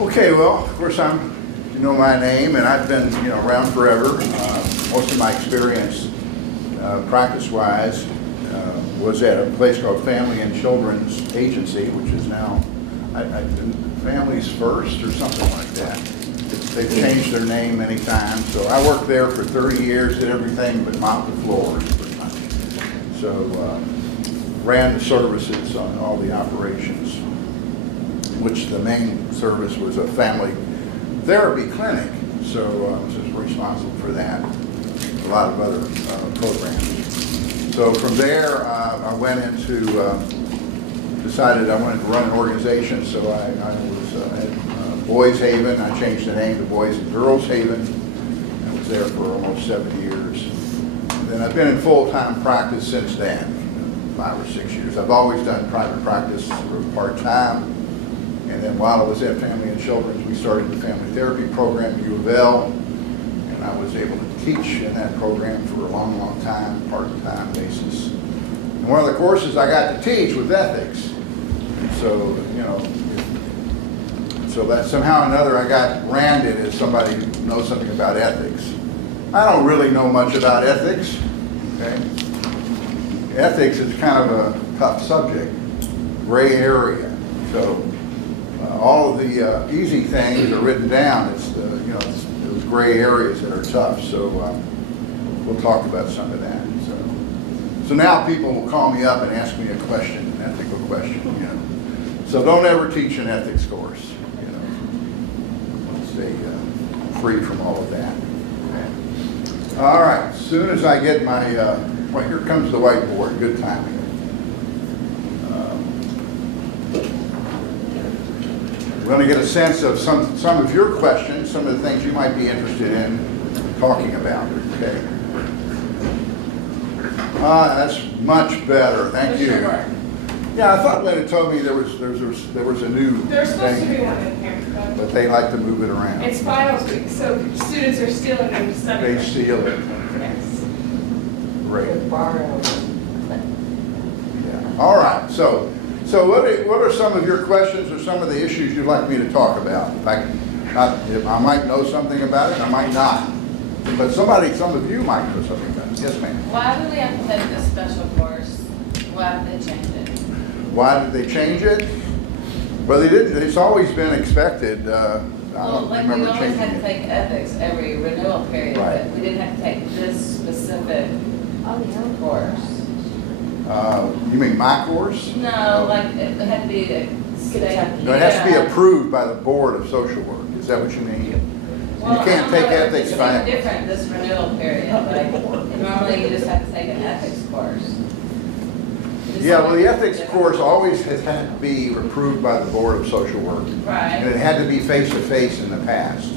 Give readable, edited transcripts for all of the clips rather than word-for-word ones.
Okay, well, of course, you know my name, and I've been, around forever. Most of my experience, practice-wise, was at a place called Family and Children's Agency, which is now, Families First or something like that. They've changed their name many times. So I worked there for 30 years, did everything but mop the floors, pretty much. So ran the services on all the operations, which the main service was a family therapy clinic. So I was just responsible for that, a lot of other programs. So from there, I went into, decided I wanted to run an organization, so I was at Boys Haven. I changed the name to Boys and Girls Haven. I was there for almost 7 years. And then I've been in full-time practice since then, 5 or 6 years. I've always done private practice part-time. And then while I was at Family and Children's, we started the family therapy program at U of L. And I was able to teach in that program for a long, long time, part-time basis. And one of the courses I got to teach was ethics. So, so that somehow or another I got branded as somebody who knows something about ethics. I don't really know much about ethics, okay? Ethics is kind of a tough subject, gray area. So all of the easy things are written down. It's it's those gray areas that are tough. So we'll talk about some of that. So now people will call me up and ask me a question, an ethical question. So don't ever teach an ethics course. Stay free from all of that. All right. As soon as I get my, well, here comes the whiteboard. Good timing. We're going to get a sense of some of your questions, some of the things you might be interested in talking about. Okay. That's much better. Thank you. Sure. Yeah, I thought Lynn told me there was a new There's supposed to thing, be one in here, but they like to move it around. it's finals week, so students are still in their study. They seal it. Yes. Great. Yeah. All right. So what are some of your questions or some of the issues you'd like me to talk about? In fact, I might know something about it, I might not. But some of you might know something about it. Yes, ma'am. Why do we have to take this special course? Why did they change it? Why did they change it? Well, they didn't. It's always been expected. I Well, don't like we remember always had to changing it. take ethics every renewal period, Right. but we didn't have to take this specific course. You mean my course? No, like it had to be a state. No, it has to be approved by the Board of Social Work. Is that what you mean? Well, You can't I don't take know, ethics it's by. different this renewal period. Like normally you just have to take an ethics course. Yeah, well, the ethics course always has had to be approved by the Board of Social Work. And Right. it had to be face-to-face in the past.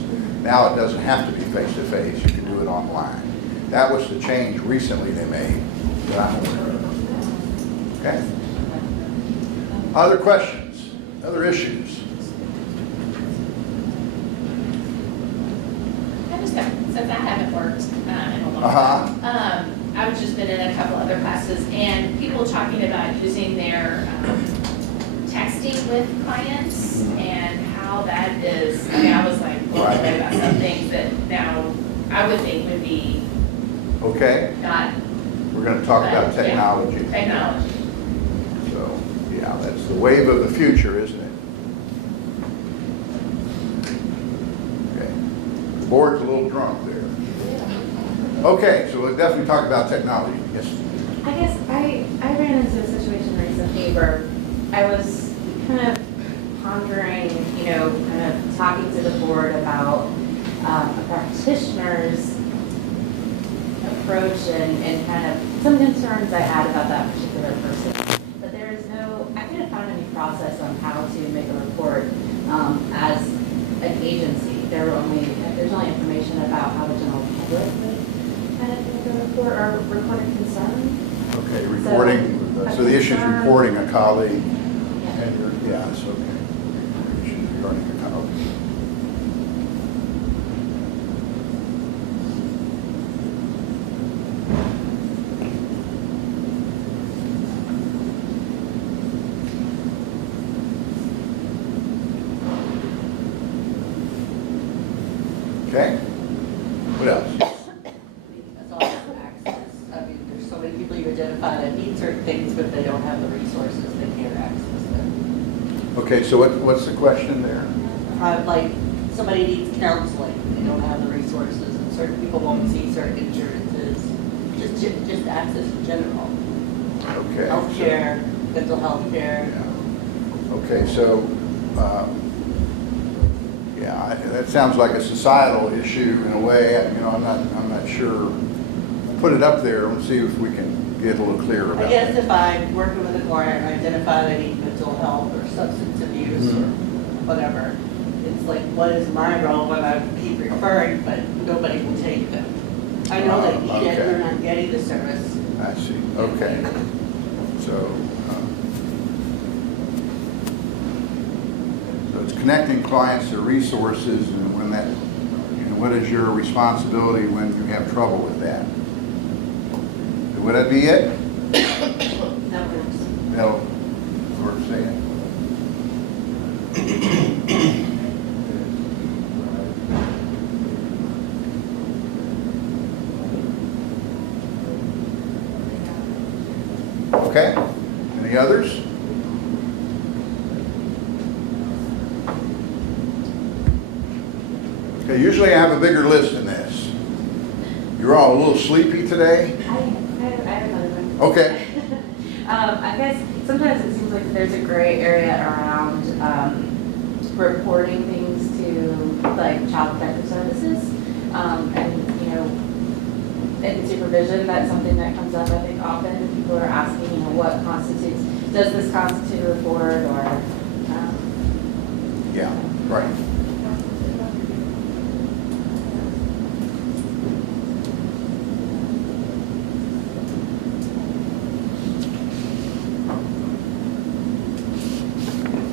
Now it doesn't have to be face-to-face. You can do it online. That was the change recently they made that I'm aware of. Okay? Other questions? Other issues? I just got, since I haven't worked in a long Uh-huh. time, I've just been in a couple other classes and people talking about using their texting with clients and how that is, I mean, I was like blown away about some things that now I would think would be Okay? not We're going to talk about Yeah. technology. technology. So, yeah, that's the wave of the future, isn't it? Okay. The board's a little drunk there. Okay, so we'll definitely talk about technology. Yes. I guess I ran into a situation recently where I was kind of pondering, kind of talking to the board about a practitioner's approach and kind of some concerns I had about that particular person. But there is I couldn't find any process on how to make a report as an agency. There's only information about how the general public would kind of make a report or report a concern. Okay, reporting, so the issue is reporting a colleague, Yeah. and yeah, it's okay. Issues regarding a colleague. Okay? What else? That's all access. I mean, there's so many people you identify that need certain things, but they don't have the resources, they can't access them. Okay, so what's the question there? Like, somebody needs counseling, they don't have the resources, and certain people won't see certain insurances, just access in general. Okay. Healthcare, mental health care. Yeah. Okay, so, that sounds like a societal issue in a way. You know, I'm not sure. Put it up there and see if we can get a little clearer about I guess that. if I'm working with a client and I identify they need mental health or substance abuse or whatever, it's like, what is my role when I keep referring, but nobody will take them? I know that Okay. they're not getting the service. I see, okay. So it's connecting clients to resources, and when that, you know, what is your responsibility when you have trouble with that? Would that be it? That works. That'll sort of say it. Okay, any others? Okay, usually I have a bigger list than this. You're all a little sleepy today? I have another one. Okay. I guess sometimes it seems like there's a gray area around reporting things to like Child Protective Services. And, you know, in supervision, that's something that comes up, I think, often. People are asking, you know, what constitutes, does this constitute a report or? Yeah, right.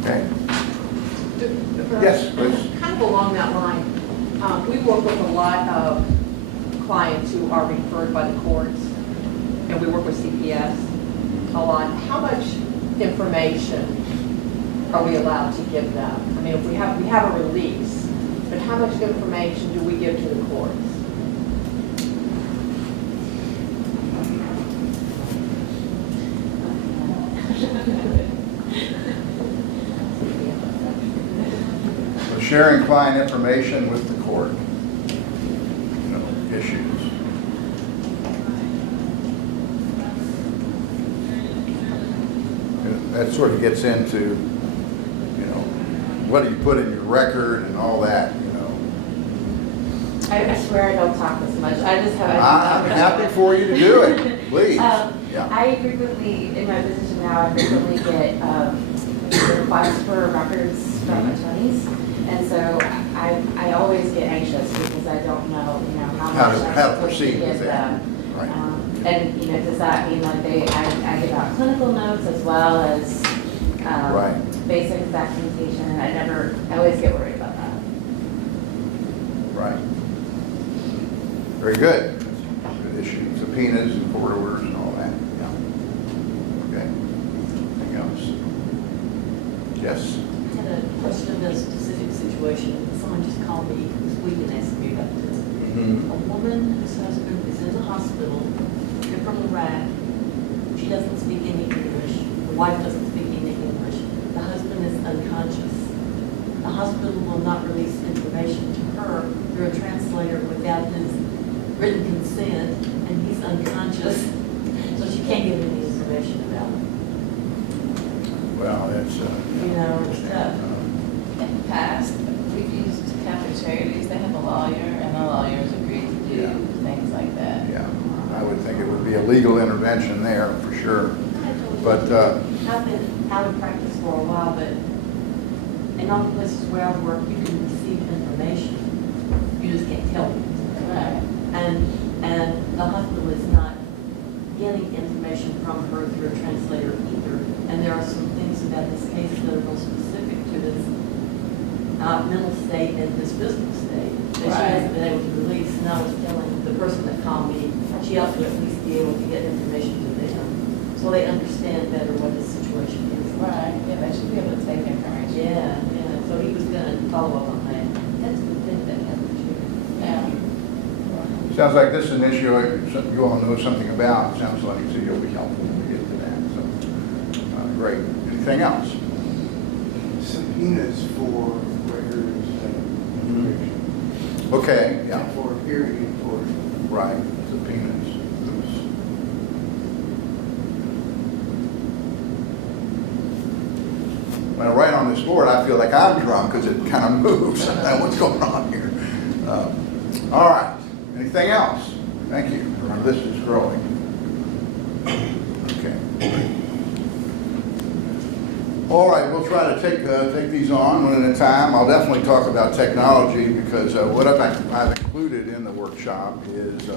Okay. Yes, please. Kind of along that line, we work with a lot of clients who are referred by the courts, and we work with CPS a lot. How much information are we allowed to give them? I mean, if we have a release, but how much information do we give to the courts? So sharing client information with the court, you know, issues. That sort of gets into, you know, what do you put in your record and all that, you know. I swear I don't talk this much. I just have. I'm happy for you to do it, please. Yeah. I frequently, in my position now, I frequently get requests for records from attorneys. And so I always get anxious because I don't know, you know, how How much to I'm supposed to proceed with give that. them. Right. And, you know, does that mean like I give out clinical notes as well as Right. basic documentation? I always get worried about that. Right. Very good. Good issue. Subpoenas and court orders and all that. Yeah. Okay. Anything else? Yes. I had a question in a specific situation. Someone just called me this week and asked me about this. A woman whose husband is in the hospital, they're from Iraq. She doesn't speak any English. The wife doesn't speak any English. The husband is unconscious. The hospital will not release information to her through a translator without his written consent, and he's unconscious, so she can't give any information about him. Well, that's, You know, it's tough. In the past, we've used Catholic Charities, they have a lawyer, and the lawyers agree to do Yeah. things like that. yeah, I would think it would be a legal intervention there for sure. But, I've been out of practice for a while, but in all the places where I've worked, you can receive information. You just can't tell people. Right. And the hospital is not getting information from her through a translator either. And there are some things about this case that are real specific to this mental state and this physical state that she hasn't been able to release. And I was telling the person that called me, she ought to at least be able to get information to them so they understand better what the situation is. Right, yeah, they should be able to take information. Yeah, yeah. So he was going to follow up on that. That's a good thing that happened to you. Sounds like this is an issue you all know something about. Sounds like you'll be helpful when we get to that. So, great. Anything else? Subpoenas for records and information. Okay, yeah, And for hearing enforcement. right. Subpoenas. When I write on this board, I feel like I'm drunk because it kind of moves. I don't know what's going on here. All right. Anything else? Thank you. Our list is growing. Okay. All right, we'll try to take these on one at a time. I'll definitely talk about technology because what I've included in the workshop is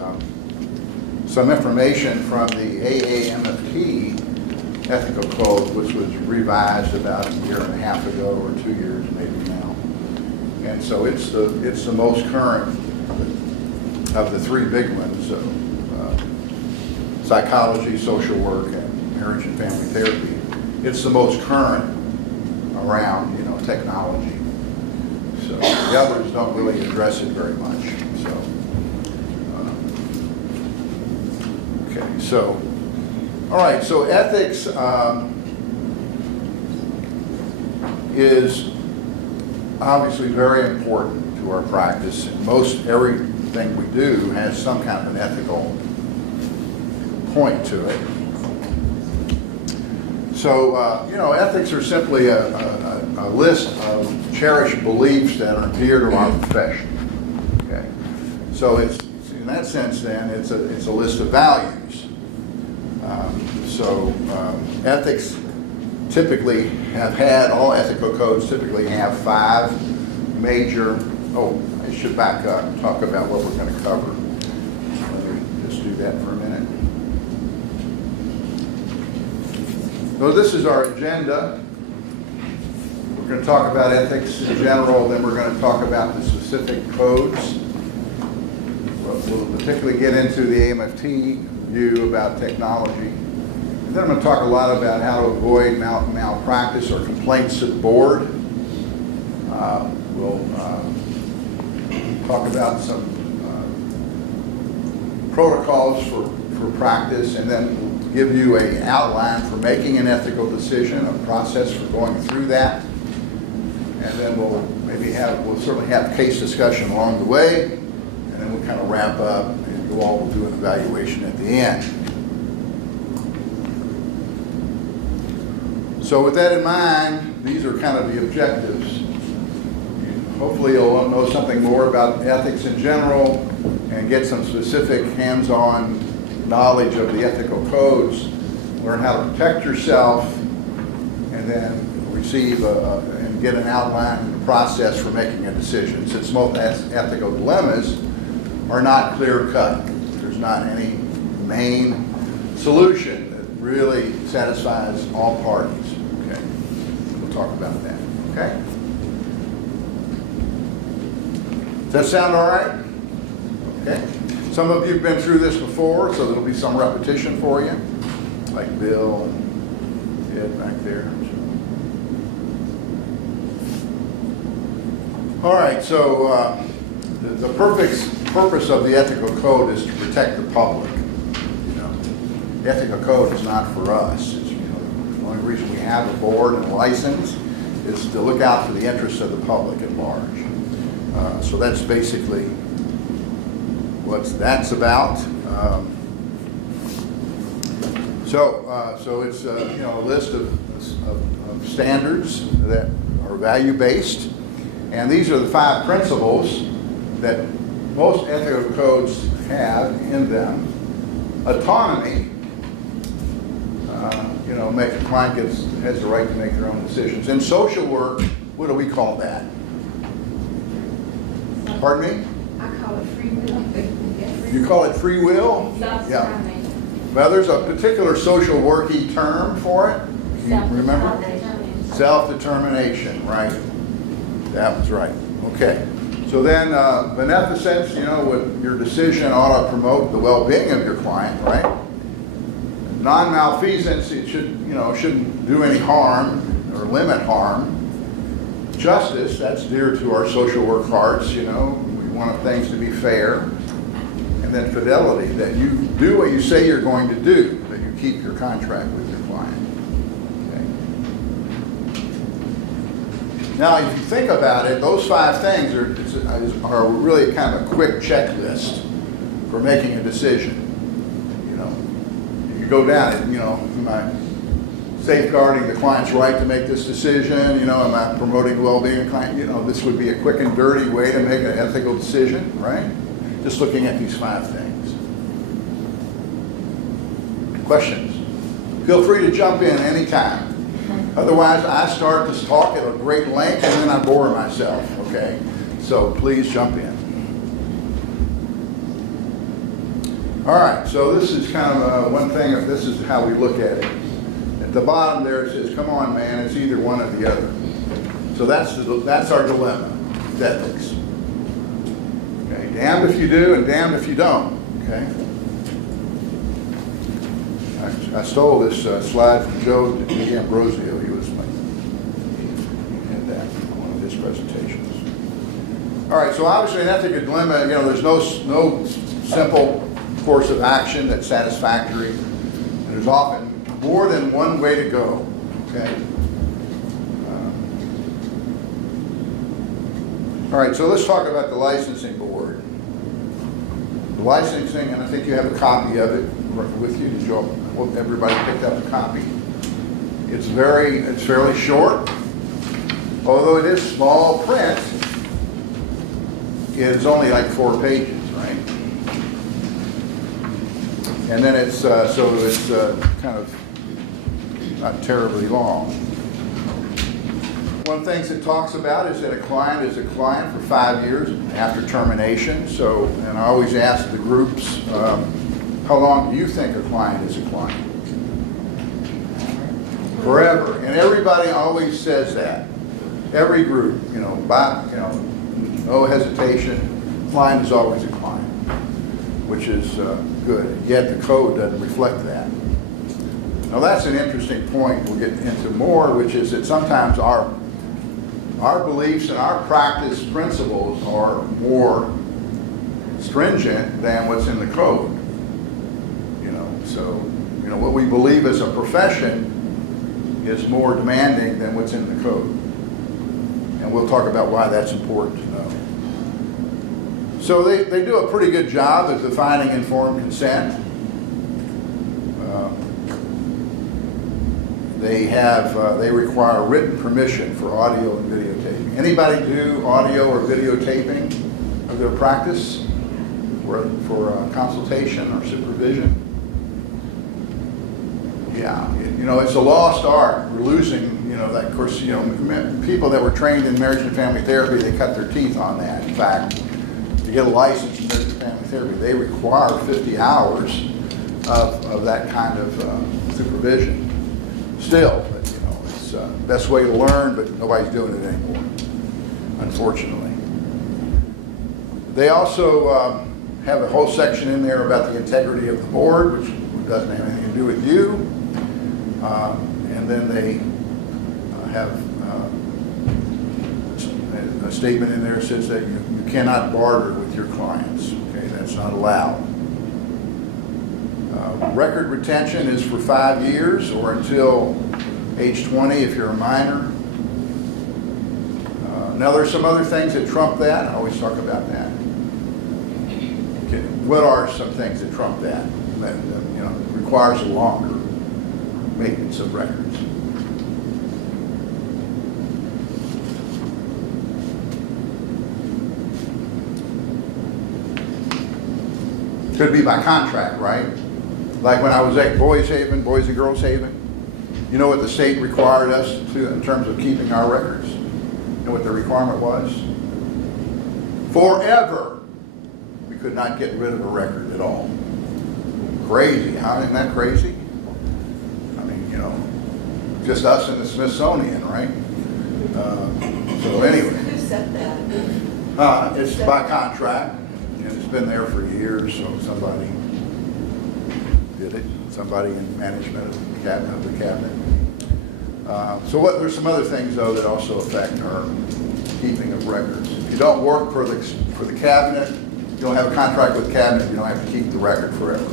some information from the AAMFT ethical code, which was revised about a year and a half ago, or 2 years maybe now. And so it's the most current of the three big ones: psychology, social work, and marriage and family therapy. It's the most current around, technology. So the others don't really address it very much. So, okay, so. All right, so ethics is obviously very important to our practice. Most everything we do has some kind of an ethical point to it. So, ethics are simply a list of cherished beliefs that are dear to our profession. Okay, so it's in that sense, then it's a list of values. Ethics typically all ethical codes typically have 5 major, I should back up and talk about what we're going to cover. Let me just do that for a minute. So this is our agenda. We're going to talk about ethics in general, then we're going to talk about the specific codes. We'll particularly get into the AMFT view about technology. Then I'm going to talk a lot about how to avoid malpractice or complaints to the board. We'll talk about some protocols for practice, and then we'll give you an outline for making an ethical decision, a process for going through that. And then we'll certainly have case discussion along the way, and then we'll kind of wrap up, and you all will do an evaluation at the end. So with that in mind, these are kind of the objectives. Hopefully you'll know something more about ethics in general and get some specific hands-on knowledge of the ethical codes, learn how to protect yourself, and then receive and get an outline and process for making a decision. Since most ethical dilemmas are not clear-cut, there's not any main solution that really satisfies all parties. Okay, we'll talk about that. Okay. Does that sound all right? Okay. Some of you have been through this before, so there'll be some repetition for you, like Bill and Ed back there. All right, so the purpose of the ethical code is to protect the public. The ethical code is not for us. The only reason we have a board and a license is to look out for the interests of the public at large. So that's basically what that's about. So it's a list of standards that are value-based, and these are the 5 principles that most ethical codes have in them. Autonomy. A client has the right to make their own decisions. In social work, what do we call that? Pardon me? I call it free will. You call it free will? Yeah. Well, there's a particular social worky term for it. You remember? Self-determination, right? That was right. Okay. So then, beneficence, with your decision ought to promote the well-being of your client, right? Non-malfeasance, it shouldn't do any harm or limit harm. Justice, that's dear to our social work hearts, we want things to be fair. And then fidelity, that you do what you say you're going to do, that you keep your contract with your client. Okay. Now, if you think about it, those 5 things are really kind of a quick checklist for making a decision. You know, you go down it, you know, am I safeguarding the client's right to make this decision? You know, am I promoting the well-being of the client? You know, this would be a quick and dirty way to make an ethical decision, right? Just looking at these 5 things. Questions? Feel free to jump in anytime. Otherwise, I start to talk at a great length and then I bore myself, okay? So please jump in. All right, so this is kind of one thing, this is how we look at it. At the bottom there it says, come on man, it's either one or the other. So that's our dilemma, it's ethics. Okay, damned if you do and damned if you don't, okay? I stole this slide from Joe D'Ambrosio. He had that in one of his presentations. All right, so obviously an ethical dilemma, you know, there's no simple course of action that's satisfactory. There's often more than one way to go, okay? All right, so let's talk about the licensing board. The licensing, and I think you have a copy of it with you. Did you all, well, everybody picked up a copy? It's fairly short, although it is small print. It is only like 4 pages, right? And then it's kind of not terribly long. One of the things it talks about is that a client is a client for 5 years after termination. So, and I always ask the groups, how long do you think a client is a client? Forever. And everybody always says that. Every group, you know, no hesitation, client is always a client, which is good. Yet the code doesn't reflect that. Now that's an interesting point we'll get into more, which is that sometimes our beliefs and our practice principles are more stringent than what's in the code. You know, so, you know, what we believe as a profession is more demanding than what's in the code. And we'll talk about why that's important to know. So they do a pretty good job of defining informed consent. They require written permission for audio and videotaping. Anybody do audio or videotaping of their practice for consultation or supervision? Yeah, you know, it's a lost art. We're losing, you know, that, of course, you know, people that were trained in marriage and family therapy, they cut their teeth on that. In fact, to get a license in marriage and family therapy, they require 50 hours of that kind of supervision. Still, but, you know, it's the best way to learn, but nobody's doing it anymore, unfortunately. They also have a whole section in there about the integrity of the board, which doesn't have anything to do with you. And then they have a statement in there that says that you cannot barter with your clients. Okay, that's not allowed. Record retention is for 5 years or until age 20 if you're a minor. Now there's some other things that trump that. I always talk about that. Okay. What are some things that trump that? That you know, requires a longer maintenance of records. Could be by contract, right? Like when I was at Boys and Girls Haven, you know what the state required us to in terms of keeping our records? You know what the requirement was? Forever, we could not get rid of a record at all. Crazy, huh? Isn't that crazy? I mean, you know, just us and the Smithsonian, right? So anyway. Who set that? It's by contract. It's been there for years, so somebody did it. Somebody in management of the cabinet. There's some other things though that also affect our keeping of records. If you don't work for the cabinet, you don't have a contract with cabinet, you don't have to keep the record forever.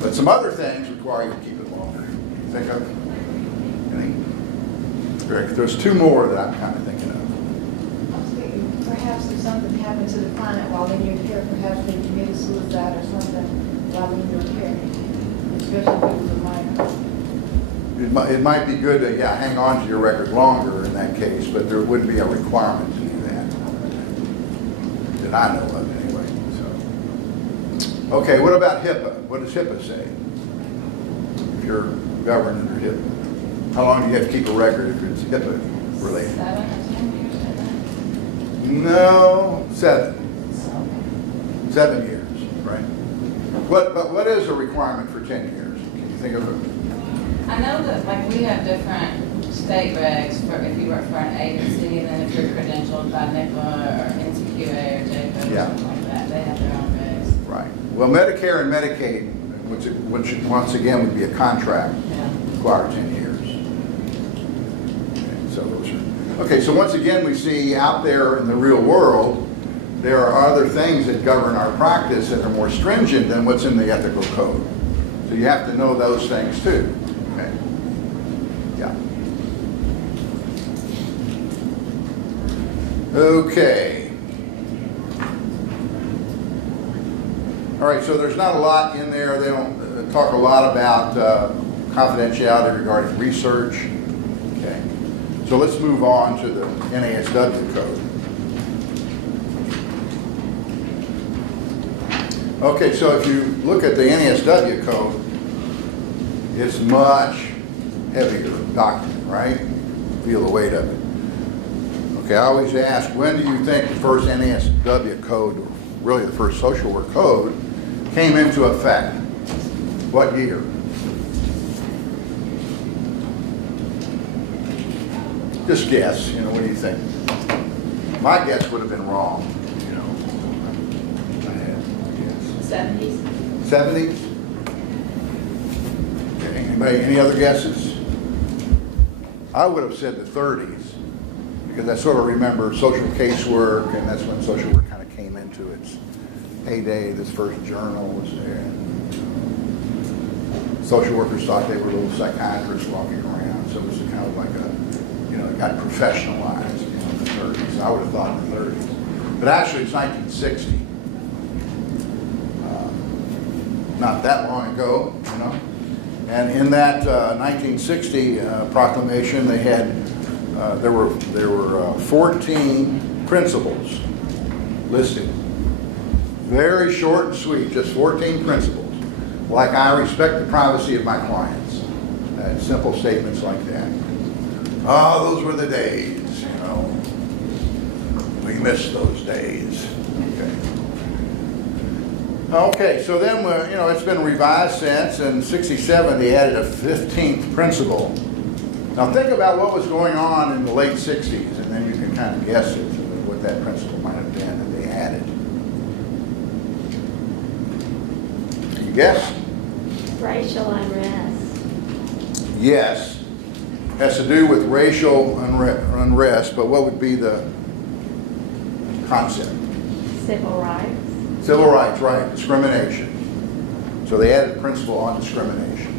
But some other things require you to keep it longer. Think of any? There's two more that I'm kind of thinking of. I was thinking, perhaps if something happened to the client while in your care, perhaps they committed suicide or something while in your care, especially if it was a minor. It might be good to, hang on to your record longer in that case, but there wouldn't be a requirement to do that I know of anyway. So, okay, what about HIPAA? What does HIPAA say? If you're governed under HIPAA, how long do you have to keep a record if it's HIPAA related? 7 or 10 years, I No, 7. think. 7 years, right? But what is a requirement for 10 years? Can you think of it? I know that, like, we have different state regs for if you work for an agency, and then if you're credentialed by NIPA or NCQA or JPA or Yeah. something like that, they have their own regs. Right. Well, Medicare and Medicaid, which once again would be a contract, Yeah. require 10 years. Okay, so once again, we see out there in the real world, there are other things that govern our practice that are more stringent than what's in the ethical code. So you have to know those things too. Okay. Yeah. Okay. All right, so there's not a lot in there. They don't talk a lot about confidentiality regarding research. Okay. So let's move on to the NASW code. Okay, so if you look at the NASW code, it's much heavier document, right? Feel the weight of it. Okay, I always ask, when do you think the first NASW code, or really the first social work code, came into effect? What year? Just guess, what do you think? My guess would have been wrong, I had a guess. 70s. 70s? Okay, anybody, any other guesses? I would have said the 30s, because I sort of remember social casework, and that's when social work kind of came into its heyday. This first journal was there. Social workers thought they were little psychiatrists walking around, so it was kind of like a, it got professionalized in the 30s. I would have thought in the 30s. But actually, it's 1960. Not that long ago, And in that 1960 proclamation, they had there were 14 principles listed. Very short and sweet, just 14 principles. Like, I respect the privacy of my clients. Simple statements like that. Oh, those were the days, We miss those days. Okay, so then, it's been revised since. In 67, they added a 15th principle. Now think about what was going on in the late 60s, and then you can kind of guess it, what that principle might have been that they added. Can you guess? Racial unrest. Yes. Has to do with racial unrest, but what would be the concept? Civil rights. Civil rights, right, discrimination. So they added a principle on discrimination.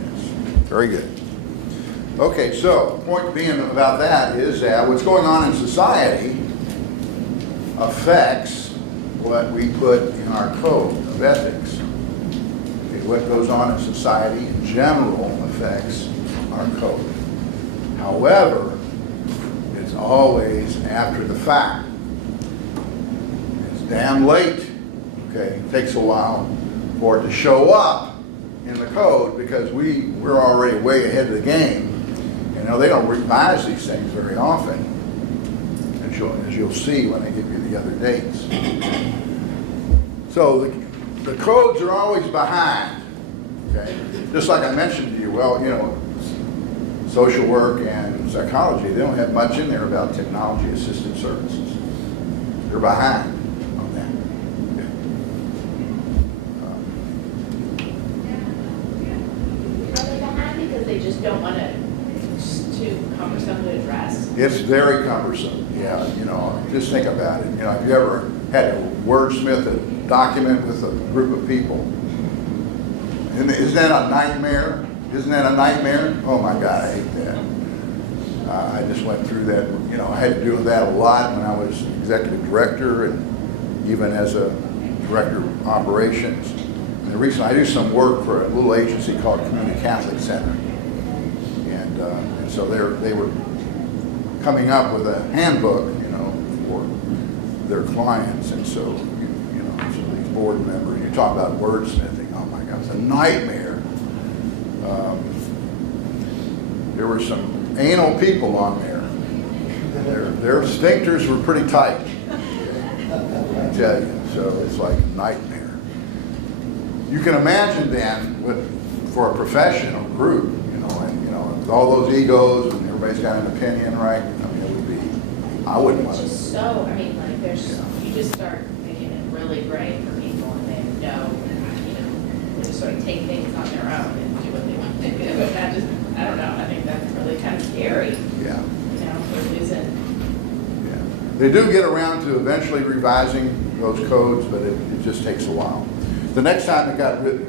Yes, very good. Okay, so the point being about that is that what's going on in society affects what we put in our code of ethics. Okay, what goes on in society in general affects our code. However, it's always after the fact. It's damn late. Okay, it takes a while for it to show up in the code because we're already way ahead of the game. They don't revise these things very often, as you'll see when I give you the other dates. So the codes are always behind. Okay, just like I mentioned to you. Well, social work and psychology, they don't have much in there about technology-assisted services. They're behind. They just don't want it too cumbersome to address. It's very cumbersome. Yeah, just think about it. Have you ever had to wordsmith a document with a group of people. And isn't that a nightmare? Isn't that a nightmare? Oh my God, I hate that. I just went through that, you know, I had to do that a lot when I was executive director and even as a director of operations. And recently I do some work for a little agency called Community Catholic Center. And so they were coming up with a handbook, you know, for their clients. And so, you know, so these board members, you talk about wordsmithing, oh my God, it's a nightmare. There were some anal people on there. Their sphincters were pretty tight, I tell you. So it's like a nightmare. You can imagine then, for a professional group, you know, and you know, with all those egos and everybody's got an opinion, right? I mean, it would be. I wouldn't want It's to. just so, I mean, like, there's, you just start making it really great for people and they know, you know, they just sort of take things on their own and do what they want to do. And that just, I don't know, I think that's really kind of scary, Yeah. you know, for losing. Yeah. They do get around to eventually revising those codes, but it just takes a while. The next time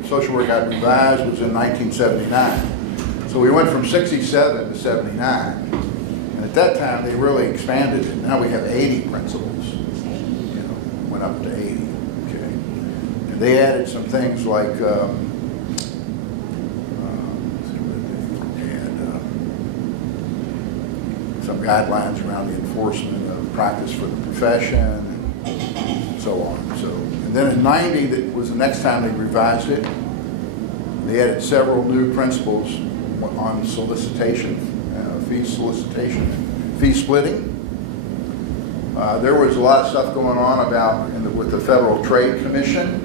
social work got revised was in 1979. So we went from 67 to 79. And at that time, they really expanded it. Now we have 80 principals. You know, went up to 80. Okay. And they added some things like, some guidelines around the enforcement of practice for the profession and so on. So, and then in 90, that was the next time they revised it. They added several new principles on solicitation, fee solicitation, fee splitting. There was a lot of stuff going on about with the Federal Trade Commission,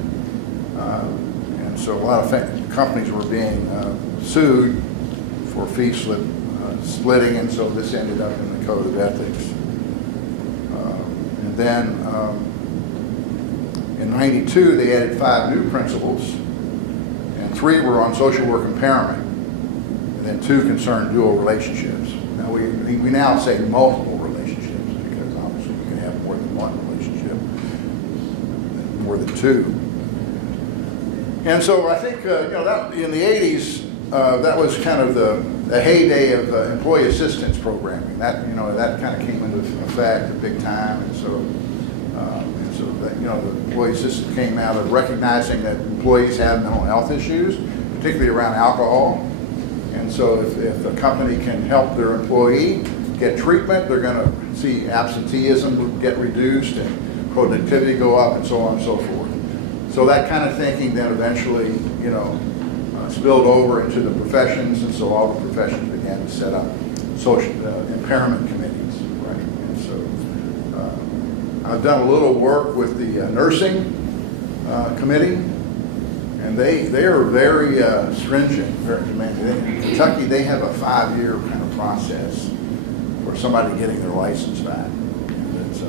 and so a lot of companies were being sued for fee splitting, and so this ended up in the Code of Ethics. And then in 92, they added 5 new principles, and 3 were on social work impairment, and then 2 concerned dual relationships. Now we now say multiple relationships, because obviously you can have more than one relationship, more than 2. And so I think, you know, that in the 80s, that was kind of the heyday of employee assistance programming. That, you know, that kind of came into effect at big time, and so that, you know, the employee assistance came out of recognizing that employees have mental health issues, particularly around alcohol. And so if a company can help their employee get treatment, they're going to see absenteeism get reduced and productivity go up and so on and so forth. So that kind of thinking then eventually, you know, spilled over into the professions, and so all the professions began to set up social impairment committees, right? And so I've done a little work with the nursing committee, and they are very stringent, very demanding. In Kentucky, they have a 5-year kind of process for somebody getting their license back. And it's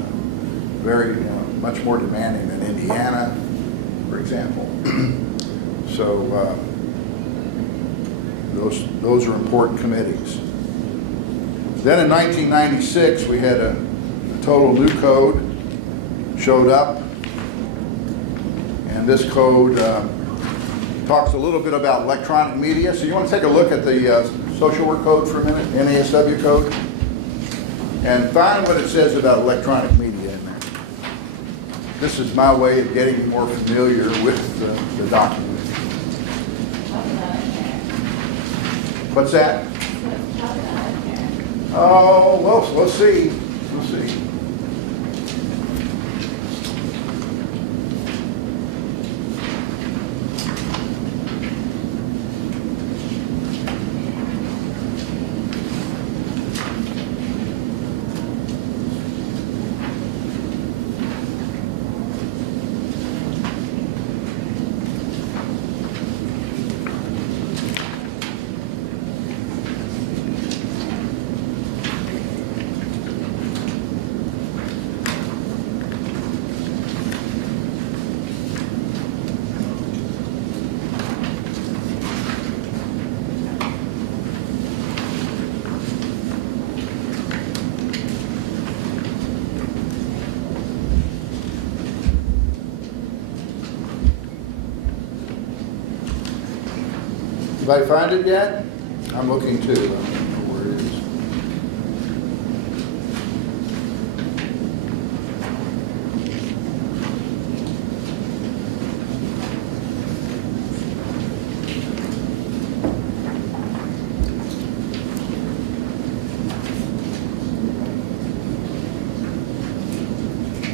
very, you know, much more demanding than Indiana, for example. So those are important committees. Then in 1996, we had a total new code showed up, and this code talks a little bit about electronic media. So you want to take a look at the social work code for a minute, NASW code, and find what it says about electronic media in there. This is my way of getting you more familiar with the document. What's that? Oh, well, we'll see. We'll see. Anybody find it yet? I'm looking too. I don't know where it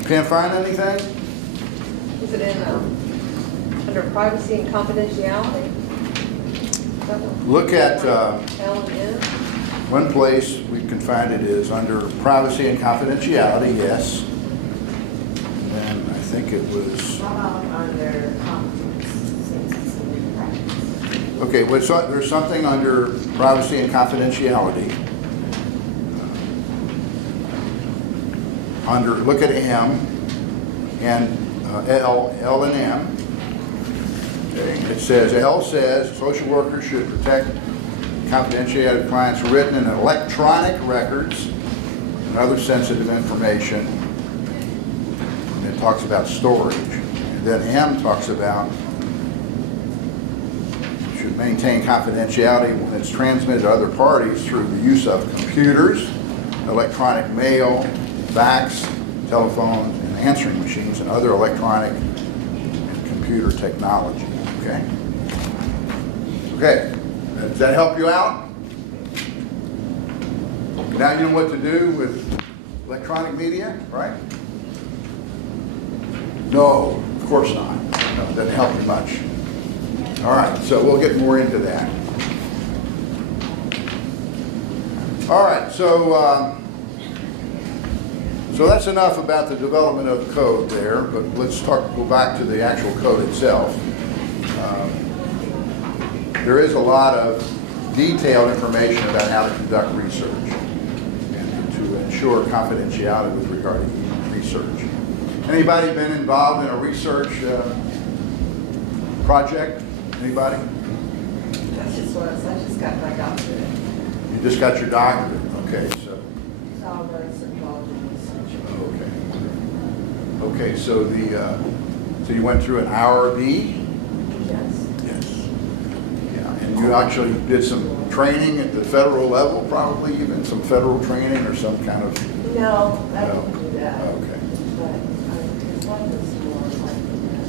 is. Can't find anything? Is it in, under privacy and confidentiality? Is that what- Look at, L&N? one place we can find it is under privacy and confidentiality, yes. And I think it was, How about under competence and practice? okay, there's something under privacy and confidentiality. Under, look at M and L and M. Okay, it says, L says social workers should protect confidentiality of clients' written and electronic records and other sensitive information. And it talks about storage. And then M talks about should maintain confidentiality when it's transmitted to other parties through the use of computers, electronic mail, fax, telephones, and answering machines, and other electronic and computer technology. Okay? Okay. Does that help you out? Now you know what to do with electronic media, right? No, of course not. No, it doesn't help you much. All right, so we'll get more into that. All right, so that's enough about the development of the code there, but let's go back to the actual code itself. There is a lot of detailed information about how to conduct research and to ensure confidentiality with regard to research. Anybody been involved in a research project? Anybody? That's just what I just got my doctorate. You just got your doctorate, okay, so. Solver and psychology research. Okay. Okay, so so you went through an IRB? Yes. Yes. Yeah, and you actually did some training at the federal level, probably even some federal training or some kind of, No, I No. didn't do that. okay, But his wife was more like in the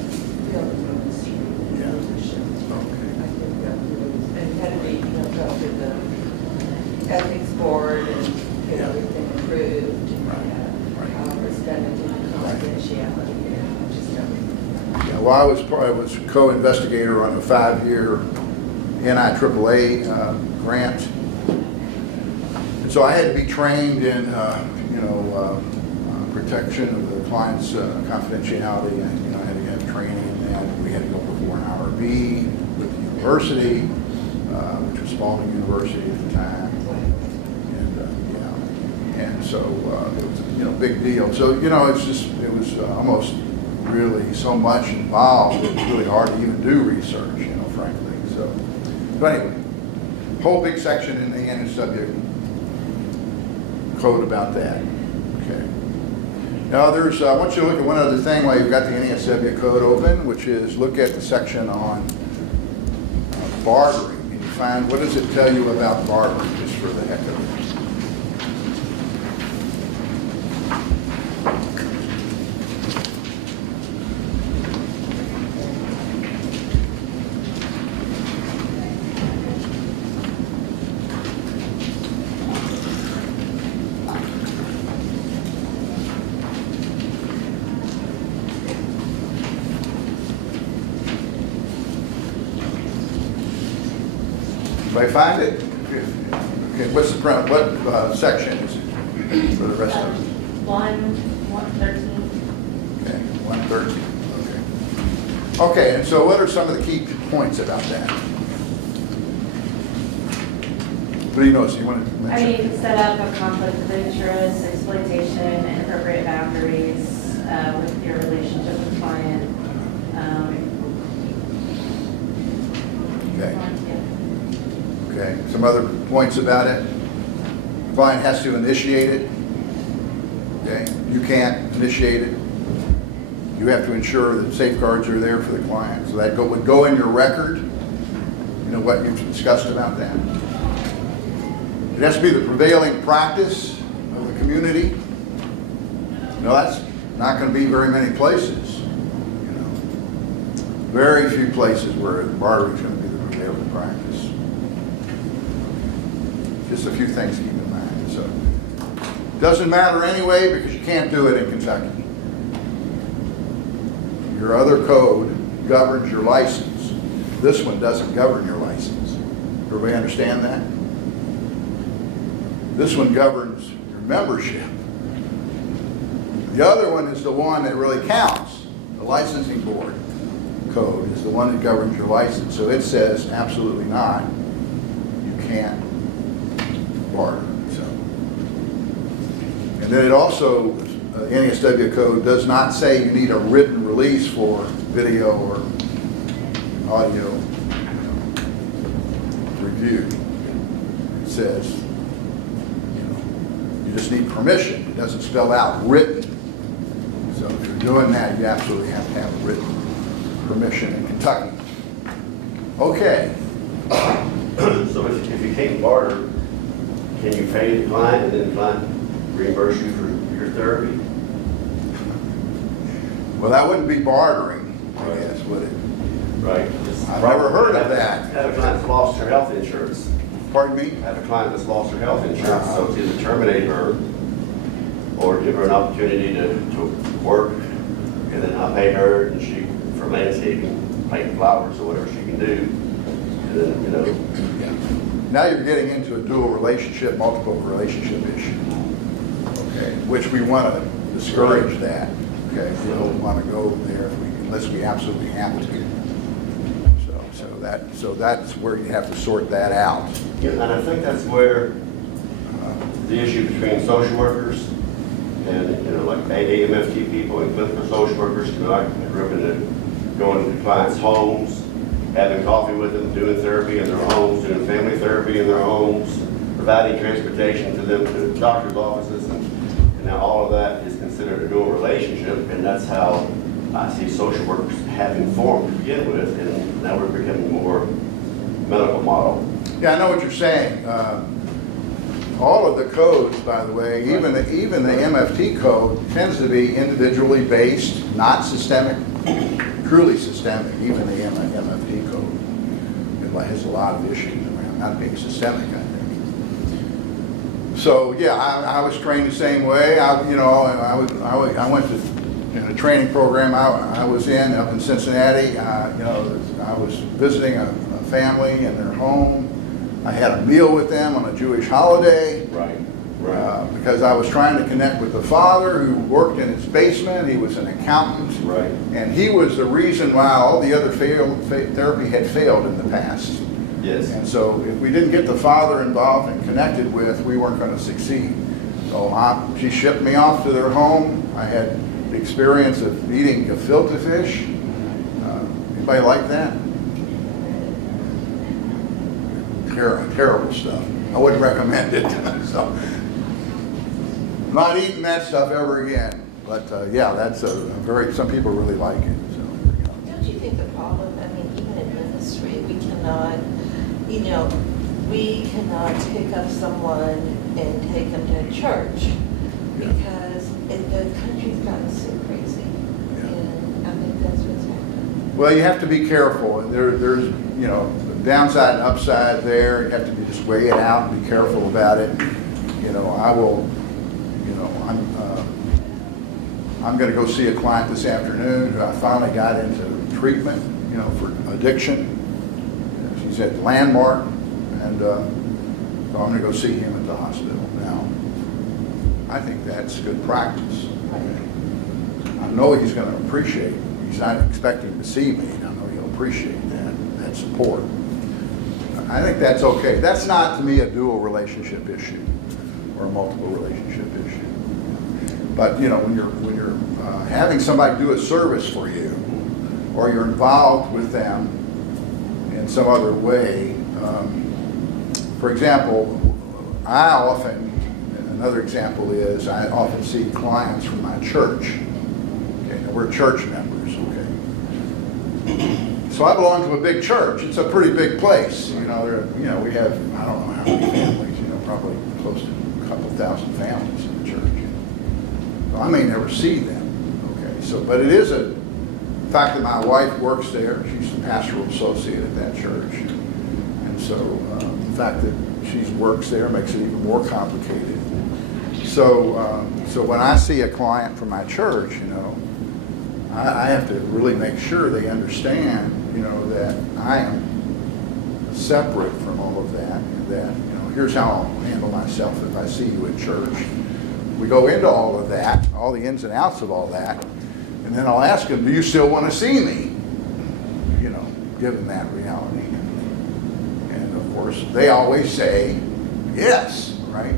field ministry. Yeah. leadership. okay. I think that was, and had to be, go through the ethics board and get Yeah. everything approved. Right. It's done into confidentiality and just everything. Yeah, well, I was co-investigator on a 5-year NIAAA grant. And so I had to be trained in, protection of the client's confidentiality, and I had to have training in that. We had to go before an IRB with the university, which was Spalding University at the time. And so it was a big deal. So it was almost really so much involved. It was really hard to even do research, frankly. So, but anyway, whole big section in the NSW code about that. Okay. Now I want you to look at one other thing while you've got the NSW code open, which is look at the section on bartering. And you find, what does it tell you about bartering, just for the heck of it? If I find it, okay, what section is it for the rest of it? 113. Okay, 113, okay. Okay, and so what are some of the key points about that? What do you notice? You want to I mean, mention? you can set up a conflict of interest, exploitation, inappropriate boundaries with your relationship with the client. Okay, Yeah. okay. Some other points about it? Client has to initiate it. Okay, you can't initiate it. You have to ensure that safeguards are there for the client. So that would go in your record. You know what you've discussed about that? It has to be the prevailing practice of the community. No, that's not going to be very many places. You know, very few places where bartering is going to be the prevailing practice. Just a few things to keep in mind. So, doesn't matter anyway because you can't do it in Kentucky. Your other code governs your license. This one doesn't govern your license. Everybody understand that? This one governs your membership. The other one is the one that really counts. The licensing board code is the one that governs your license. So it says absolutely not. You can't barter. So, and then it also, NASW code does not say you need a written release for video or audio review. It says, you just need permission. It doesn't spell out written. So if you're doing that, you absolutely have to have written permission in Kentucky. Okay. So if you can't barter, can you pay the client and then the client reimburse you for your therapy? Well, that wouldn't be bartering, I guess, would it? Right. I've never heard of that. Have a client that's lost her health insurance. Pardon me? Have a client that's lost her health insurance, so it's either terminate her or give her an opportunity to work, and then I pay her and she, for landscaping, planting flowers or whatever she can do, and then, you know. Yeah. Now you're getting into a dual relationship, multiple relationship issue. Okay, which we want to discourage that. Okay, we don't want to go there unless we absolutely have to. So that's where you have to sort that out. Yeah, and I think that's where the issue between social workers and, you know, like AMFT people and clinical social workers, you know, I grew up in going to clients' homes, having coffee with them, doing therapy in their homes, doing family therapy in their homes, providing transportation to them to doctor's offices, and now all of that is considered a dual relationship, and that's how I see social workers having formed to begin with, and now we're becoming more medical model. Yeah, I know what you're saying. All of the codes, by the way, even the MFT code tends to be individually based, not systemic, truly systemic. Even the MFT code, it has a lot of issues around not being systemic, I think. So yeah, I was trained the same way. I went to in a training program I was in up in Cincinnati. I was visiting a family in their home. I had a meal with them on a Jewish holiday. Right. Because I was trying to connect with the father who worked in his basement. He was an accountant. Right. And he was the reason why all the other therapy had failed in the past. Yes. And so if we didn't get the father involved and connected with, we weren't going to succeed. So she shipped me off to their home. I had the experience of eating gefilte fish. Anybody like that? Terrible stuff. I wouldn't recommend it. So, not eating that stuff ever again. But yeah, that's some people really like it. So, Don't you think the problem, I mean, even in ministry, we cannot pick up someone and take them to church because the country's gotten so crazy. And I think that's what's happening. well, you have to be careful. There's downside and upside there. You have to just weigh it out and be careful about it. I'm going to go see a client this afternoon who I finally got into treatment, for addiction. She's at Landmark, and so I'm going to go see him at the hospital. Now, I think that's good practice. I know he's going to appreciate it. He's not expecting to see me. I know he'll appreciate that support. I think that's okay. That's not, to me, a dual relationship issue or a multiple relationship issue. But when you're having somebody do a service for you, or you're involved with them in some other way, for example, another example is I often see clients from my church. Okay, now we're church members. Okay, So I belong to a big church. It's a pretty big place. You know, we have, I don't know how many families, probably close to a couple thousand families in the church. So I may never see them. Okay, so, but it is a fact that my wife works there. She's the pastoral associate at that church. And so the fact that she works there makes it even more complicated. So, so when I see a client from my church, I have to really make sure they understand, that I am separate from all of that, and that, here's how I'll handle myself if I see you at church. We go into all of that, all the ins and outs of all that, and then I'll ask them, do you still want to see me? Given that reality. And of course, they always say yes, right?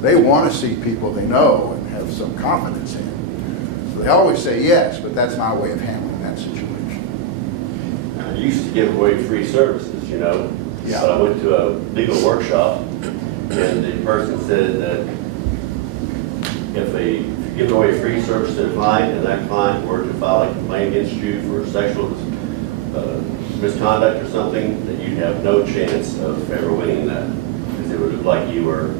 They want to see people they know and have some confidence in. So they always say yes, but that's my way of handling that situation. I used to give away free services, Yeah. But I went to a legal workshop, and the person said that if you give away free service to a client, and that client were to file a complaint against you for sexual misconduct or something, that you'd have no chance of ever winning that, because it would look like you were,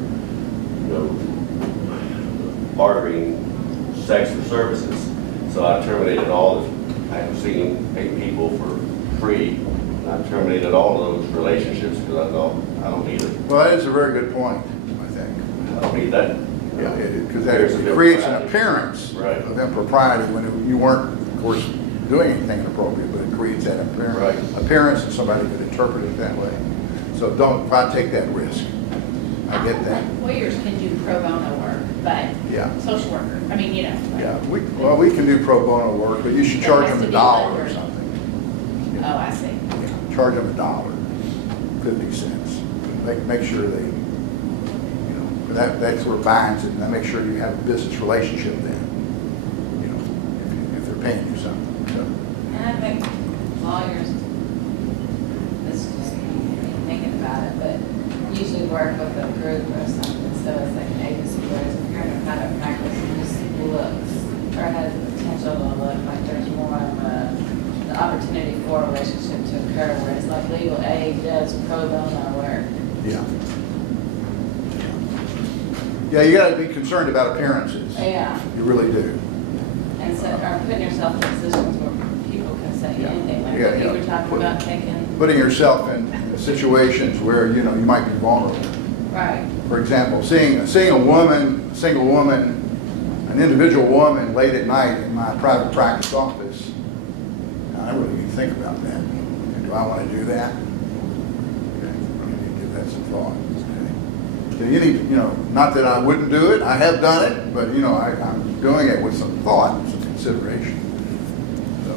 bartering sex for services. So I terminated all. I was seeing 8 people for free. And I terminated all of those relationships because I thought I don't need it. Well, that is a very good point, I think. I don't need that. Yeah, because There's a it different creates an value. appearance Right. of impropriety when you weren't, of course, doing anything inappropriate, but it creates that Right. appearance, and somebody could interpret it that way. So if I take that risk. I get that. Lawyers can do pro bono work, but Yeah. social worker, I mean, Yeah, we can do pro bono work, but you should That charge has them to $1 be or rendered. something. Oh, I see. Yeah, charge them $1, 50 cents. Make sure they, that sort of binds it, and I make sure you have a business relationship then, if they're paying you something. So, And I think lawyers, this is just me thinking about it, but usually work with a group or something, so it's like an agency, whereas if you're in a private practice, it just looks, or has the potential to look like there's more of the opportunity for a relationship to occur, whereas like legal aid does pro bono work. yeah. Yeah, you gotta be concerned about appearances. Yeah, You really do. and so, or putting yourself in positions where people can say Yeah. anything, like Yeah, what you yeah. were talking about taking, Putting yourself in situations where, you might be vulnerable. right, For example, seeing a single woman, an individual woman late at night in my private practice office, I really need to think about that. Do I want to do that? Okay, I need to give that some thought. Okay. So you need, not that I wouldn't do it, I have done it, but, I'm doing it with some thought, some consideration. So,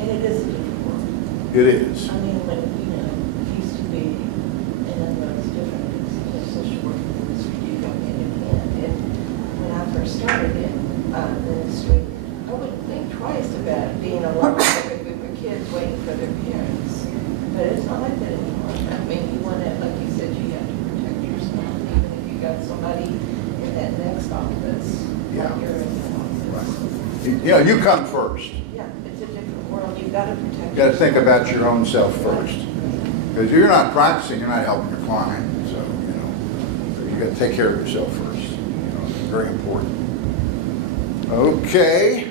And it is a different world. it is. I mean, when, it used to be, and then when it was different, social work industry, you go hand in hand. And when I first started in ministry, I wouldn't think twice about being alone with a group of kids waiting for their parents. But it's not like that anymore. I mean, you want to, like you said, you have to protect yourself, even if you got somebody in that next office, Yeah. while you're in that office. You come first. Yeah, it's a different world. You've got to protect You got to think yourself. about your own self first. Because if you're not practicing, you're not helping your client. So, so you got to take care of yourself first. It's very important. Okay.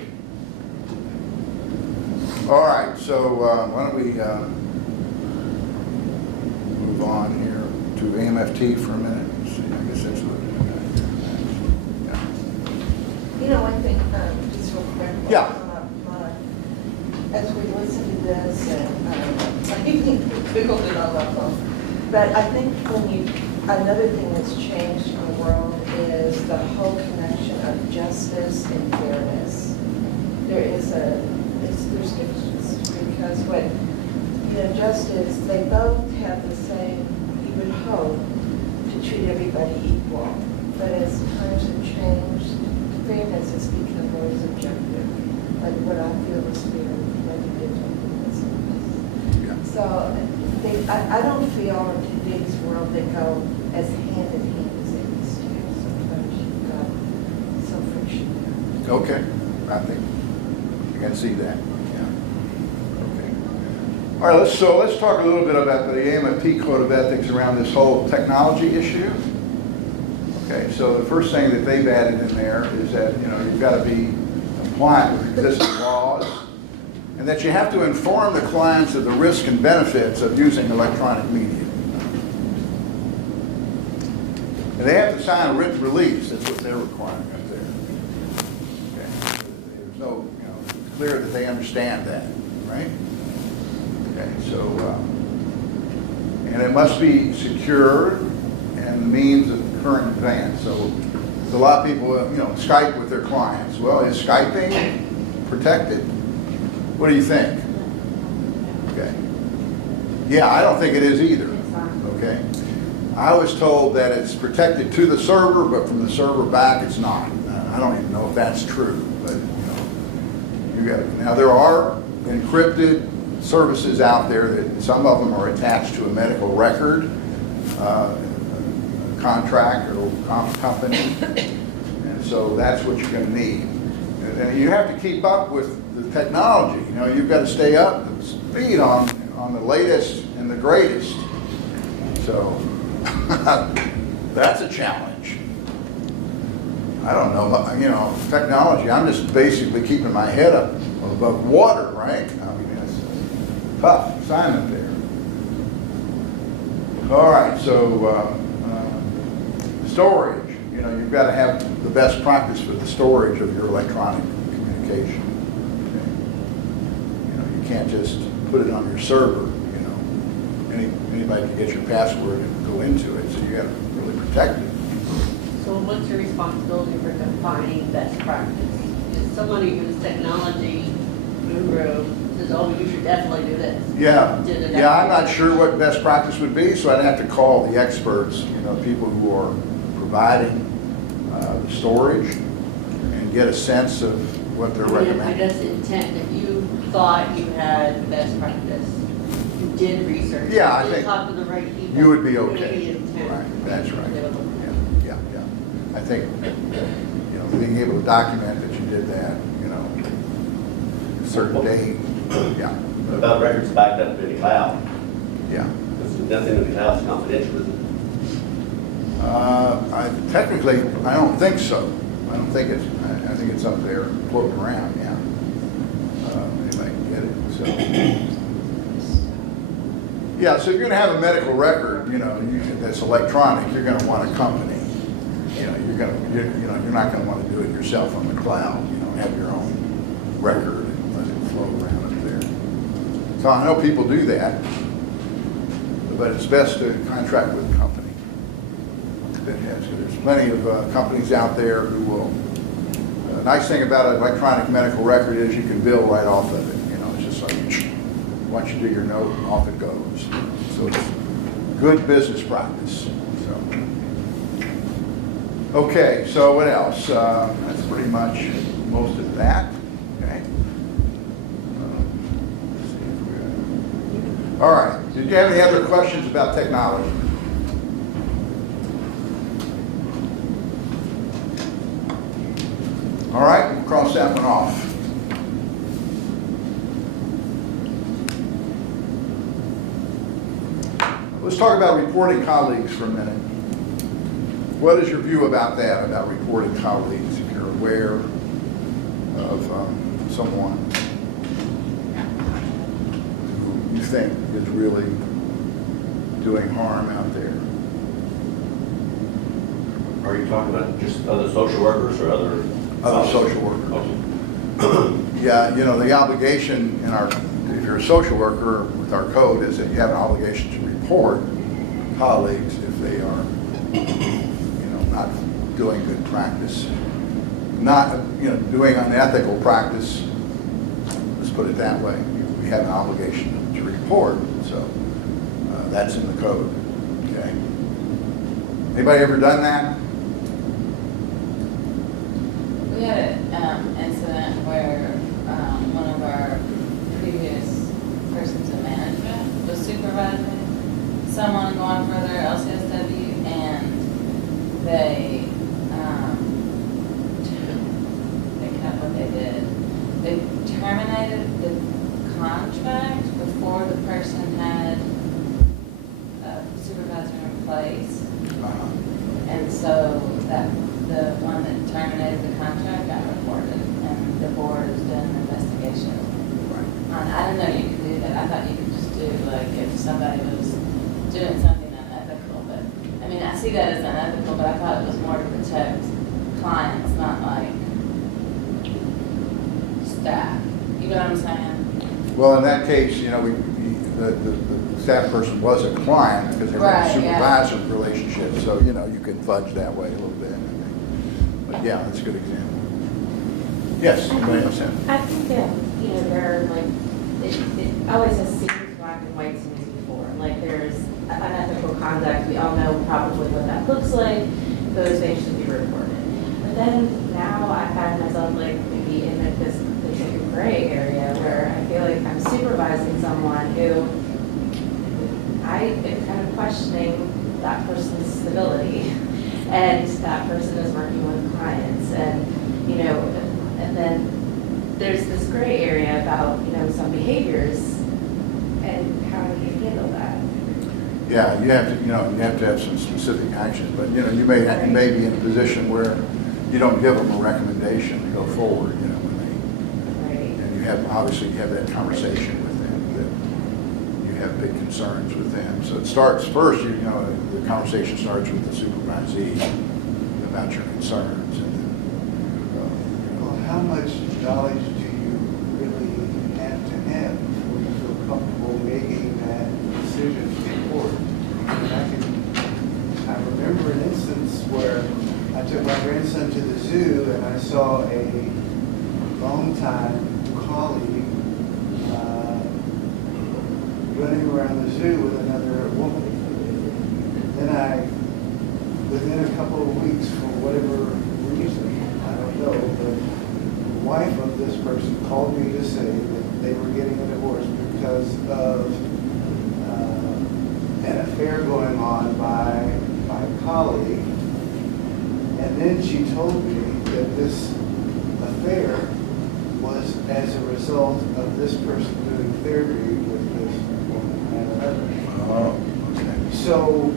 All right, so why don't we move on here to AMFT for a minute? Let's see, I guess that's what. One thing, just real quick. Yeah. As we listen to this, and I even Googled it on my phone, but I think another thing that's changed in the world is the whole connection of justice and fairness. There's differences, because justice, they both have the same, you would hope, to treat everybody equal. But as times have changed, fairness has become more subjective, like what I feel is fair, like it is something. Yeah. So I don't feel in today's world they go as hand in hand as they used to. Sometimes you've got some friction there. Okay, I think you can see that, yeah. Okay. All right, let's talk a little bit about the AMFT Code of Ethics around this whole technology issue. Okay, so the first thing that they've added in there is that, you've got to be compliant with existing laws, and that you have to inform the clients of the risks and benefits of using electronic media. And they have to sign a written release, that's what they're requiring up there. Okay. There's no, it's clear that they understand that, right? Okay, so, and it must be secure and the means of current advance. So a lot of people, Skype with their clients. Well, is Skyping protected? What do you think? Okay. Yeah, I don't think it is either. Okay. I was told that it's protected to the server, but from the server back, it's not. I don't even know if that's true, but you got it. Now there are encrypted services out there that some of them are attached to a medical record, contract or company, and so that's what you're going to need. And you have to keep up with the technology. You've got to stay up to speed on the latest and the greatest. So that's a challenge. I don't know, technology. I'm just basically keeping my head up above water, right? I mean, it's a tough assignment there. All right, so storage. You've got to have the best practice for the storage of your electronic communication. Okay? You can't just put it on your server. Anybody can get your password and go into it, so you got to really protect it. So what's your responsibility for defining best practice? Is somebody who's technology guru says, oh, you should definitely do this? Yeah, Did it I'm not actually- sure what best practice would be, so I'd have to call the experts, people who are providing the storage, and get a sense of what they're I recommending. guess intent, if you thought you had best practice, you did research, Yeah, I you did think talk to the right people. You would be would okay. be intent. Right, that's right. They would look Yeah. I think, being able to document that you did that, a certain date, yeah, What about records backed up in the cloud? yeah. Because nothing in the cloud is confidential, is it? Technically, I don't think so. I don't think it's, I think it's up there floating around, yeah. Anybody can get it, so. Yeah, so if you're gonna have a medical record, that's electronic, you're gonna want a company. You're not gonna wanna do it yourself on the cloud, have your own record and let it flow around up there. So I know people do that, but it's best to contract with a company that has, there's plenty of companies out there who will, the nice thing about an electronic medical record is you can bill right off of it, it's just like, once you do your note, off it goes. So it's good business practice, so. Okay, so what else? That's pretty much most of that, okay? Let's see if all right, did you have any other questions about technology? All right, we'll cross that one off. Let's talk about reporting colleagues for a minute. What is your view about that, about reporting colleagues, if you're aware of someone who you think is really doing harm out there? Are you talking about just other social workers or other? Other social workers. Okay. Yeah, the obligation in if you're a social worker with our code is that you have an obligation to report colleagues if they are, not doing good practice, not, doing unethical practice. Let's put it that way. We have an obligation to report, so that's in the code. Okay. Anybody ever done that? We had an incident where one of our previous persons in management was supervising someone going for their LCSW, and they kind of what they did. They terminated terminated the contract, got reported, and the board is doing an investigation. I didn't know you could do that. I thought you could just do, like, if somebody was doing something unethical, but, I mean, I see that as unethical, but I thought it was more to protect clients, not like staff. You know what I'm saying? Well, in that case, you know, the staff person was a client because they were in a Right, yeah. supervisor relationship, so, you know, you can fudge that way a little bit. But yeah, that's a good example. Yes, anybody else have? I think that, you know, there are like, it always has seems black and white to me before. Like there's unethical conduct, we all know probably what that looks like, those things should be reported. But then now I find myself like maybe in like this like a gray area where I feel like I'm supervising someone who I am kind of questioning that person's stability. And that person is working with clients and, you know, and then there's this gray area about, you know, some behaviors and how do you handle that? Yeah, you have to, you know, you have to have some specific actions, but, you know, you may be in a position where you don't give them a recommendation to go forward, you know, when Right. and you have, obviously, you have that conversation with them, that you have big concerns with them. So it starts first, you know, the conversation starts with the supervisee about your concerns. And Well, how much knowledge do you really have to have before you feel comfortable making that decision to report? And I remember an instance where I took my grandson to the zoo and I saw a longtime colleague running around the zoo with another woman. Then within a couple of weeks, for whatever reason, I don't know, but the wife of this person called me to say that they were getting a divorce because of an affair going on by my colleague. And then she told me that this affair was as a result of this person doing therapy with this woman and another. Oh, okay. So.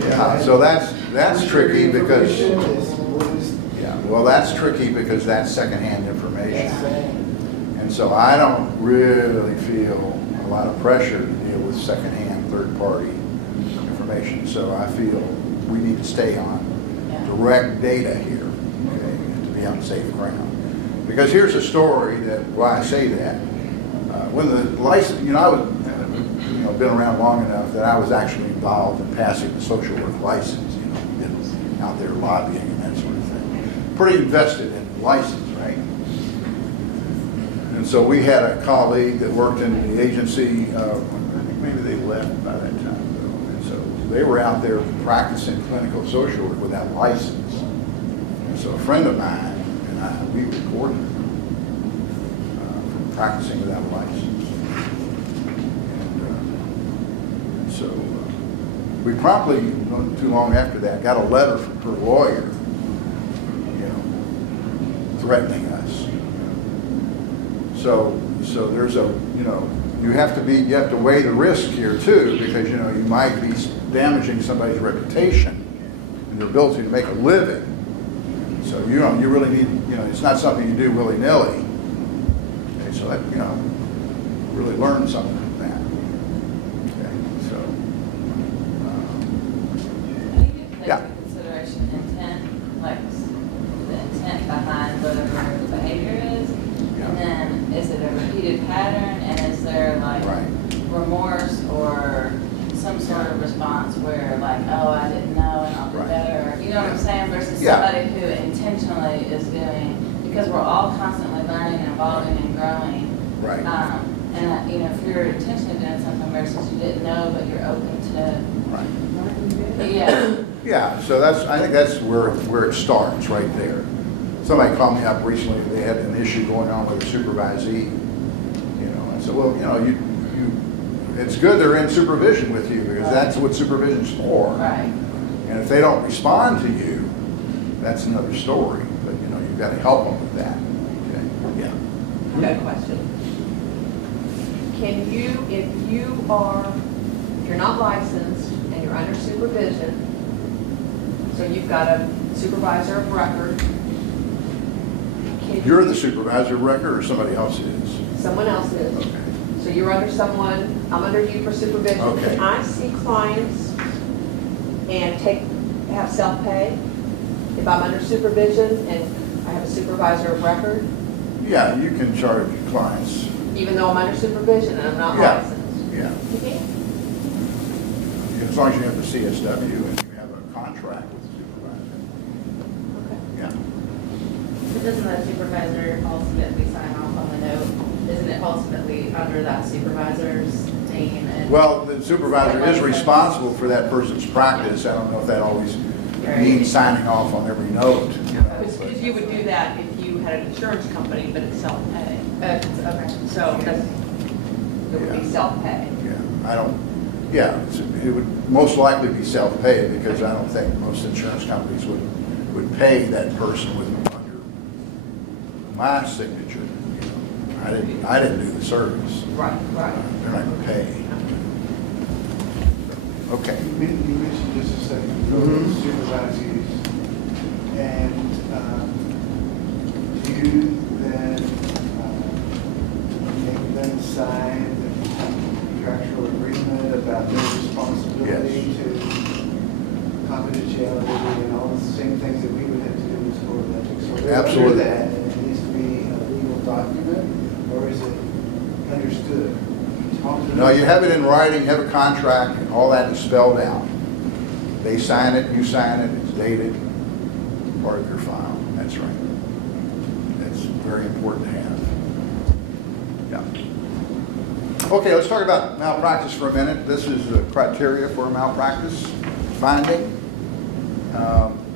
Yeah, so that's tricky because, Is yeah, well, that's tricky because that's secondhand information. And so I don't really feel a lot of pressure to deal with secondhand, third-party information. So I feel we need to stay on direct data here, okay, to be on safe ground. Because here's a story that, why I say that. When the license, you know, I was, you know, been around long enough that I was actually involved in passing the social work license, you know, been out there lobbying and that sort of thing. Pretty invested in license, right? And so we had a colleague that worked in the agency, I think maybe they left by that time though. And so they were out there practicing clinical social work with that license. And so a friend of mine and I, we recorded from practicing without a license. And so we promptly, not too long after that, got a letter from her lawyer, you know, threatening us. So there's a, you know, you have to weigh the risk here too, because, you know, you might be damaging somebody's reputation and their ability to make a living. So, you know, you really need, you know, it's not something you do willy-nilly. Okay, so that, you know, really learn something from that. Okay, so. I think it takes Yeah. into consideration intent, like the intent behind whatever the behavior is. And then, is it a repeated pattern, and is there like Right. remorse or some sort of response where like, oh, I didn't know and I'll do Right. better, you know what I'm saying, versus Yeah. somebody who intentionally is doing, because we're all constantly learning and evolving and growing. Right. And you know, if you're intentionally doing something versus you didn't know, but you're open to, Right. yeah. Yeah, so I think that's where it starts, right there. Somebody called me up recently, they had an issue going on with a supervisee, you know, I said, well, you know, it's good they're in supervision with you, because that's what supervision's for. Right. And if they don't respond to you, that's another story, but, you know, you've got to help them with that, okay? Yeah. I've got a question. Can you, if you're not licensed and you're under supervision, so you've got a supervisor of record. Can You're you- the supervisor of record or somebody else is? Someone else is. Okay. So you're under someone, I'm under you for supervision. Okay. Can I see clients and have self-pay? If I'm under supervision and I have a supervisor of record, Yeah, you can charge clients. even though I'm under supervision and I'm not Yeah. licensed? Yeah, You can? as long as you have the CSW and you have a contract with the supervisor. Okay. Yeah. But doesn't that supervisor ultimately sign off on the note? Isn't it ultimately under that supervisor's name and? Well, the supervisor is responsible for that person's practice. I don't know if that always means signing off on every note, you know. Because you would do that if you had an insurance company, but it's self-pay. Okay. So it would be Yeah. self-pay. Yeah, I don't, yeah, it would most likely be self-pay because I don't think most insurance companies would pay that person with under my signature. You know, I didn't do the service. Right, right. They're not gonna pay. Okay. You mentioned just a second ago, Mhm. supervisees, and do you then make them sign the contractual agreement about their responsibility to confidentiality and all the same things that we would have to do as board of ethics? So they're under Absolutely. that, and it needs to be a legal document, or is it understood? Talk to them. No, you have it in writing, you have a contract, and all that is spelled out. They sign it, you sign it, it's dated, part of your file. That's right. That's very important to have. Yeah. Okay, let's talk about malpractice for a minute. This is the criteria for malpractice finding.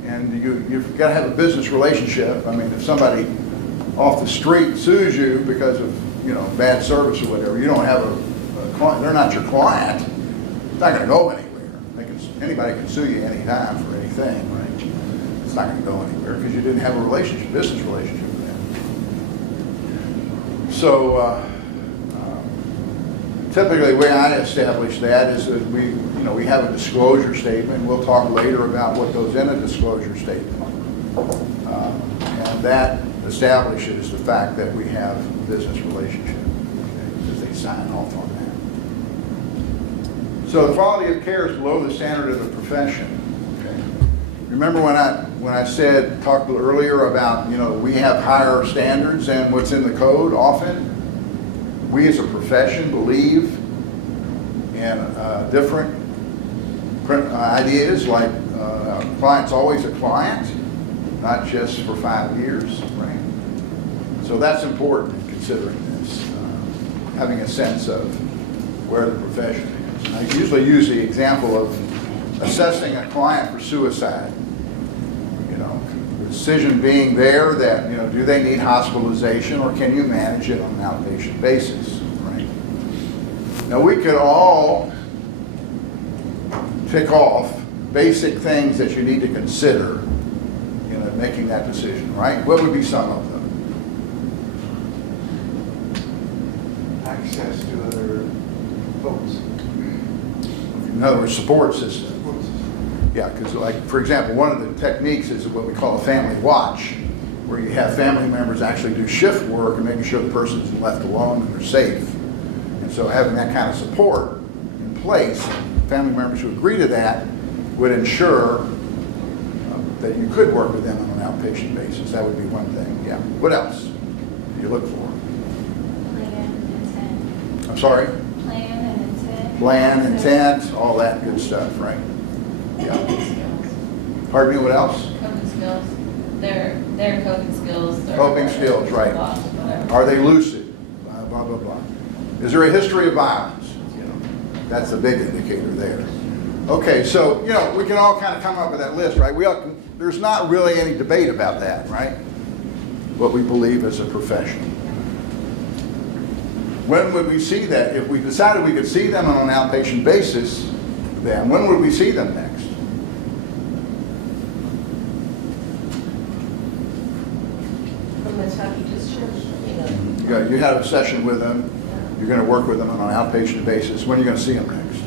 And you've got to have a business relationship. I mean, if somebody off the street sues you because of, you know, bad service or whatever, you don't have a client, they're not your client, it's not going to go anywhere. Anybody can sue you anytime for anything, right? It's not going to go anywhere because you didn't have a relationship, business relationship with them. So typically the way I establish that is that we have a disclosure statement. We'll talk later about what goes in a disclosure statement. And that establishes the fact that we have a business relationship, because they sign off on that. So the quality of care is below the standard of the profession. Okay. Remember when I talked earlier about, you know, we have higher standards than what's in the code often? We as a profession believe in different ideas, like a client's always a client, not just for 5 years, right? So that's important in considering this, having a sense of where the profession is. I usually use the example of assessing a client for suicide. You know, the decision being there that, you know, do they need hospitalization or can you manage it on an outpatient basis, right? Now we could all tick off basic things that you need to consider in making that decision, right? What would be some of them? Access to other folks. In other words, support system. Support system. Yeah, because like, for example, one of the techniques is what we call a family watch, where you have family members actually do shift work and making sure the person is left alone and they're safe. And so having that kind of support in place, family members who agree to that would ensure that you could work with them on an outpatient basis. That would be one thing, yeah. What else do you look for? Plan, intent. I'm sorry? Plan and intent. Plan, intent, all that good stuff, right? Yeah. Pardon me, what else? Coping skills. Their coping skills. their- Coping skills, right. Whatever. Are they lucid? Blah, blah, blah. Is there a history of violence? You know, that's a big indicator there. Okay, so, you know, we can all kind of come up with that list, right? There's not really any debate about that, right? What we believe as a profession. When would we see that? If we decided we could see them on an outpatient basis, then when would we see them next? From the time you just shared, you know. You had a session with them, you're going to work with them on an outpatient basis. When are you going to see them next?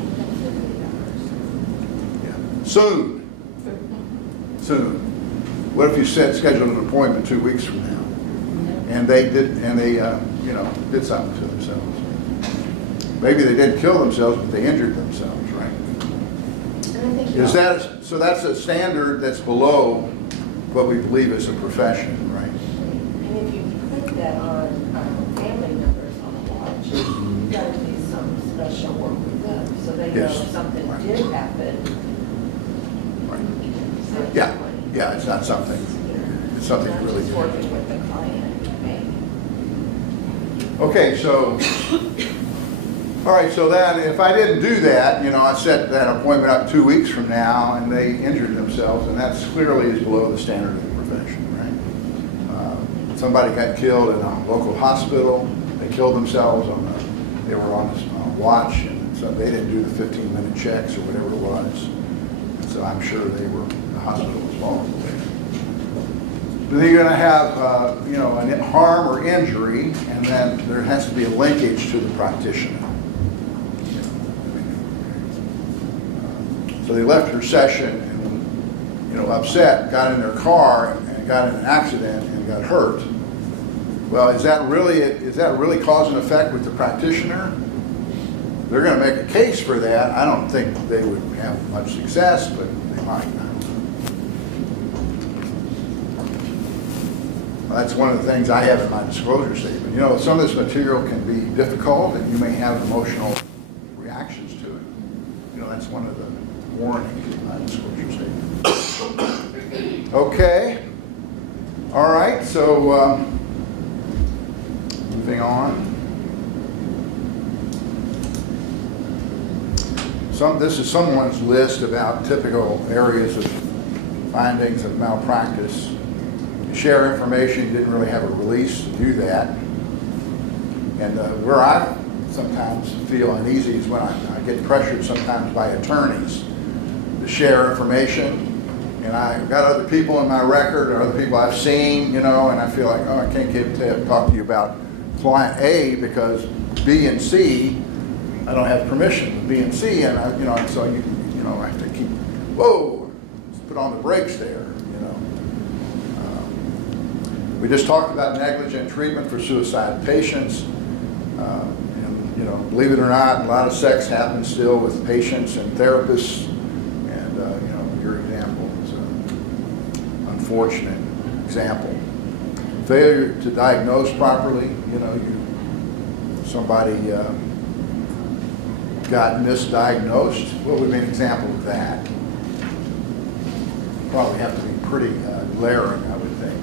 Yeah. Soon. Soon. What if you scheduled an appointment 2 weeks from now? And they did something to themselves. Maybe they didn't kill themselves, but they injured themselves, right? And I think you Is know- that, so that's a standard that's below what we believe is a profession, right? And if you put that on family members on a watch, you gotta do some special work with them, so they know Yes. if something Right. did happen. Right. certainly, Yeah, it's not something, it's something Not really. just working with the client, maybe. Okay, so, all right, so then if I didn't do that, I set that appointment up 2 weeks from now and they injured themselves, and that's clearly is below the standard of the profession, right? Somebody got killed in a local hospital, they killed themselves they were on a watch, and so they didn't do the 15-minute checks or whatever it was. So I'm sure the hospital was vulnerable there. But then you're going to have, a harm or injury, and then there has to be a linkage to the practitioner. So they left her session and, upset, got in their car and got in an accident and got hurt. Well, is that really cause and effect with the practitioner? They're going to make a case for that. I don't think they would have much success, but they might. That's one of the things I have in my disclosure statement. Some of this material can be difficult and you may have emotional reactions to it. That's one of the warnings in my disclosure statement. Okay. All right, so moving on. This is someone's list about typical areas of findings of malpractice. Share information, you didn't really have a release to do that. And where I sometimes feel uneasy is when I get pressured sometimes by attorneys to share information. And I've got other people in my record or other people I've seen, and I feel like, I can't talk to you about client A because B and C, I don't have permission with B and C, and I have to keep, let's put on the brakes there. We just talked about negligent treatment for suicide patients. Believe it or not, a lot of sex happens still with patients and therapists. And, your example is an unfortunate example. Failure to diagnose properly, somebody got misdiagnosed. What would be an example of that? Probably have to be pretty glaring, I would think.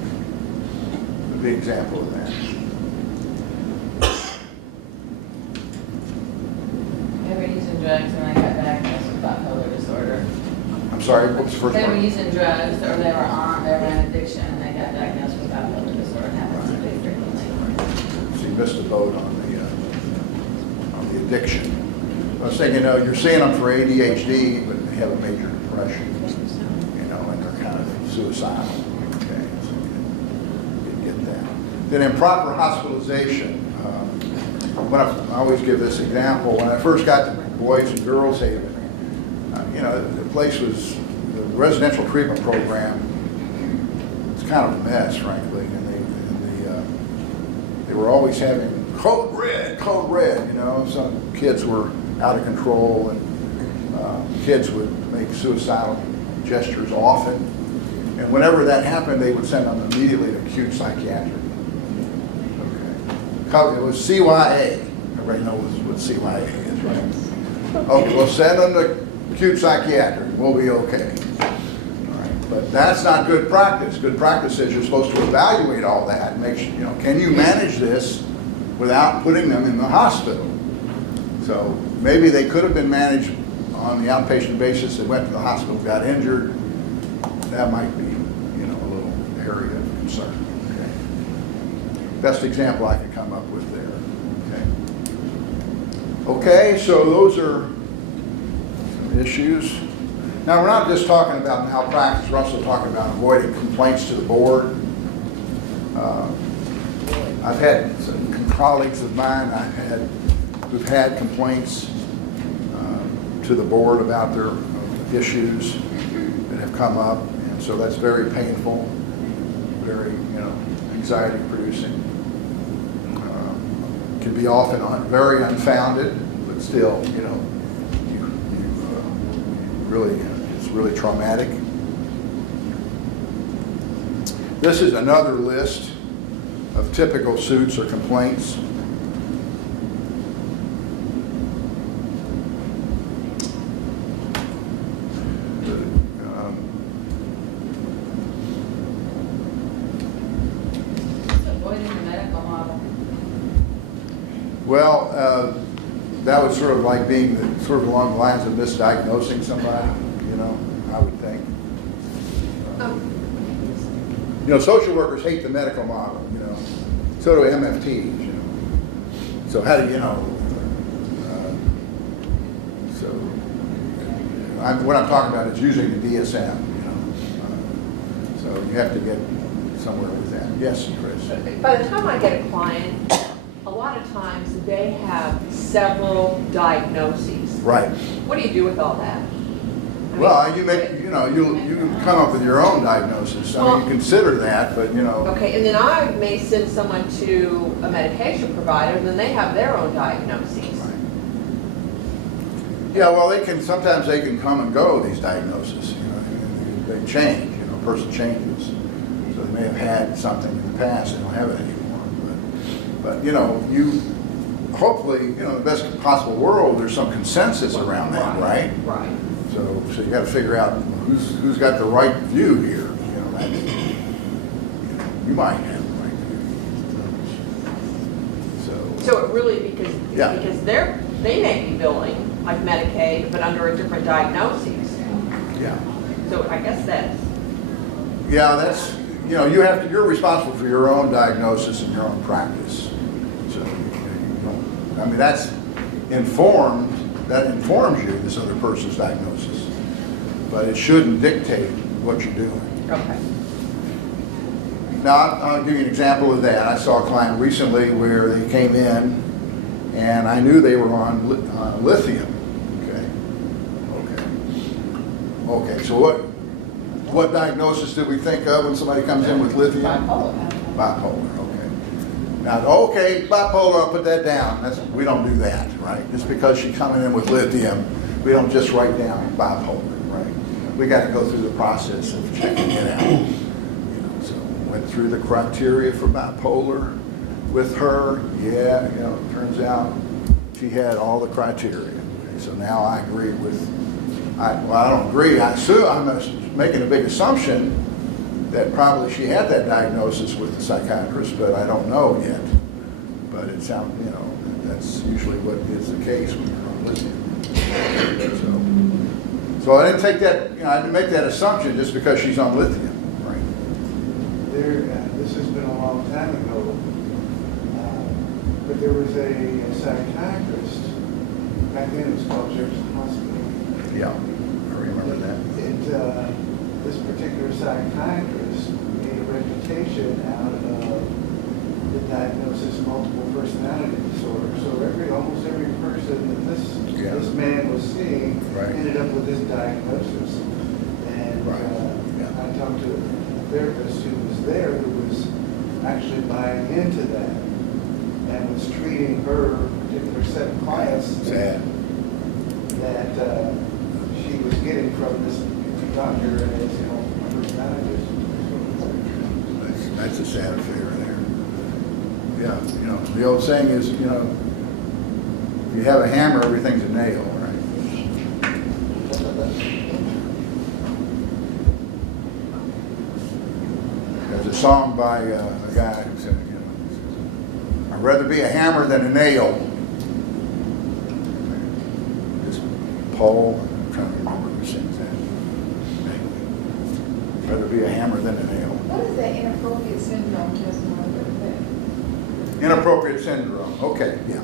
Would be an example of that. They were using drugs and they got diagnosed with bipolar disorder. I'm sorry, what was the first They were part? using drugs or they were in addiction and they got diagnosed with bipolar disorder. It happens pretty frequently. So you missed the boat on the addiction. I was thinking, you're seeing them for ADHD, but they have a major depression, and they're kind of suicidal. Okay, so you get that. Then improper hospitalization. I always give this example. When I first got to Boys and Girls Haven, the place was, the residential treatment program, it's kind of a mess, frankly, and they were always having code red, some kids were out of control, and kids would make suicidal gestures often, and whenever that happened, they would send them immediately to acute psychiatric. Okay. It was CYA. Everybody knows what CYA is, right? Okay, we'll send them to acute psychiatric. We'll be okay. All right. But that's not good practice. Good practice is you're supposed to evaluate all that and make sure, can you manage this without putting them in the hospital? So maybe they could have been managed on the outpatient basis. They went to the hospital, got injured. That might be, a little area of concern. Okay. Best example I can come up with there. Okay, so those are some issues. Now, we're not just talking about malpractice, we're also talking about avoiding complaints to the board. I've had some colleagues of mine who've had complaints to the board about their issues that have come up, and so that's very painful, very, anxiety producing. Can be often very unfounded, but still, really, it's really traumatic. This is another list of typical suits or complaints. Avoiding the medical model. Well, that was sort of like being sort of along the lines of misdiagnosing somebody, I would think. Social workers hate the medical model, so do MFTs, So how do you know? What I'm talking about is using the DSM, So you have to get somewhere with that. Yes, Chris? By the time I get a client, a lot of times they have several diagnoses. Right. What do you do with all that? Well, you make, you can come up with your own diagnosis. I mean, you consider that, but, Okay, and then I may send someone to a medication provider, and then they have their own diagnoses. Yeah, well, sometimes they can come and go, these diagnoses, they change, a person changes. So they may have had something in the past, they don't have it anymore. But you, hopefully, the best possible world, there's some consensus around that, right? Right. So you got to figure out who's got the right view here. You might have the right view. So it really, because Yeah. they may be billing like Medicaid, but under a different diagnosis. Yeah. So I guess that's, That's you're responsible for your own diagnosis and your own practice. So that's that informs you, this other person's diagnosis, but it shouldn't dictate what you're doing. okay. Now, I'll give you an example of that. I saw a client recently where they came in and I knew they were on lithium. Okay, so what diagnosis did we think of when somebody comes in with lithium? Bipolar, okay. Now, bipolar, I'll put that down. We don't do that, right? Just because she's coming in with lithium, we don't just write down bipolar, right? We got to go through the process of checking it out. So went through the criteria for bipolar with her. Yeah, it turns out she had all the criteria. Okay, so now I agree with. I don't agree. I'm making a big assumption that probably she had that diagnosis with the psychiatrist, but I don't know yet. But it sounds, that's usually what is the case when you're on lithium. So I didn't take that, I didn't make that assumption just because she's on lithium, right? This has been a long time ago, but there was a psychiatrist, back then it was called Jefferson Hospital. Yeah, I remember that. This particular psychiatrist made a reputation out of the diagnosis of multiple personality disorder. So almost every person that this man was seeing ended up with this diagnosis. And I talked to a therapist who was there who was actually buying into that and was treating her particular set of clients that she was getting from this doctor as personality disorder. That's a sad affair there. Yeah, the old saying is, if you have a hammer, everything's a nail, right? There's a song by a guy who said, I'd rather be a hammer than a nail. This Paul, I'm trying to remember who sings that. I'd rather be a hammer than a nail. What is that inappropriate syndrome, just Inappropriate syndrome, okay, yeah.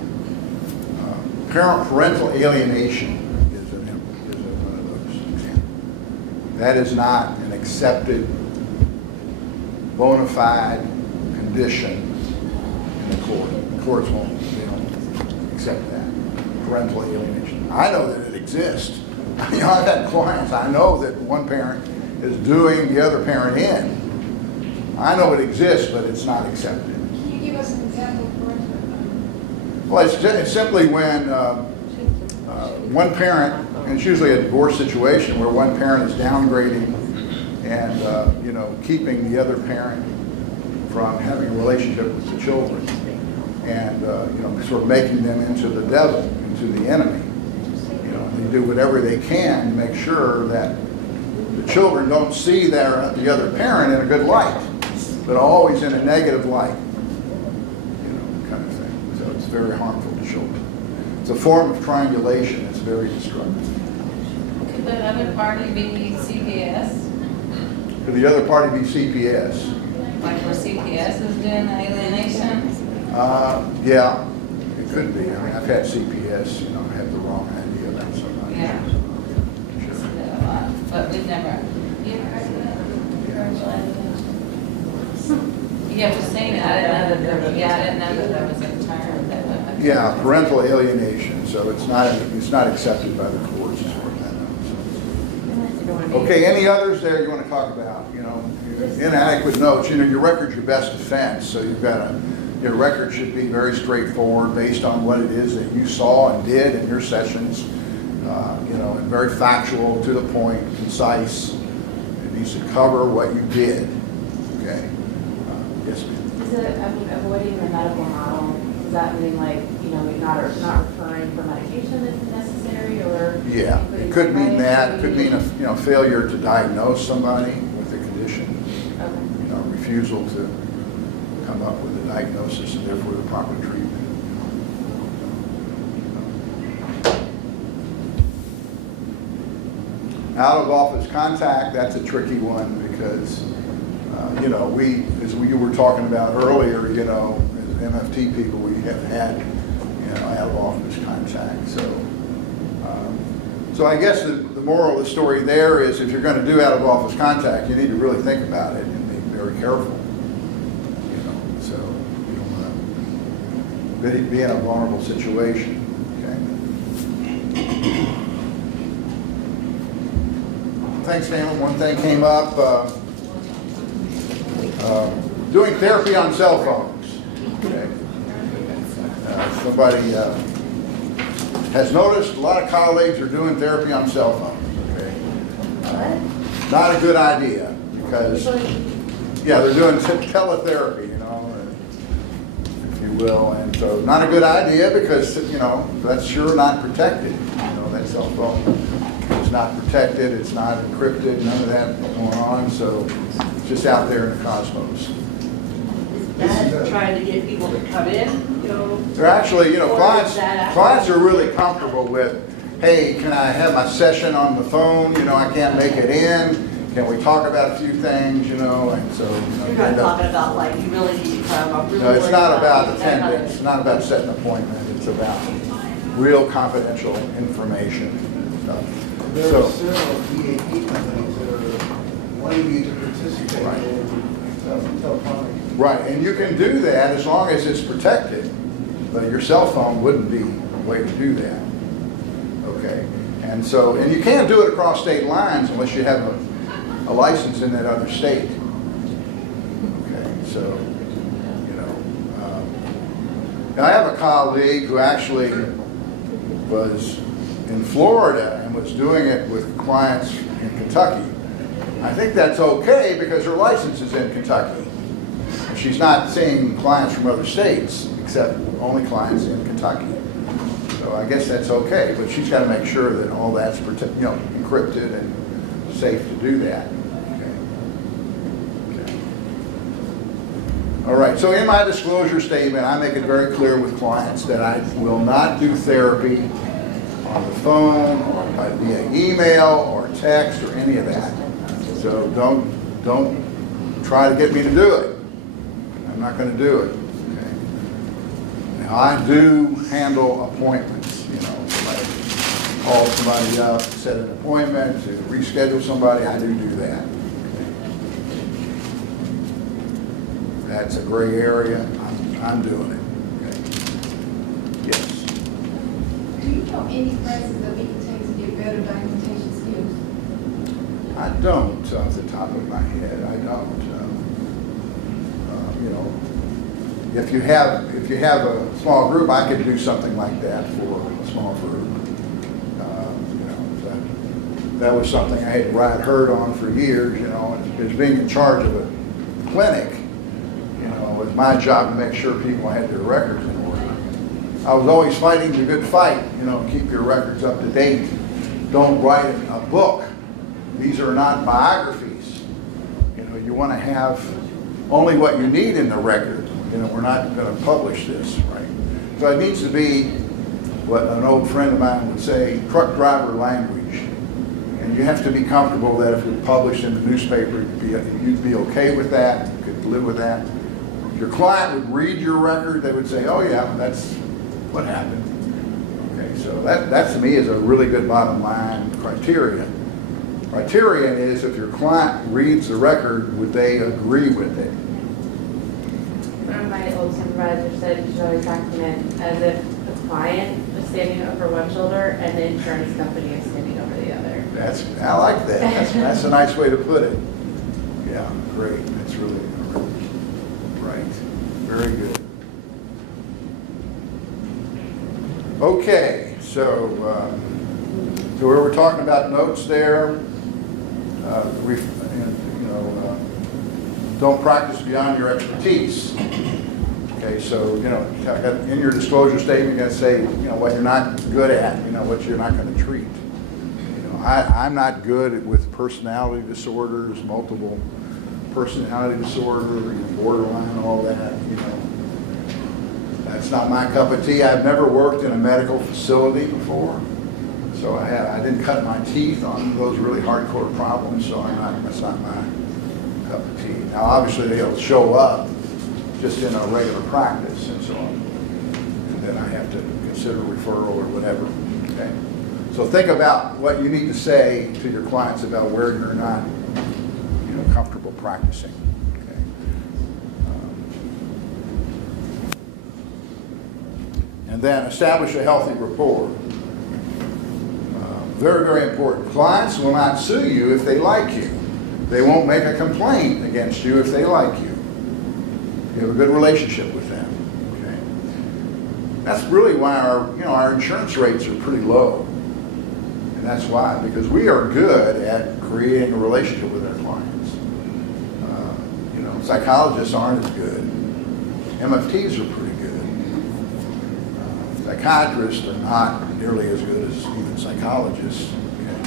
Parental alienation is one of those examples. That is not an accepted, bona fide condition in the court. The courts they don't accept that, parental alienation. I know that it exists. I've had clients, I know that one parent is doing the other parent in. I know it exists, but it's not accepted. Can you give us an example for us? Well, it's simply when one parent, and it's usually a divorce situation where one parent is downgrading and, keeping the other parent from having a relationship with the children and, sort of making them into the devil, into the enemy. They do whatever they can to make sure that the children don't see the other parent in a good light, but always in a negative light, kind of thing. So it's very harmful to children. It's a form of triangulation. It's very destructive. Could that other party be CPS? Could the other party be CPS? Like where CPS is doing the alienation? Yeah, it could be. I mean, I've had CPS, have the wrong idea about somebody. Yeah. Sure. But we've never, you ever heard of that? Parental alienation? Yeah, we've seen it. I didn't know that there was a term that. Yeah, parental alienation. So it's not accepted by the courts as far as I know. Okay, any others there you want to talk about? Inadequate notes. Your record's your best defense. So your record should be very straightforward based on what it is that you saw and did in your sessions. And very factual, to the point, concise. It needs to cover what you did. Okay. Yes, ma'am. Is it, avoiding the medical model, does that mean not referring for medication if necessary, or? Yeah, it could mean that. It could mean a failure to diagnose somebody with a condition. Okay. Refusal to come up with a diagnosis and therefore the proper treatment. Out of office contact, that's a tricky one because, as you were talking about earlier, as MFT people, we have had, out of office contact. So I guess the moral of the story there is if you're going to do out of office contact, you need to really think about it and be very careful. So you don't want to be in a vulnerable situation. Thanks, Damon. One thing came up, doing therapy on cell phones. Okay. Somebody has noticed a lot of colleagues are doing therapy on cell phones. Okay. Not a good idea because, they're doing teletherapy, if you will. And so not a good idea because, that's sure not protected. That cell phone is not protected, it's not encrypted, none of that going on, so it's just out there in the cosmos. That trying to get people to come in, They're actually, Or clients is that clients are really comfortable with, hey, can I have my session on the phone? I can't make it in. Can we talk about a few things, and so. You're not talking about like, you really need to come, I'm really No, it's worried not about that kind of- attendance, it's not about setting an appointment, it's about real confidential information and stuff. There So- are several EAP companies that are wanting you to participate Right. in telephonic. Right, and you can do that as long as it's protected, but your cell phone wouldn't be a way to do that. Okay, and you can't do it across state lines unless you have a license in that other state. Okay, so, I have a colleague who actually was in Florida and was doing it with clients in Kentucky. I think that's okay because her license is in Kentucky. She's not seeing clients from other states, except only clients in Kentucky. So I guess that's okay, but she's got to make sure that all that's encrypted and safe to do that. Okay. All right, so in my disclosure statement, I make it very clear with clients that I will not do therapy on the phone or via email or text or any of that. So don't try to get me to do it. I'm not going to do it. Okay? Now I do handle appointments. If I call somebody up, set an appointment, to reschedule somebody, I do that. That's a gray area. I'm doing it. Okay? Yes. Do you know any classes that we can take to get better documentation skills? I don't, off the top of my head, I don't. You know, if you have a small group, I could do something like that for a small group. You know, that was something I had to ride herd on for years, you know, as being in charge of a clinic, you know, it was my job to make sure people had their records in order. I was always fighting the good fight, you know, keep your records up to date. Don't write a book. These are not biographies. You know, you want to have only what you need in the record. You know, we're not going to publish this, right? So it needs to be what an old friend of mine would say, truck driver language. And you have to be comfortable that if it's published in the newspaper, you'd be okay with that, you could live with that. If your client would read your record, they would say, oh yeah, that's what happened. Okay, so that to me is a really good bottom line criterion. Criterion is if your client reads the record, would they agree with it? One of my old supervisors said you should always document as if the client was standing over one shoulder and the insurance company is standing over the other. I like that. That's a nice way to put it. Yeah, great. That's really right. Very good. Okay, so we were talking about notes there. Don't practice beyond your expertise. Okay, so, you know, in your disclosure statement, you got to say, you know, what you're not good at, you know, what you're not going to treat. You know, I'm not good with personality disorders, multiple personality disorder, borderline, all that, you know. That's not my cup of tea. I've never worked in a medical facility before, so I didn't cut my teeth on those really hardcore problems, so that's not my cup of tea. Now, obviously, they'll show up just in a regular practice and so on, and then I have to consider referral or whatever, okay? So think about what you need to say to your clients about where you're not, you know, comfortable practicing, okay? And then establish a healthy rapport. Very, very important. Clients will not sue you if they like you. They won't make a complaint against you if they like you. You have a good relationship with them. Okay? That's really why our insurance rates are pretty low. And that's why, because we are good at creating a relationship with our clients. You know, psychologists aren't as good. MFTs are pretty good. Psychiatrists are not nearly as good as even psychologists. Okay?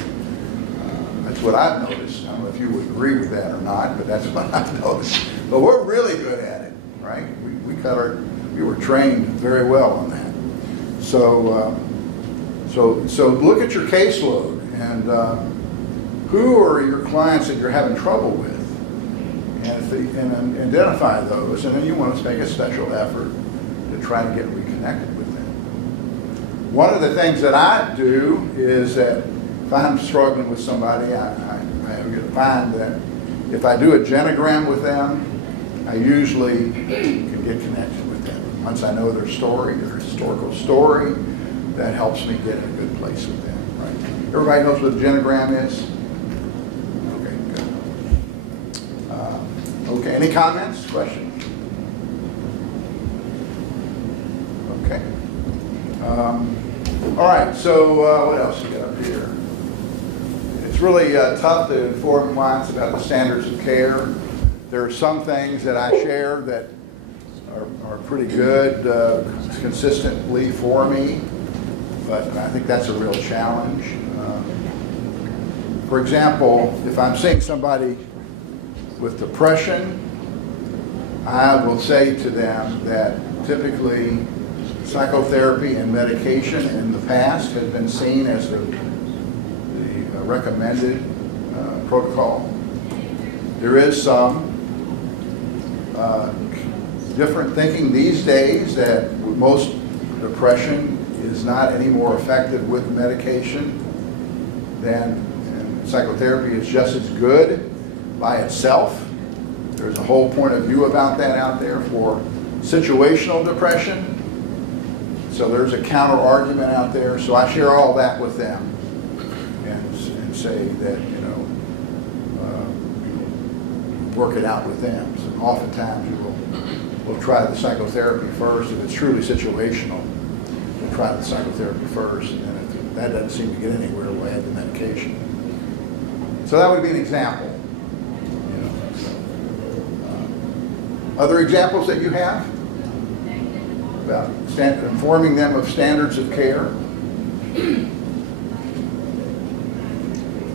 That's what I've noticed. I don't know if you would agree with that or not, but that's what I've noticed. But we're really good at it, right? We were trained very well on that. So look at your caseload and who are your clients that you're having trouble with, and identify those, and then you want to make a special effort to try to get reconnected with them. One of the things that I do is that if I'm struggling with somebody, I find that if I do a genogram with them, I usually can get connected with them. Once I know their story, their historical story, that helps me get in a good place with them, right? Everybody knows what a genogram is? Okay, good. Okay, any comments, questions? Okay. All right, so what else we got up here? It's really tough to inform clients about the standards of care. There are some things that I share that are pretty good consistently for me, but I think that's a real challenge. For example, if I'm seeing somebody with depression, I will say to them that typically psychotherapy and medication in the past has been seen as the recommended protocol. There is some different thinking these days that most depression is not any more effective with medication than psychotherapy is just as good by itself. There's a whole point of view about that out there for situational depression. So there's a counter argument out there. So I share all that with them and say that, you know, work it out with them. So oftentimes we'll try the psychotherapy first. If it's truly situational, we'll try the psychotherapy first, and then if that doesn't seem to get anywhere, we'll add the medication. So that would be an example. You know, so, other examples that you have about informing them of standards of care?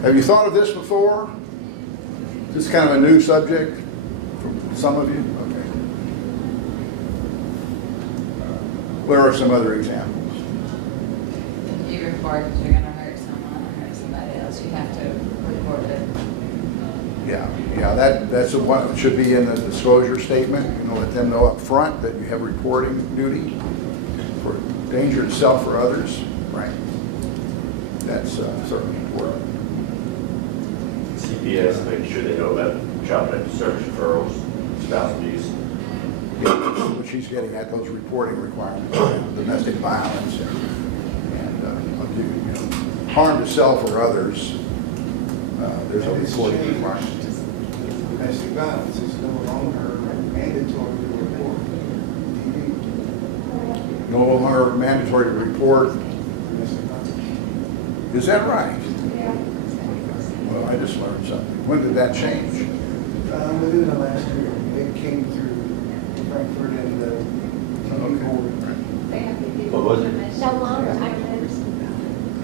Have you thought of this before? This is kind of a new subject for some of you? Okay. What are some other examples? If you report that you're gonna hurt someone or hurt somebody else, you have to report it. Yeah, that's the one that should be in the disclosure statement. You know, let them know up front that you have reporting duty for danger to self or others. Right. That's certainly important. CPS, making sure they know about child protective service referrals, spouse abuse. Which he's getting at, those reporting requirements, domestic violence and harm to self or others. There's a And it's reporting changed. requirement. Domestic violence is no longer mandatory to report. DV. No longer mandatory to report. Domestic violence. Is that right? Yeah. Well, I just learned something. When did that change? Within the last year, it came through Frankfurt and the TV board. They have to give What was it? permission. No longer, I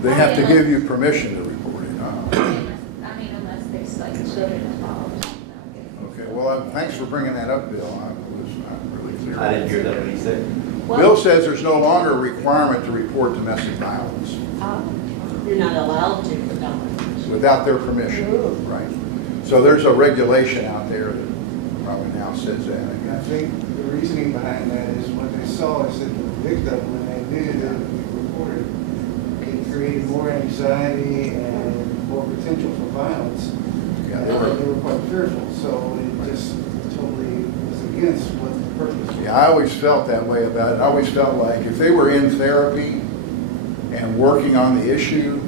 They have to give you permission to report it. I mean, unless there's like children involved. Okay, well, thanks for bringing that up, Bill. I was not really clear. I didn't hear that what he said. Bill says there's no longer a requirement to report domestic violence You're not allowed to without my permission. without their permission, right? So there's a regulation out there that probably now says that. And I think the reasoning behind that is what they saw is that the victim, when they knew that it would be reported, it created more anxiety and more potential for violence. Yeah, They were quite fearful, so it just totally was against what the purpose was. Yeah, I always felt that way about it. I always felt like if they were in therapy and working on the issue,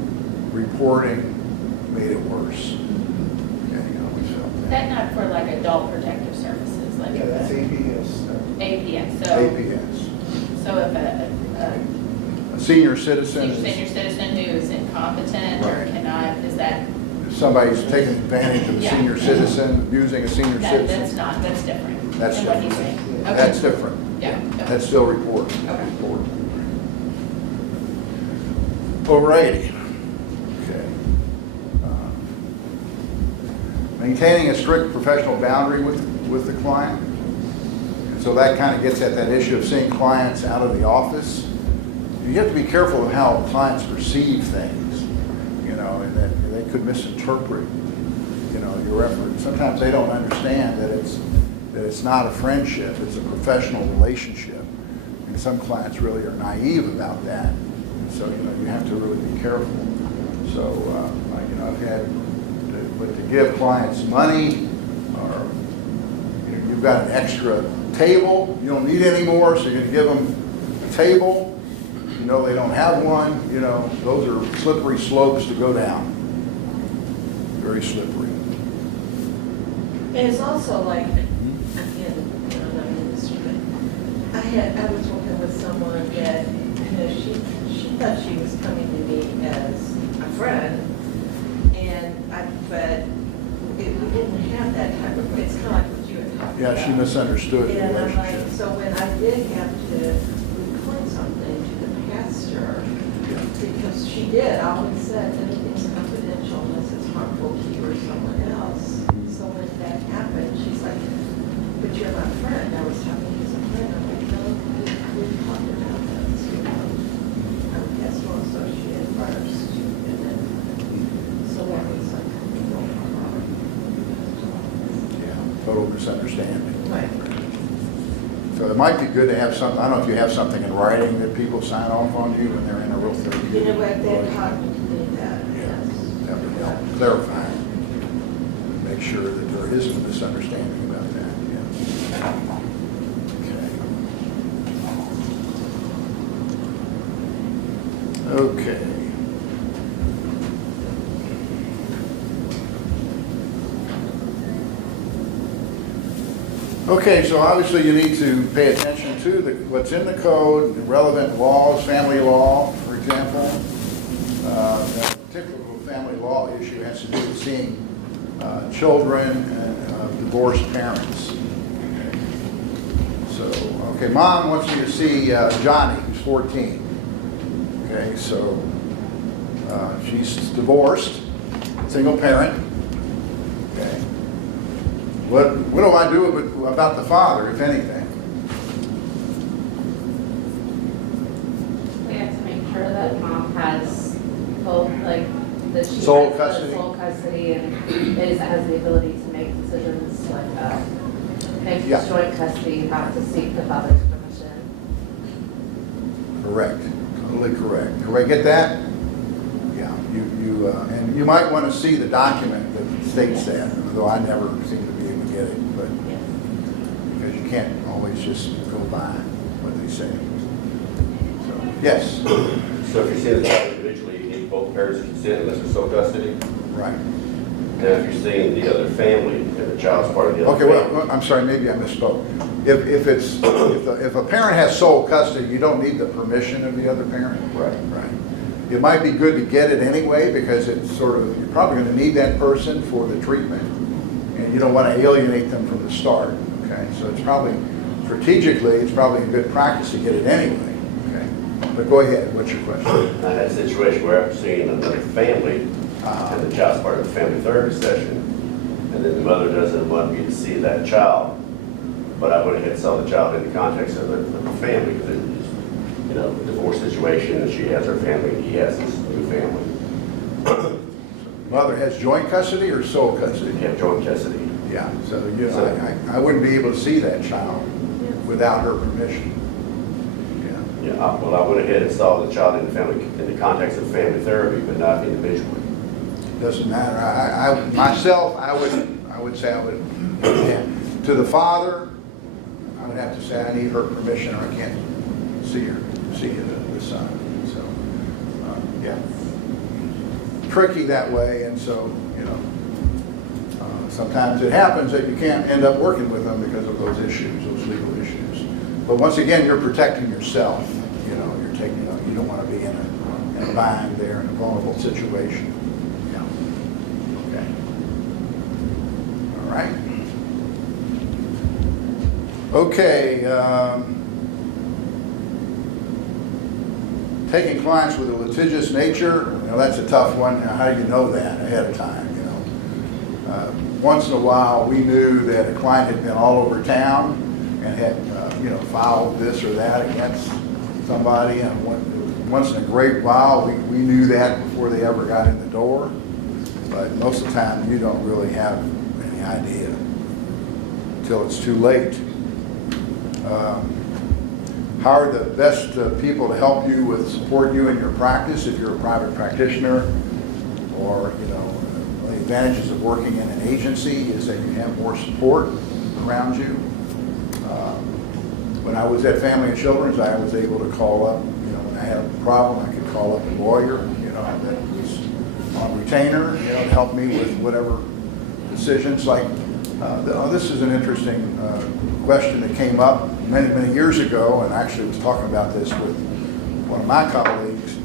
reporting made it worse. Okay, I always felt that. That not for like adult protective services, like Yeah, that's APS. APS, so, APS. so if a A senior citizen senior is citizen who is incompetent or Right. cannot, is that, if somebody's taking advantage of a Yeah. senior citizen, abusing a senior that's citizen. not, that's different That's than what he's different. saying? Okay. That's different. Yeah. okay. That's still reported. Okay. Alrighty. Okay. Maintaining a strict professional boundary with the client. And so that kind of gets at that issue of seeing clients out of the office. You have to be careful of how clients perceive things, you know, and that they could misinterpret, you know, your effort. Sometimes they don't understand that it's not a friendship, it's a professional relationship. And some clients really are naive about that. And so, you know, you have to really be careful. So, you know, I've had to give clients money, or you've got an extra table, you don't need any more, so you're going to give them a table. You know they don't have one, you know, those are slippery slopes to go down. Very slippery. And it's also like, again, I'm not in this, but I was working with someone that, you know, she thought she was coming to me as a friend, but we didn't have that type of, it's kind of like what you were talking about. Yeah, she misunderstood the And I'm like, relationship. so when I did have to report something to the pastor, because she did, I always said, anything's confidential unless it's harmful to you or someone else. So when that happened, she's like, but you're my friend, I was talking to some friend, I'm like, no, we talked about this, you know. I'm a pastoral associate first, and then, so that was like, no problem. Yeah, total misunderstanding. Right. So it might be good to have something, I don't know if you have something in writing that people sign off on you when they're in a real therapeutic You know what, that relationship. taught me to do that, Yeah, yes. that would help clarify. Make sure that there isn't a misunderstanding about that, yeah. Okay. Okay. Okay, so obviously you need to pay attention to what's in the code, the relevant laws, family law, for example. That typical family law issue has to do with seeing children and divorced parents. So, okay, mom wants you to see Johnny, who's 14. Okay, so she's divorced, single parent. Okay. What do I do about the father, if anything? We have to make sure that mom has both, like, that she Sole has custody. the sole custody and has the ability to make decisions, like, if Yeah. it's joint custody, not to seek the father's permission. Correct, totally correct. Everybody get that? Yeah, and you might want to see the document that states that, although I never seem to be able to get it, but, because you can't always just go by what they say. So, yes, So if you see the child individually, you need both parents' consent unless it's sole custody. right. And if you're seeing the other family and the child's part of the other Okay, family. well, I'm sorry, maybe I misspoke. If a parent has sole custody, you don't need the permission of the other parent. Right. Right. It might be good to get it anyway, because it's sort of, you're probably going to need that person for the treatment, and you don't want to alienate them from the start, okay? So it's probably, strategically, it's probably a good practice to get it anyway, okay? But go ahead, what's your question? I had a situation where I'm seeing another family, and the child's part of the family therapy session, and then the mother doesn't want me to see that child, but I went ahead and saw the child in the context of the family, because it's, a divorce situation, and she has her family, and he has his new family. Mother has joint custody or sole custody? They have joint custody. Yeah, so, I wouldn't be able to see that child without her permission. Yeah. Yeah, well, I went ahead and saw the child in the family, in the context of family therapy, but not individually. Doesn't matter. I would say I would, yeah. To the father, I would have to say I need her permission or I can't see the son. So, yeah. Tricky that way, and so, sometimes it happens that you can't end up working with them because of those issues, those legal issues. But once again, you're protecting yourself. You're taking, you don't want to be in a bind there, in a vulnerable situation. Okay. All right. Okay. Taking clients with a litigious nature, that's a tough one. How do you know that ahead of time? Once in a while, we knew that a client had been all over town and had, filed this or that against somebody. And once in a great while, we knew that before they ever got in the door. But most of the time, you don't really have any idea until it's too late. Hire the best people to help you support you in your practice if you're a private practitioner, or, the advantages of working in an agency is that you have more support around you. When I was at Family and Children's, I was able to call up, when I had a problem, I could call up a lawyer, that was on retainer, to help me with whatever decisions. Like, this is an interesting question that came up many, many years ago, and I actually was talking about this with one of my colleagues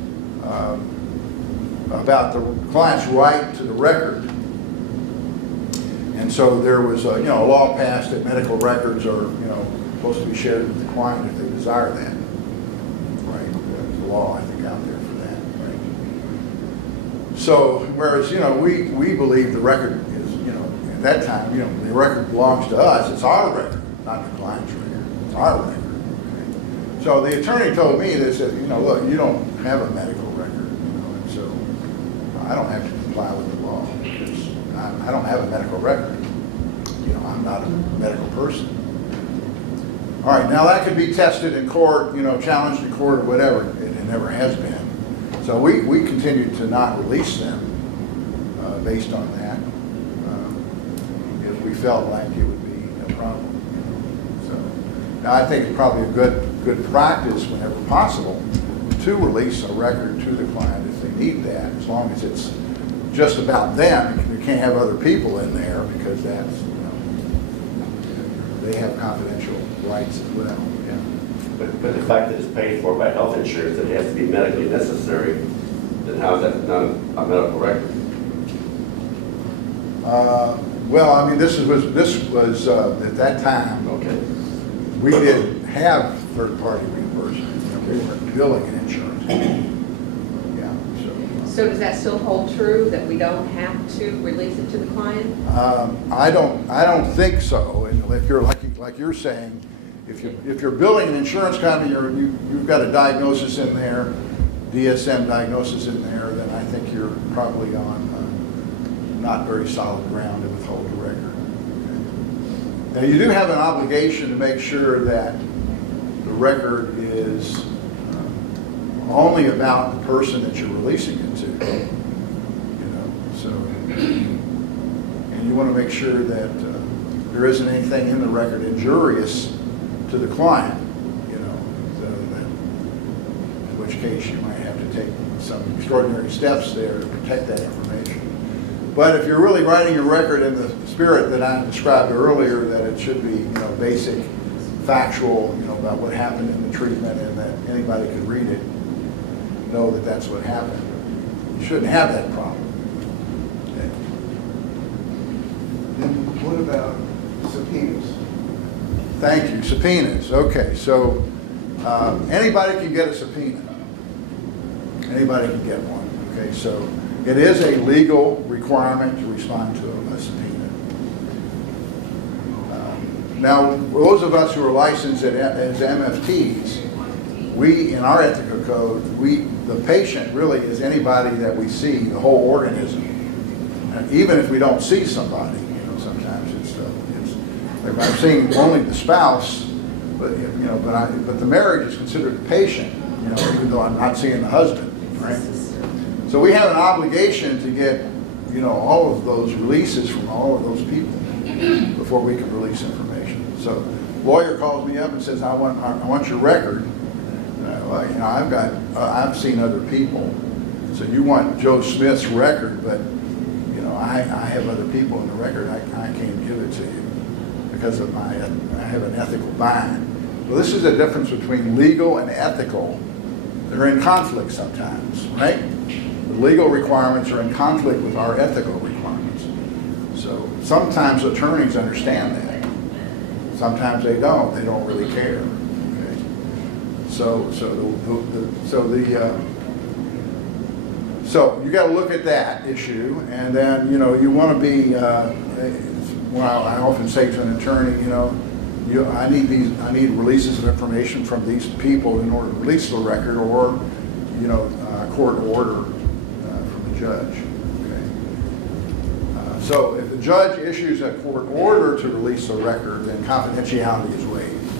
about the client's right to the record. And so there was a law passed that medical records are supposed to be shared with the client if they desire that. Right? There's a law, I think, out there for that. Right? So whereas we believe the record is at that time the record belongs to us. It's our record, not the client's record. It's our record. Okay? So the attorney told me, they said, look, you don't have a medical record, and so I don't have to comply with the law because I don't have a medical record. I'm not a medical person. All right, now that could be tested in court, challenged in court or whatever. It never has been. So we continued to not release them based on that if we felt like it would be a problem. So now I think it's probably a good practice whenever possible to release a record to the client if they need that, as long as it's just about them. You can't have other people in there because that's, the they have confidential rights as well, yeah. But the fact that it's paid for by health insurance, that it has to be medically necessary, then how is that not a medical record? Well, I mean, this was at that time, Okay. we didn't have third-party reimbursement. We weren't billing and insurance. Yeah, So does that still hold true, that we don't have to release it to the client? I don't think so. And if you're like you're saying, if you're billing an insurance company, you've got a diagnosis in there, DSM diagnosis in there, then I think you're probably on not very solid ground to withhold the record. Now, you do have an obligation to make sure that the record is only about the person that you're releasing it to. You know, so, and you want to make sure that there isn't anything in the record injurious to the client, you know, so that, in which case you might have to take some extraordinary steps there to protect that information. But if you're really writing your record in the spirit that I described earlier, that it should be, you know, basic, factual, you know, about what happened in the treatment and that anybody could read it, know that that's what happened, you shouldn't have that problem. Okay. Then what about subpoenas? Thank you. Subpoenas. Okay, so anybody can get a subpoena. Anybody can get one. Okay, so it is a legal requirement to respond to a subpoena. Now, those of us who are licensed as MFTs, we, in our ethical code, the patient really is anybody that we see, the whole organism. And even if we don't see somebody, you know, sometimes it's like I'm seeing only the spouse, but you know, but the marriage is considered the patient, you know, even though I'm not seeing the husband, right? So we have an obligation to get, you know, all of those releases from all of those people before we can release information. So lawyer calls me up and says, I want your record. Well, you know, I've seen other people. So you want Joe Smith's record, but you know, I have other people in the record. I can't give it to you because of I have an ethical bind. So this is the difference between legal and ethical. They're in conflict sometimes, right? The legal requirements are in conflict with our ethical requirements. So sometimes attorneys understand that. Sometimes they don't. They don't really care. Okay. So you got to look at that issue, and then you know you want to be. Well, I often say to an attorney, you know, I need releases of information from these people in order to release the record, or you know, court order from the judge. Okay. So if the judge issues a court order to release the record, then confidentiality is waived.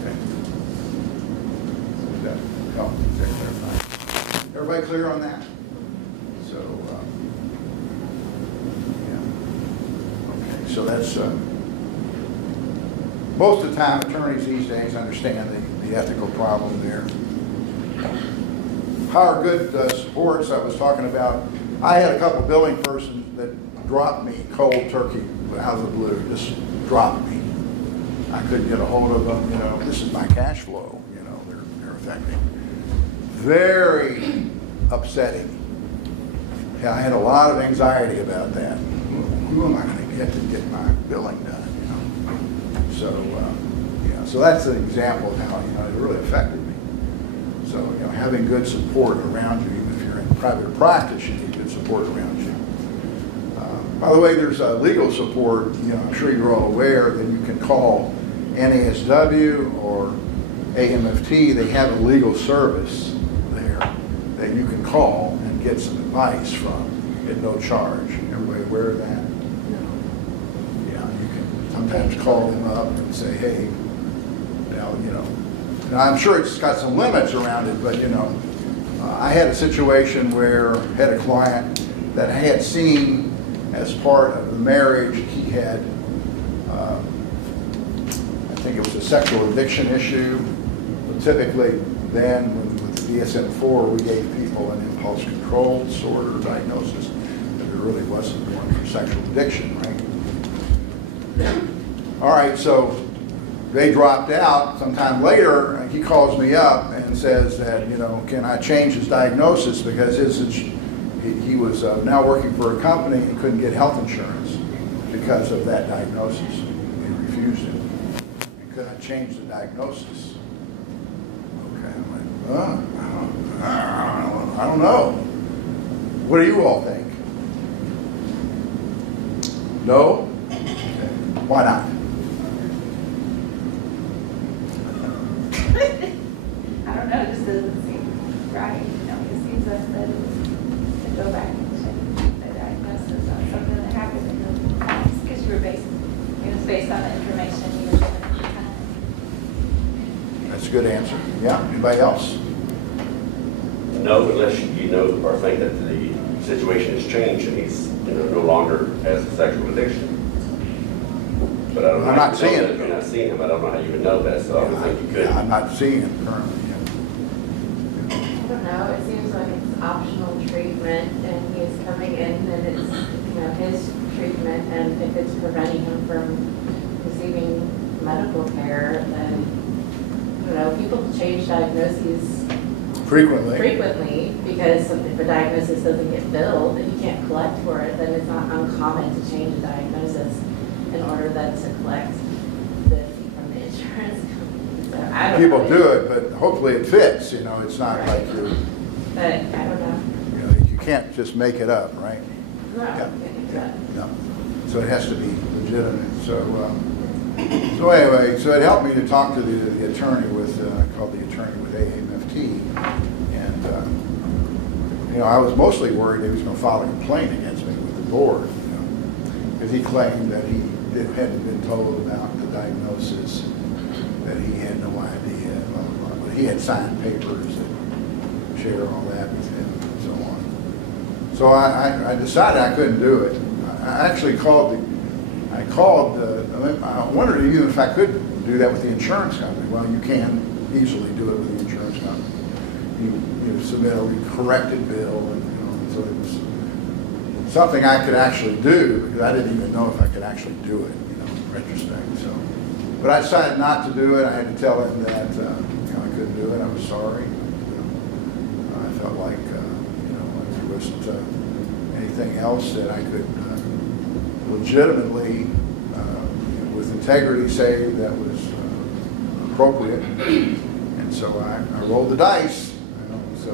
Okay. Does that help? Is that clarifying? Everybody clear on that? So, yeah. Okay. So that's. Most of the time, attorneys these days understand the ethical problem there. Hire good supports. I was talking about. I had a couple of billing persons that dropped me cold turkey out of the blue. Just dropped me. I couldn't get a hold of them. You know, this is my cash flow. You know, they're affecting. Very upsetting. Yeah, I had a lot of anxiety about that. Who am I going to get my billing done? So, yeah, so that's an example of how, you know, it really affected me. So, you know, having good support around you, even if you're in private practice, you need good support around you. By the way, there's legal support, you know, I'm sure you're all aware that you can call NASW or AMFT. They have a legal service there that you can call and get some advice from at no charge. Everybody aware of that? Sometimes call them up and say, hey, now, you know, now I'm sure it's got some limits around it, but, you know, I had a situation where I had a client that I had seen as part of the marriage. He had, I think it was a sexual addiction issue. But typically then with the DSM-IV, we gave people an impulse control disorder diagnosis, but there really wasn't one for sexual addiction, right? All right, so they dropped out. Sometime later, he calls me up and says that, you know, can I change his diagnosis because he was now working for a company and couldn't get health insurance because of that diagnosis. He refused it. And could I change the diagnosis? Okay, I'm like, I don't know. What do you all think? No? Okay. Why not? I don't know, it just doesn't seem right, you know, it seems like that to go back and change the diagnosis on something that happened in the past, because you were based, it was based on the information you were given at the time. That's a good answer. Yeah, anybody else? No, unless you know or think that the situation has changed and he's, you know, no longer has a sexual addiction. But I don't know. I'm not how you seeing know it. that. You're not seeing him. I don't know how you would know that, so I would think you could. Yeah, I'm not seeing it currently. I don't know, it seems like it's optional treatment and he's coming in and it's, you know, his treatment, and if it's preventing him from receiving medical care, then, you know, people change diagnoses frequently because if a diagnosis doesn't get billed and you can't collect for it, then it's not uncommon to change a diagnosis in order then to collect the fee from the insurance company. So I don't know. People do it, but hopefully it fits, you know, it's not like you're, But I don't know. you know, you can't just make it up, right? No, Yeah. it's No. So it has to be legitimate. So anyway, so it helped me to talk to the attorney with, called the attorney with AMFT. And, you know, I was mostly worried he was going to file a complaint against me with the board, you know, because he claimed that he hadn't been told about the diagnosis, that he had no idea, blah, blah, blah. But he had signed papers that share all that with him and so on. So I decided I couldn't do it. I actually called I wondered even if I could do that with the insurance company. Well, you can easily do it with the insurance company. You submit a corrected bill, and, you know, so it was something I could actually do, because I didn't even know if I could actually do it, you know, in retrospect. So, but I decided not to do it. I had to tell him that, you know, I couldn't do it. I was sorry. You know, I felt like, you know, if there wasn't anything else that I could legitimately, with integrity, say that was appropriate. And so I rolled the dice, you know, so.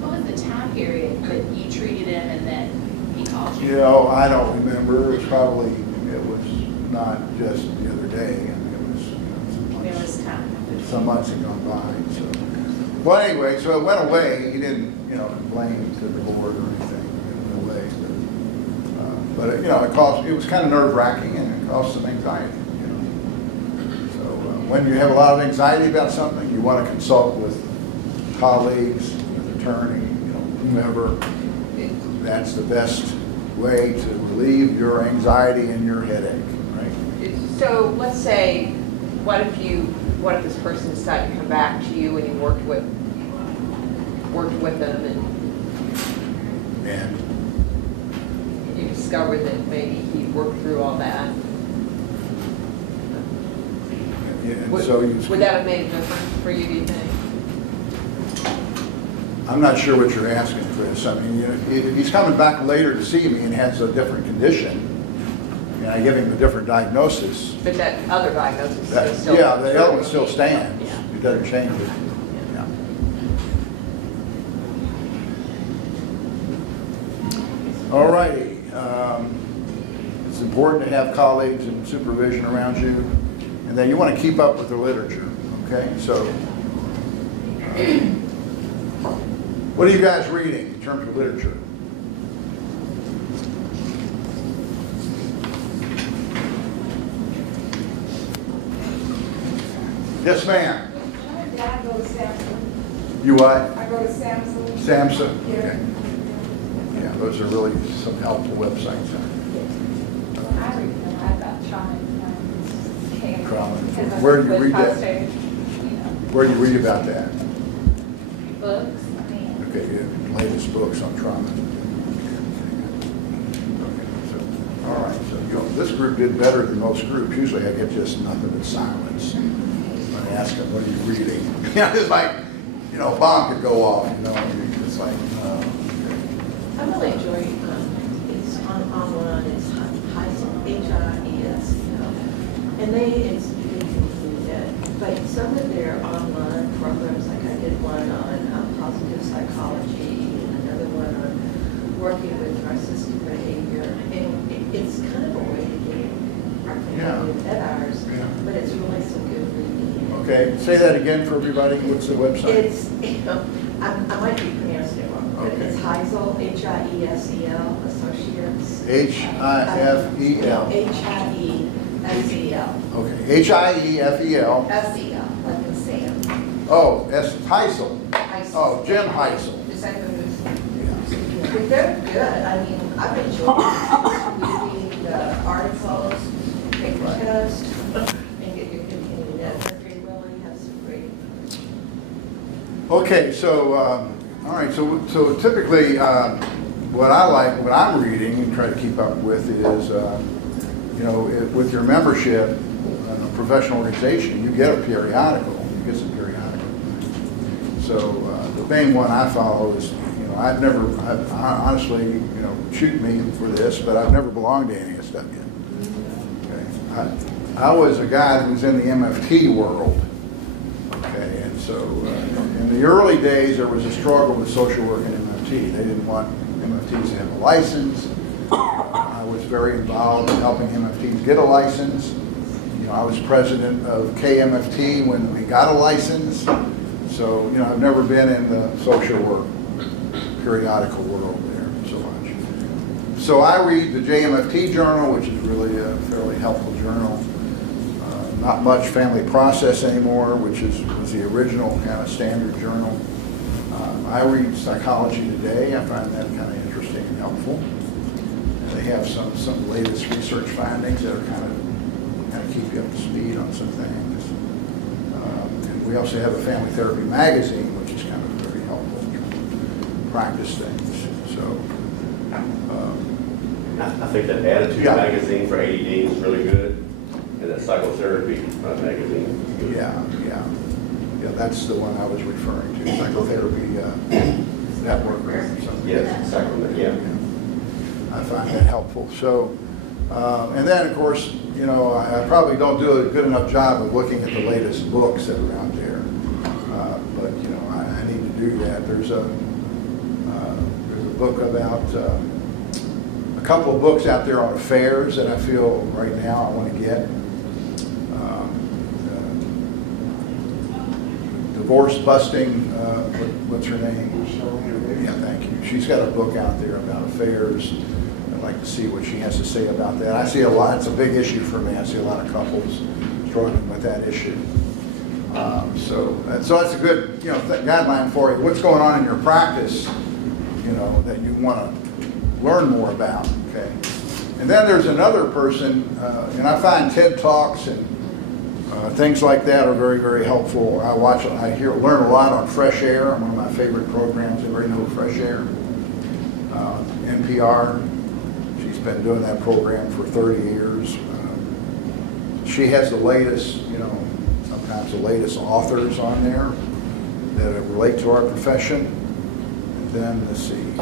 What was the time period that you treated him and then he called you? You know, I don't remember. It was not just the other day. I mean, it was, you know, It was time. some months had gone by, so. Well, anyway, so it went away. He didn't, you know, complain to the board or anything. It went away. But you know, it was kind of nerve-wracking, and it caused some anxiety, you know. So when you have a lot of anxiety about something, you want to consult with colleagues, with attorney, you know, whomever. That's the best way to relieve your anxiety and your headache, right? So let's say, what if this person decided to come back to you and you worked with them And you discovered that maybe he worked through all that? so Would that have made a difference for you, do you think? I'm not sure what you're asking, Chris. I mean, you know, if he's coming back later to see me and has a different condition, and I give him a different diagnosis, But that other diagnosis is still. yeah, the other one still stands. Yeah. It doesn't change it. Yeah. All righty. It's important to have colleagues and supervision around you, and then you want to keep up with the literature, okay? So, what are you guys reading in terms of literature? Yes, ma'am. Yeah, I go to Samson. You what? I go to Samson. Samson? Yeah. Okay. Yeah, those are really some helpful websites. I read a lot about trauma and Trauma. Because I Where do you work with read that? prostate, you know, Where do you read about that? books, I mean, Okay, yeah, latest books on trauma. Okay, so, All right, so this group did better than most groups. Usually I get just nothing but silence. When I ask them, what are you reading? It's like, a bomb could go off, it's like, I really enjoy, it's online, it's Heisel, HIES, and it's but some of their online programs, like I did one on positive psychology and another one on working with narcissistic behavior, and it's kind of a way to get familiar at ours, Yeah. but it's really some good reading. okay, say that again for everybody. What's the website? It's, I might be pronouncing it wrong, but it's Heisel, H-I-E-S-E-L, Associates. H-I-F-E-L. H-I-E-S-E-L. Okay, H-I-E-F-E-L. S-E-L, like in Sam. Oh, S. Heisel. Heisel. Oh, Jim Heisel. Is that who it is? Yeah. But they're good. I mean, I've enjoyed reading the articles, take the test, and get your continuing ed. They really have some great. Okay, so, all right, so typically, what I'm reading and try to keep up with is, with your membership in a professional organization, you get a periodical, you get some periodical. So the main one I follow is, I've honestly, shoot me for this, but I've never belonged to any of this stuff yet. Okay, I was a guy who was in the MFT world. Okay, and so in the early days, there was a struggle with social work and MFT. They didn't want MFTs to have a license. I was very involved in helping MFTs get a license. I was president of KMFT when we got a license. So, I've never been in the social work periodical world there so much. So I read the JMFT journal, which is really a fairly helpful journal. Not much Family Process anymore, which was the original kind of standard journal. I read Psychology Today. I find that kind of interesting and helpful. And they have some latest research findings that are kind of keep you up to speed on some things. And we also have a Family Therapy magazine, which is kind of very helpful to practice things. So. I think that Attitude Yeah. magazine for ADD is really good, and that Psychotherapy magazine is good. Yeah, that's the one I was referring to, Psychotherapy Network or something. Yes, Sacrament, yeah. I find that helpful. So, and then of course, I probably don't do a good enough job of looking at the latest books that are out there. But I need to do that. There's a book about a couple of books out there on affairs that I feel right now I want to get. Divorce Busting, what's her name? Yeah, thank you. She's got a book out there about affairs. I'd like to see what she has to say about that. I see a lot, it's a big issue for me. I see a lot of couples struggling with that issue. So that's a good, guideline for you. What's going on in your practice, that you want to learn more about, okay? And then there's another person, and I find TED Talks and things like that are very, very helpful. Learn a lot on Fresh Air, one of my favorite programs. Everybody know Fresh Air? NPR. She's been doing that program for 30 years. She has the latest, sometimes the latest authors on there that relate to our profession. And then, let's see.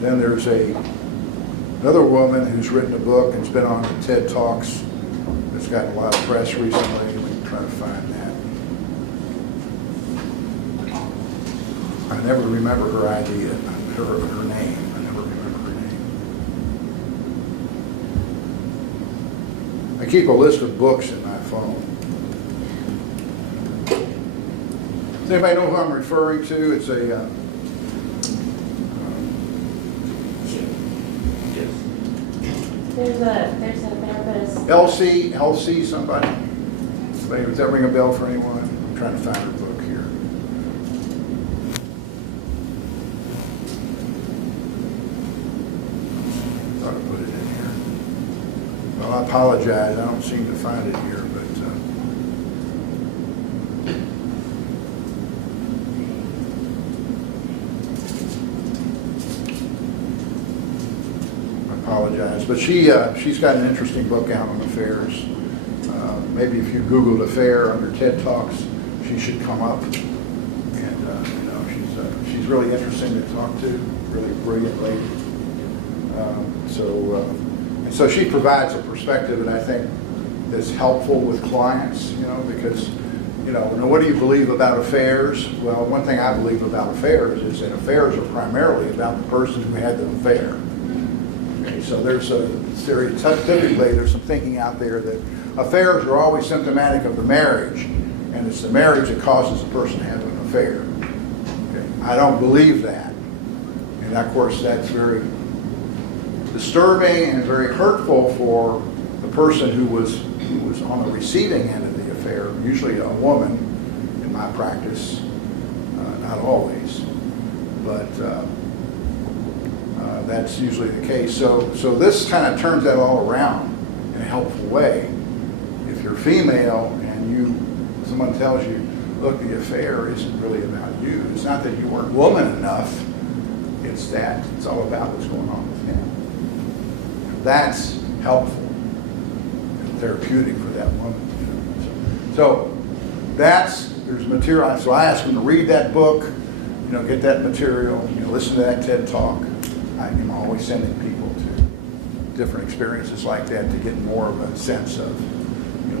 Then there's another woman who's written a book and's been on the TED Talks. It's gotten a lot of press recently. We can try to find that. I never remember her idea, her name. I never remember her name. I keep a list of books in my phone. Does anybody know who I'm referring to? It's a Yes. There's a therapist. Elsie, somebody? Does that ring a bell for anyone? I'm trying to find her book here. Thought I put it in here. Well, I apologize. I don't seem to find it here, but I apologize. does. But she's got an interesting book out on affairs. Maybe if you Googled affair under TED Talks, she should come up. And she's really interesting to talk to. Really brilliant lady. So she provides a perspective that I think is helpful with clients. Because what do you believe about affairs? Well, one thing I believe about affairs is that affairs are primarily about the person who had the affair. Okay, so there's typically there's some thinking out there that affairs are always symptomatic of the marriage, and it's the marriage that causes the person to have an affair. Okay, I don't believe that, and of course that's very disturbing and very hurtful for the person who was on the receiving end of the affair, usually a woman in my practice, not always, but that's usually the case. So this kind of turns that all around in a helpful way. If you're female and someone tells you, look, the affair isn't really about you. It's not that you weren't woman enough. It's that it's all about what's going on with him. That's helpful and therapeutic for that woman. So there's material. So I ask them to read that book, get that material, listen to that TED Talk. I'm always sending people to different experiences like that to get more of a sense of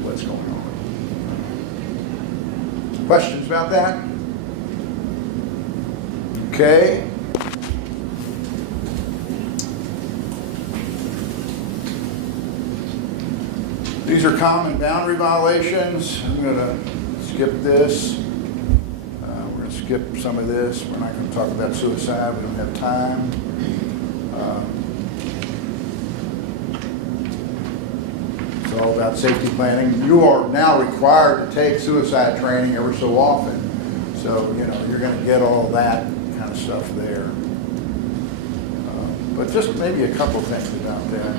what's going on. Questions about that? Okay. These are common boundary violations. I'm going to skip this. We're going to skip some of this. We're not going to talk about suicide. We don't have time. It's all about safety planning. You are now required to take suicide training every so often. So, you're going to get all that kind of stuff there. But just maybe a couple things about that.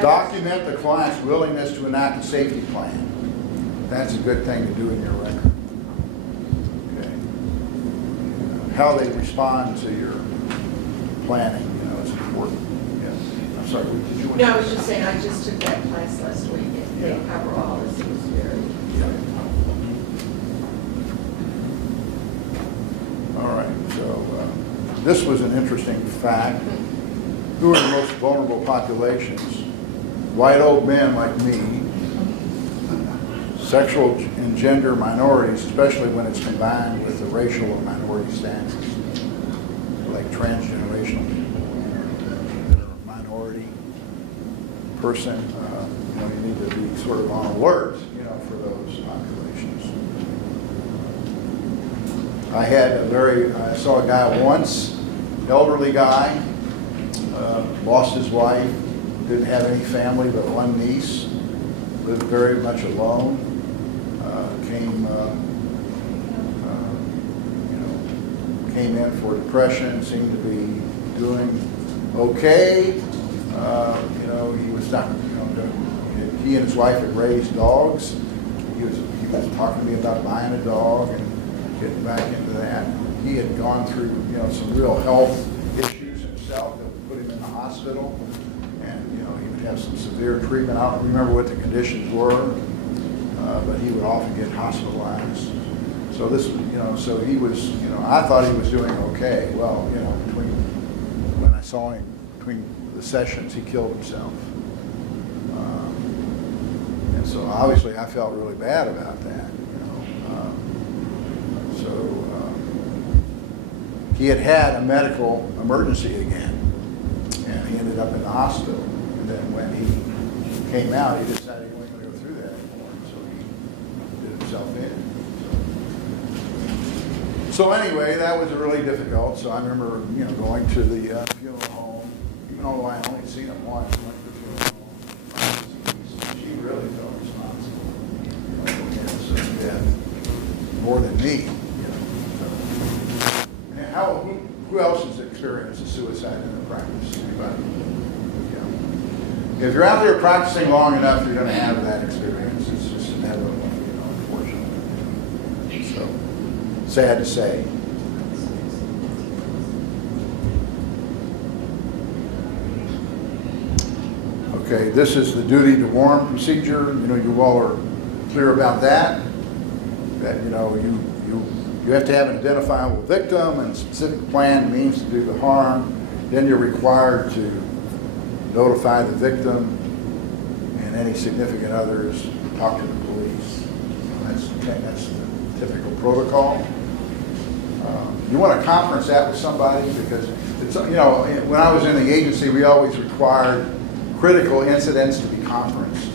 Document the client's willingness to enact a safety plan. That's a good thing to do in your record. Okay. How they respond to your planning, is important. Yes. I'm sorry, did you want to? No, I was just saying, I just took that class last week, and they cover all this. It was very helpful. All right, so this was an interesting fact. Who are the most vulnerable populations? White old men like me, sexual and gender minorities, especially when it's combined with the racial or minority status, like transgenerational people, minority person. You need to be sort of on alert, for those populations. I saw a guy once, elderly guy, lost his wife, didn't have any family but one niece, lived very much alone, came in for depression, seemed to be doing okay. He was not, he and his wife had raised dogs. He was talking to me about buying a dog and getting back into that. He had gone through, some real health issues himself that would put him in the hospital. And, he would have some severe treatment. I don't remember what the conditions were, but he would often get hospitalized. So this, so he was, I thought he was doing okay. Well, when I saw him, between the sessions, he killed himself. And so obviously I felt really bad about that, he had a medical emergency again, and he ended up in the hospital. And then when he came out, he decided he wasn't going to go through that anymore, so he did himself in. So anyway, that was really difficult. So I remember, going to the funeral home, even though I only seen him once. Went to the funeral home. She really felt responsible for his death more than me. Who else has experienced a suicide in their practice? Anybody? Yeah. If you're out there practicing long enough, you're going to have that experience. It's just inevitable, unfortunately. So, sad to say. Okay, this is the duty to warn procedure. You know, you all are clear about that. That, you know, you have to have an identifiable victim and specific plan means to do the harm. Then you're required to notify the victim and any significant others, talk to the police. That's the typical protocol. You want to conference that with somebody because it's, you know, when I was in the agency, we always required critical incidents to be conferenced.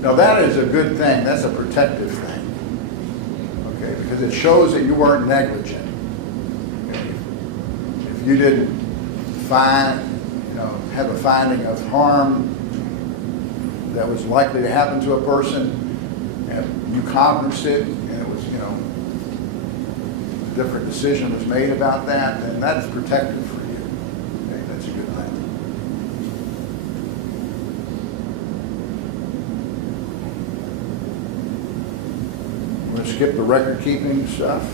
Now that is a good thing. That's a protective thing. Okay, because it shows that you weren't negligent. Okay? If you didn't have a finding of harm that was likely to happen to a person, and you conferenced it, and it was, you know, a different decision was made about that, then that is protective for you. Okay, that's a good thing. I'm going to skip the record keeping stuff.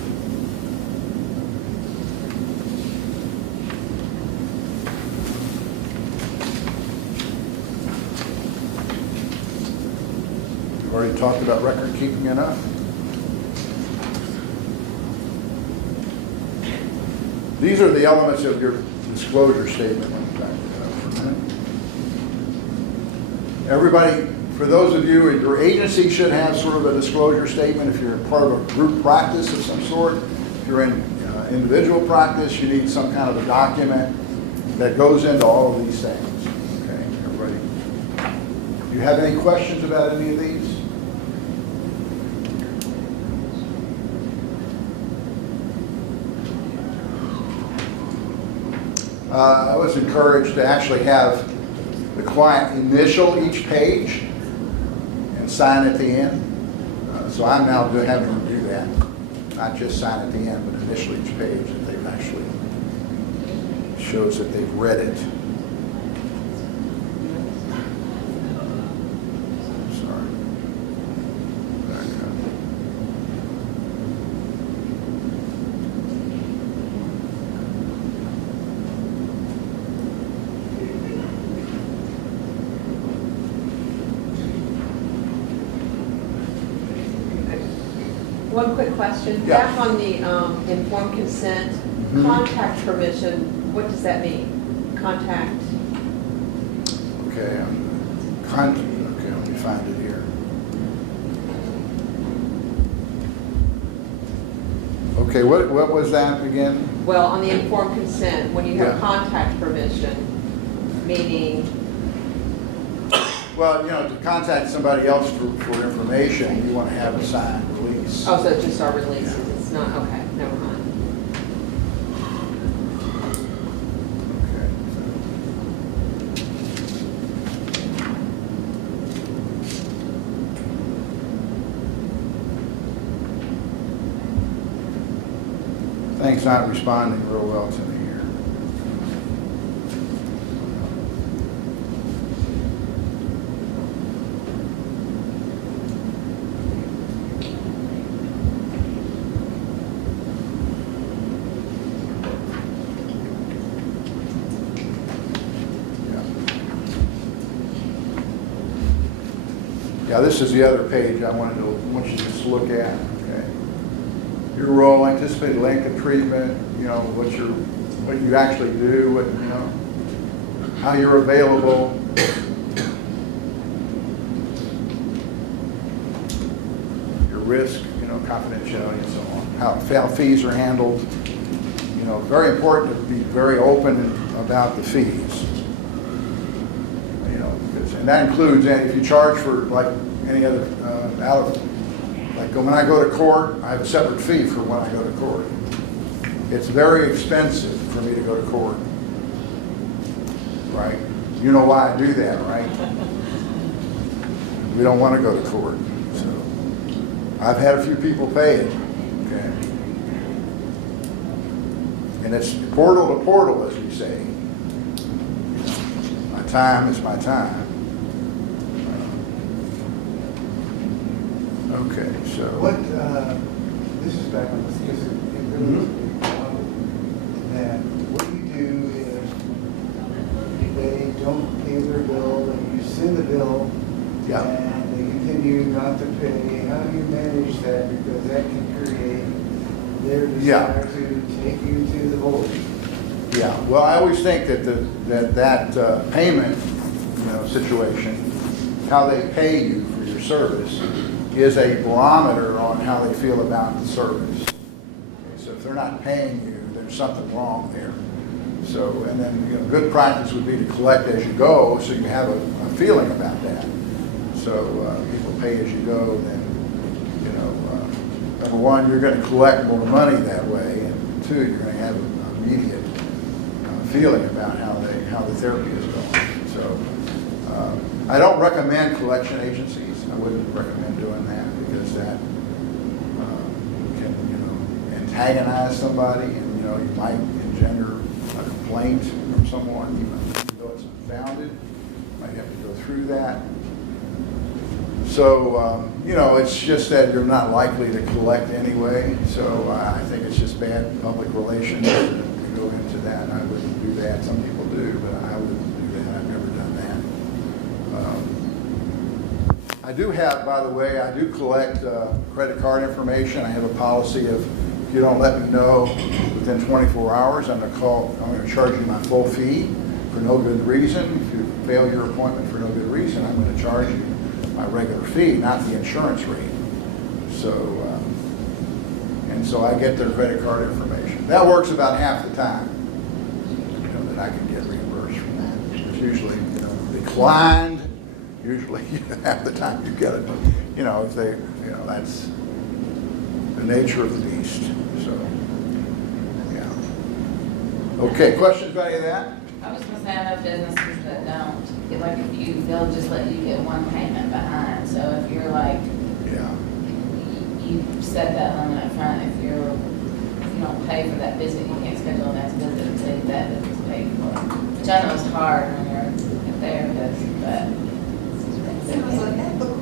Already talked about record keeping enough. These are the elements of your disclosure statement. Everybody, for those of you, your agency should have sort of a disclosure statement if you're part of a group practice of some sort. If you're in individual practice, you need some kind of a document that goes into all of these things. Okay, everybody. Do you have any questions about any of these? I was encouraged to actually have the client initial each page and sign at the end. So I'm now having them do that. Not just sign at the end, but initial each page that they've actually shows that they've read it. Sorry. Back up. One quick question. Yeah. Back on the informed consent, Mhm. contact permission, what does that mean? Contact? Okay, okay, let me find it here. Okay, what was that again? Well, on the informed consent, when you Yeah. have contact permission, meaning, Well, you know, to contact somebody else for information, you want to have a signed release. oh, so it's just our releases, it's not, okay, never mind. Okay. Thing's not responding real well to me here. Yeah, this is the other page I want you to just look at, okay? Your role, anticipated length of treatment, you know, what you actually do, what, you know, how you're available. Your risk, you know, confidentiality and so on. How fees are handled. You know, very important to be very open about the fees. And that includes, and if you charge for like any other, like when I go to court, I have a separate fee for when I go to court. It's very expensive for me to go to court, right? You know why I do that, right? We don't want to go to court, so I've had a few people pay it, okay? And it's portal to portal, as we say. My time is my time. Okay, so. What, this is back on the, because it really is a big problem, that what you do is they don't pay their bill, and you send the Yeah. And they continue not to pay. How do you manage that? Because that can create their Yeah. desire to take you to the board. Yeah, well, I always think that that payment, situation, how they pay you for your service, is a barometer on how they feel about the service. Okay, so if they're not paying you, there's something wrong there. So, and then, good practice would be to collect as you go, so you have a feeling about that. So, people pay as you go, then, number one, you're going to collect more money that way, and two, you're going to have an immediate feeling about how the therapy is going. So, I don't recommend collection agencies. I wouldn't recommend doing that because that can, antagonize somebody, and you might engender a complaint from someone, even though it's unfounded. You might have to go through that. So, it's just that you're not likely to collect anyway. So I think it's just bad public relations to go into that. I wouldn't do that. Some people do, but I wouldn't do that. I've never done that. I do have, by the way, I do collect credit card information. I have a policy of, if you don't let me know within 24 hours, I'm going to charge you my full fee for no good reason. If you fail your appointment for no good reason, I'm going to charge you my regular fee, not the insurance rate. So, and so I get their credit card information. That works about half the time, that I can get reimbursed from that. It's usually, declined, usually half the time you get it. If they, that's the nature of the beast. So, yeah. Okay, questions about any of that? I was gonna say, I know businesses that don't, like they'll just let you get one payment behind. So if you're like, Yeah. you set that limit up front, if you don't pay for that visit, you can't schedule a next visit until that visit's paid for. Which I know is hard when you're a therapist, but. Sounds like ethical.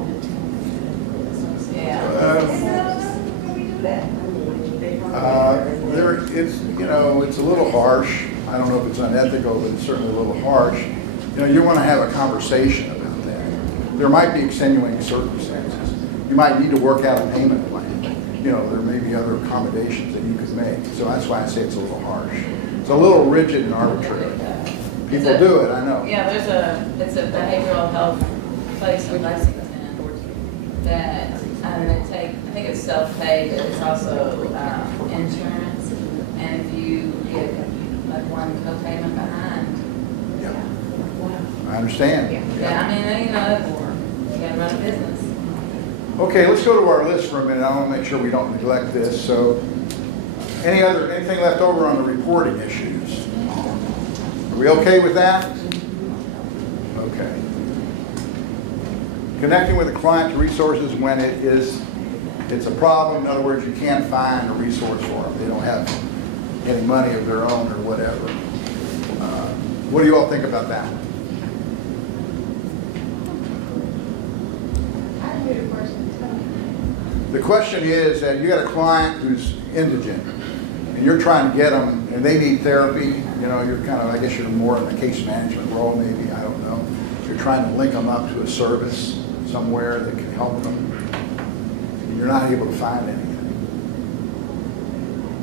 Yeah. Can we do that? It's a little harsh. I don't know if it's unethical, but it's certainly a little harsh. You want to have a conversation about that. There might be extenuating circumstances. You might need to work out a payment plan. There may be other accommodations that you could make. So that's why I say it's a little harsh. It's a little rigid and arbitrary. People do it, I know. Yeah, it's a behavioral health place in Lexington that, I think it's self-pay, but it's also insurance. And if you get like one co-payment behind. Yeah. I understand. Yeah, you gotta run a business. Okay, let's go to our list for a minute. I want to make sure we don't neglect this. So, anything left over on the reporting issues? Are we okay with that? Okay. Connecting with the client to resources when it's a problem. In other words, you can't find a resource for them. They don't have any money of their own or whatever. What do you all think about that? I didn't hear the question. Tell me. The question is that you got a client who's indigent, and you're trying to get them, and they need therapy. You're kind of, I guess you're more in the case management role, maybe, I don't know. You're trying to link them up to a service somewhere that can help them, and you're not able to find anything.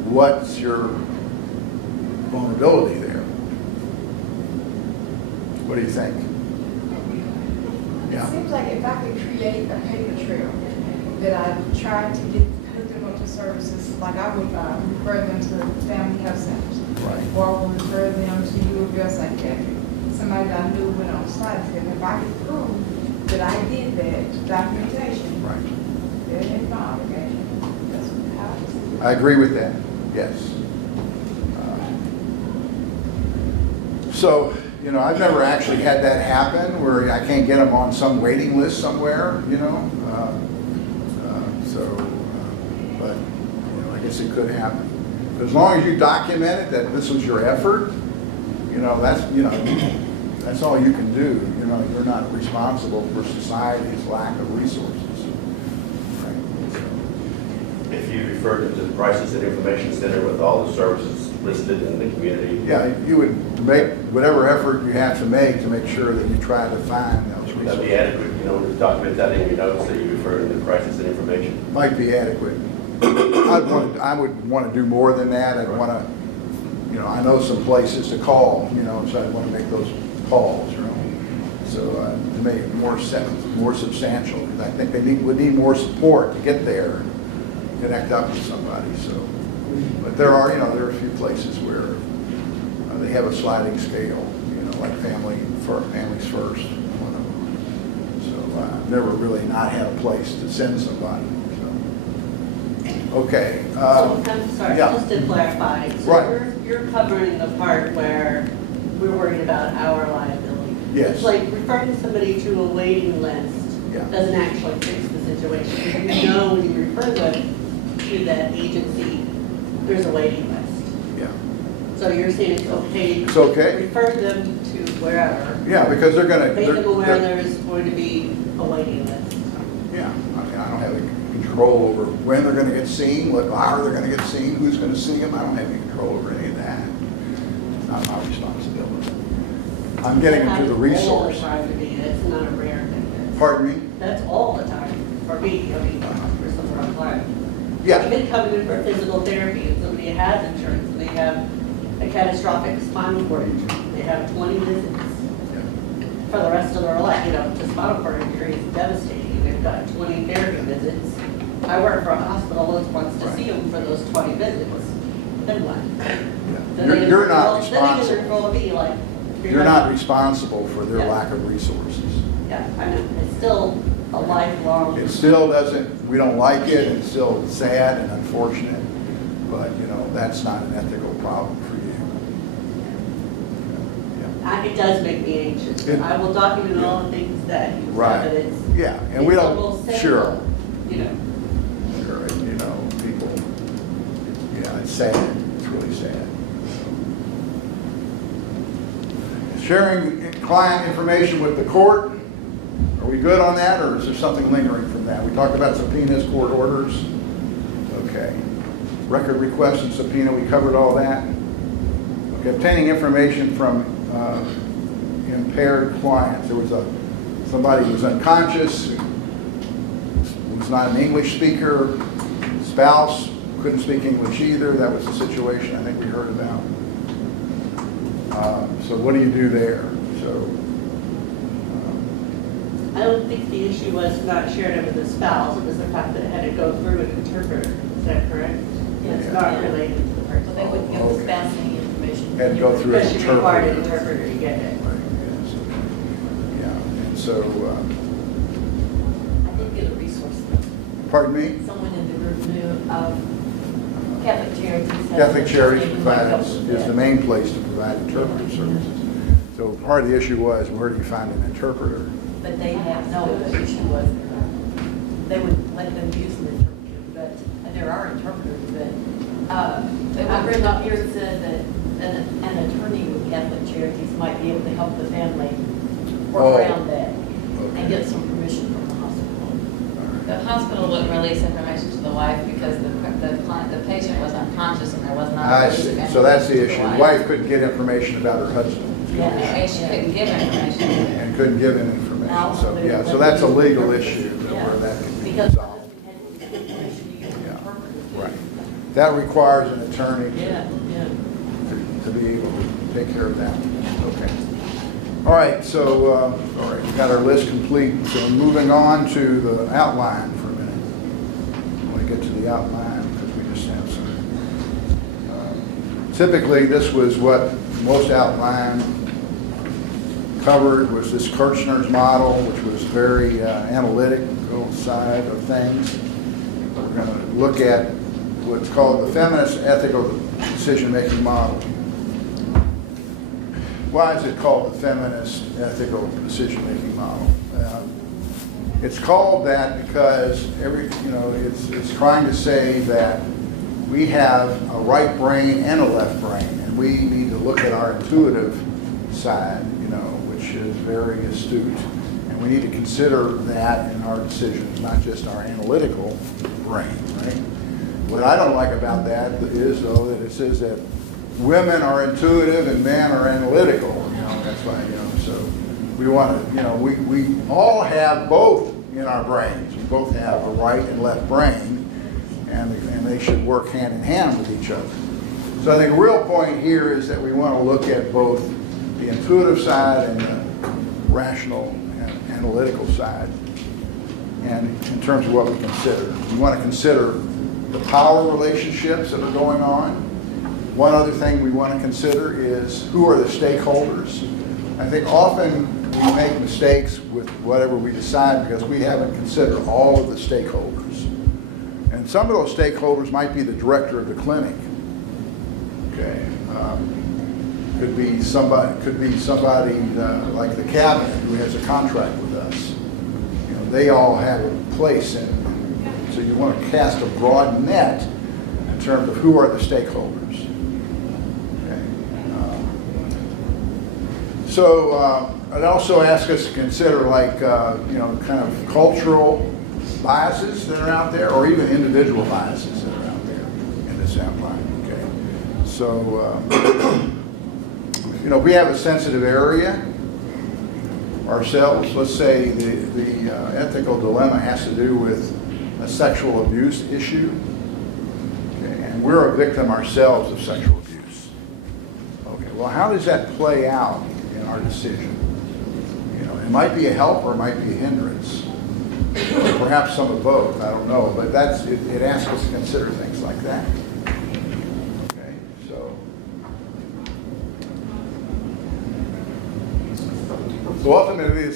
What's your vulnerability there? What do you think? It seems like if I could create a paper trail that I tried to hook them up to services, like I would refer them to family health centers. Right. Or I would refer them to U of L psychiatric. Somebody that I knew went on site, and if I could prove that I did that documentation, Right. then it's my obligation. That's how I see it. I agree with that, yes. So, I've never actually had that happen where I can't get them on some waiting list somewhere, but I guess it could happen. But as long as you document it, that this was your effort, that's all you can do. You're not responsible for society's lack of resources. Right? If you refer to the Crisis and Information Center with all the services listed in the community. Yeah, you would make whatever effort you have to make sure that you try to find those Would that be resources. adequate, you know, to document that in your notes that you refer to the crisis and information? Might be adequate. I would want to do more than that. I'd want to, you know, I know some places to call, you know, so I'd want to make those calls, you know. So to make it more substantial, because I think would need more support to get there and connect up with somebody, so. But there are a few places where they have a sliding scale, you know, like Families First, one of them. So I've never really not had a place to send somebody, so. Okay. So, I'm sorry, yeah. just to clarify, so Right. you're covering the part where we're worried about our liability. Yes. It's like referring somebody to a waiting list Yeah. doesn't actually fix the situation. You know when you refer them to that agency, there's a waiting list. Yeah. So you're saying it's okay? It's okay. to Refer them to wherever. Yeah, because they're going to. Make them aware there's going to be a waiting list. Yeah, I mean, I don't have any control over when they're going to get seen, what hour they're going to get seen, who's going to see them. I don't have any control over any of that. It's not my responsibility. I'm getting into the All the resource. time to me, it's not a rare thing. Pardon me? That's all the time for me, I mean, for some of our clients. Yeah. Even coming in for physical therapy, and somebody has insurance, and they have a catastrophic spinal cord injury, they have 20 visits for the rest of their life, you know, the spinal cord injury is devastating, they've got 20 therapy visits. I work for a hospital that wants to see them for those 20 visits, then what? Then You're not Then they're responsible. going to be like. You're not responsible for their Yeah. lack of resources. Yeah, I know, it's still a lifelong. It still doesn't, we don't like it, it's still sad and unfortunate, but, you know, that's not an ethical problem for you. It does make me anxious. It- I will document all the things that you Right. said, but it's. Yeah, and we it's don't, almost simple, sure, You know, sure, and, you know, people, yeah, it's sad, it's really sad. Sharing client information with the court, are we good on that, or is there something lingering from that? We talked about subpoenas, court orders. Okay. Record requests and subpoena, we covered all that. Okay, obtaining information from impaired clients. There was somebody who was unconscious, was not an English speaker, spouse couldn't speak English either. That was the situation I think we heard about. So what do you do there? So, I don't think the issue was not sharing it with the spouse, it was the fact that it had to go through an interpreter. Is that correct? Yes. It's not related to the Well, they person. wouldn't give the spouse any information. Had to go through an Because she required an interpreter. interpreter to get it. Right, yes. Yeah, and so, I did get a resource. pardon me? Someone in the group knew of Catholic Charities. has Catholic a- Charities they might help provides, with is the that. main place to provide interpreter services. So part of the issue was, where do you find an interpreter? But they have, no, the issue was, they would let them use an interpreter, but, and there are interpreters, but, I read up here it said that an attorney with Catholic Charities might be able to help the family Oh, work around that okay. and get some permission from the hospital. The hospital wouldn't release information to the wife because the patient was unconscious and there was not. I release of see, so that's the information to issue. Wife couldn't get information about her husband And she couldn't give information. and couldn't give him information. So, yeah, so that's a legal issue where that can be Because the resolved. husband had to get information to use an Yeah. interpreter. Right. That requires an attorney Yeah, yeah. to be able to take care of that. Okay. All right, so, all right, we got our list complete. So moving on to the outline for a minute. I want to get to the outline because we just have some. Typically, this was what most outline covered was this Kirchner's model, which was very analytical side of things. We're going to look at what's called the feminist ethical decision-making model. Why is it called the feminist ethical decision-making model? It's called that because it's trying to say that we have a right brain and a left brain, and we need to look at our intuitive side, which is very astute, and we need to consider that in our decisions, not just our analytical brain, right? What I don't like about that is, though, that it says that women are intuitive and men are analytical, that's why, so we want to, we all have both in our brains. We both have a right and left brain, and they should work hand in hand with each other. So I think the real point here is that we want to look at both the intuitive side and the rational and analytical side, and in terms of what we consider. We want to consider the power relationships that are going on. One other thing we want to consider is who are the stakeholders. I think often we make mistakes with whatever we decide because we haven't considered all of the stakeholders. And some of those stakeholders might be the director of the clinic. Okay, could be somebody like the cabinet who has a contract with us. They all have a place in it. So you want to cast a broad net in terms of who are the stakeholders. So I'd also ask us to consider kind of cultural biases that are out there, or even individual biases that are out there in this outline. Okay. So if we have a sensitive area ourselves, let's say the ethical dilemma has to do with a sexual abuse issue, okay, and we're a victim ourselves of sexual abuse. Okay, well, how does that play out in our decision? It might be a help or it might be a hindrance, or perhaps some of both. I don't know, but it asks us to consider things like that. Okay, so ultimately,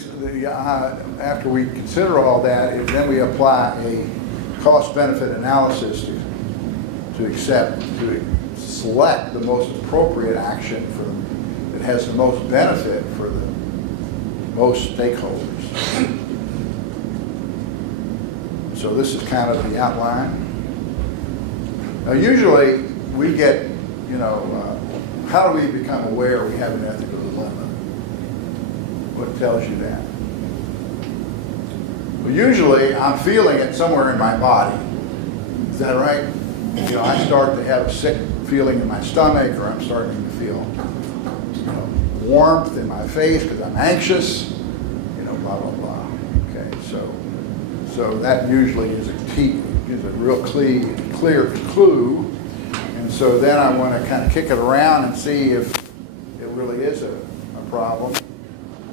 after we consider all that, then we apply a cost-benefit analysis to select the most appropriate action that has the most benefit for the most stakeholders. So this is kind of the outline. Now usually we get, how do we become aware we have an ethical dilemma? What tells you that? Well, usually I'm feeling it somewhere in my body. Is that right? I start to have a sick feeling in my stomach, or I'm starting to feel warmth in my face because I'm anxious, blah, blah, blah. Okay, so that usually is a real clear clue. And so then I want to kind of kick it around and see if it really is a problem.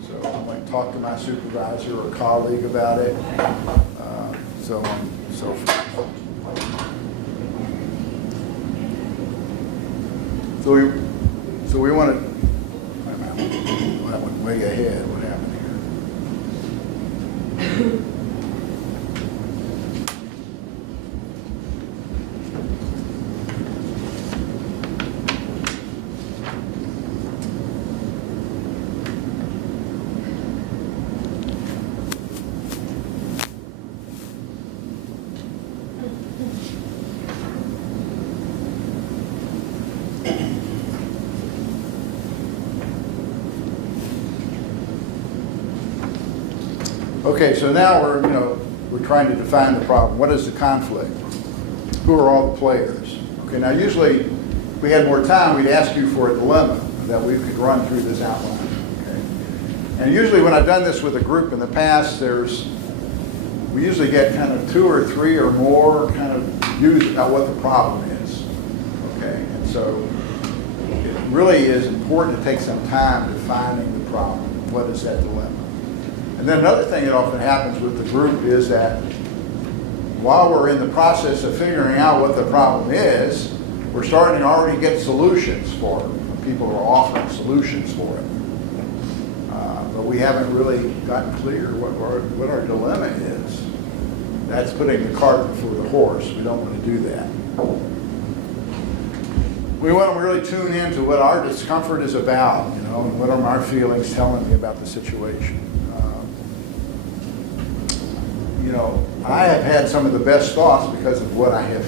So I might talk to my supervisor or colleague about it, so on and so forth. So we want to, I went way ahead. What happened here? Okay, so now we're trying to define the problem. What is the conflict? Who are all the players? Okay, now usually if we had more time, we'd ask you for a dilemma that we could run through this outline. Okay, and usually when I've done this with a group in the past, we usually get kind of 2 or 3 or more kind of views about what the problem is. Okay, and so it really is important to take some time defining the problem. What is that dilemma? And then another thing that often happens with the group is that while we're in the process of figuring out what the problem is, we're starting to already get solutions for it. People are offering solutions for it. But we haven't really gotten clear what our dilemma is. That's putting the cart before the horse. We don't want to do that. We want to really tune into what our discomfort is about, and what are my feelings telling me about the situation. I have had some of the best thoughts because of what I have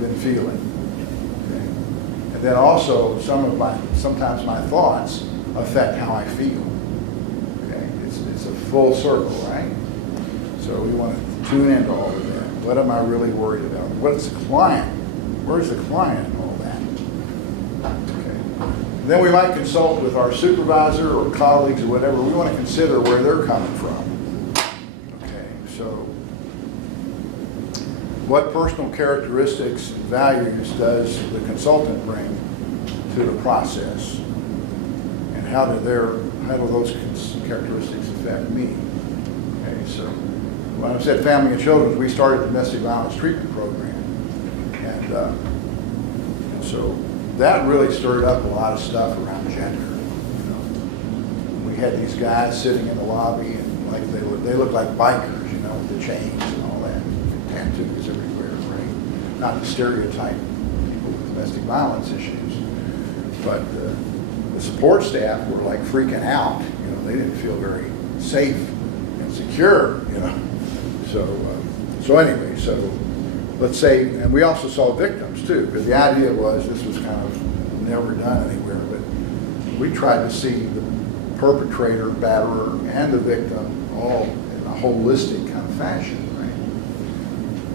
been feeling. Okay? And then also sometimes my thoughts affect how I feel. Okay? It's a full circle, right? So we want to tune into all of that. What am I really worried about? What is the client? Where's the client in all that? Okay. Then we might consult with our supervisor or colleagues or whatever. We want to consider where they're coming from. Okay, so what personal characteristics and values does the consultant bring to the process? And how do those characteristics affect me? Okay, so when I said family and children, we started the domestic violence treatment program. And so that really stirred up a lot of stuff around gender. You know, we had these guys sitting in the lobby, and like they looked like bikers, you know, with the chains and all that, and tattoos everywhere, right? Not to stereotype people with domestic violence issues, but the support staff were like freaking out. You know, they didn't feel very safe and secure. You know, so anyway, so. Let's say, and we also saw victims too, because the idea was this was kind of never done anywhere, but we tried to see the perpetrator, batterer, and the victim all in a holistic kind of fashion, right?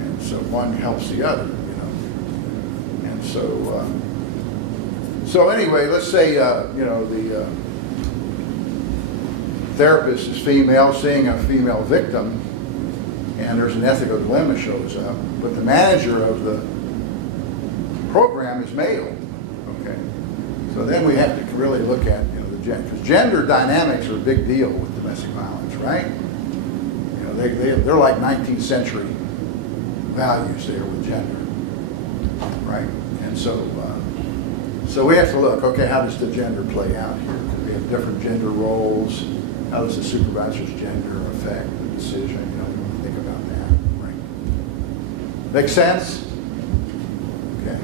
And so one helps the other, you know. And so anyway, let's say, you know, the therapist is female, seeing a female victim, and there's an ethical dilemma shows up, but the manager of the program is male, okay? So then we have to really look at, you know, the gender, because gender dynamics are a big deal with domestic violence, right? You know, they're like 19th century values there with gender, right? And so we have to look, okay, how does the gender play out here? Do we have different gender roles? How does the supervisor's gender affect the decision? You know, think about that, right? Make sense? Okay.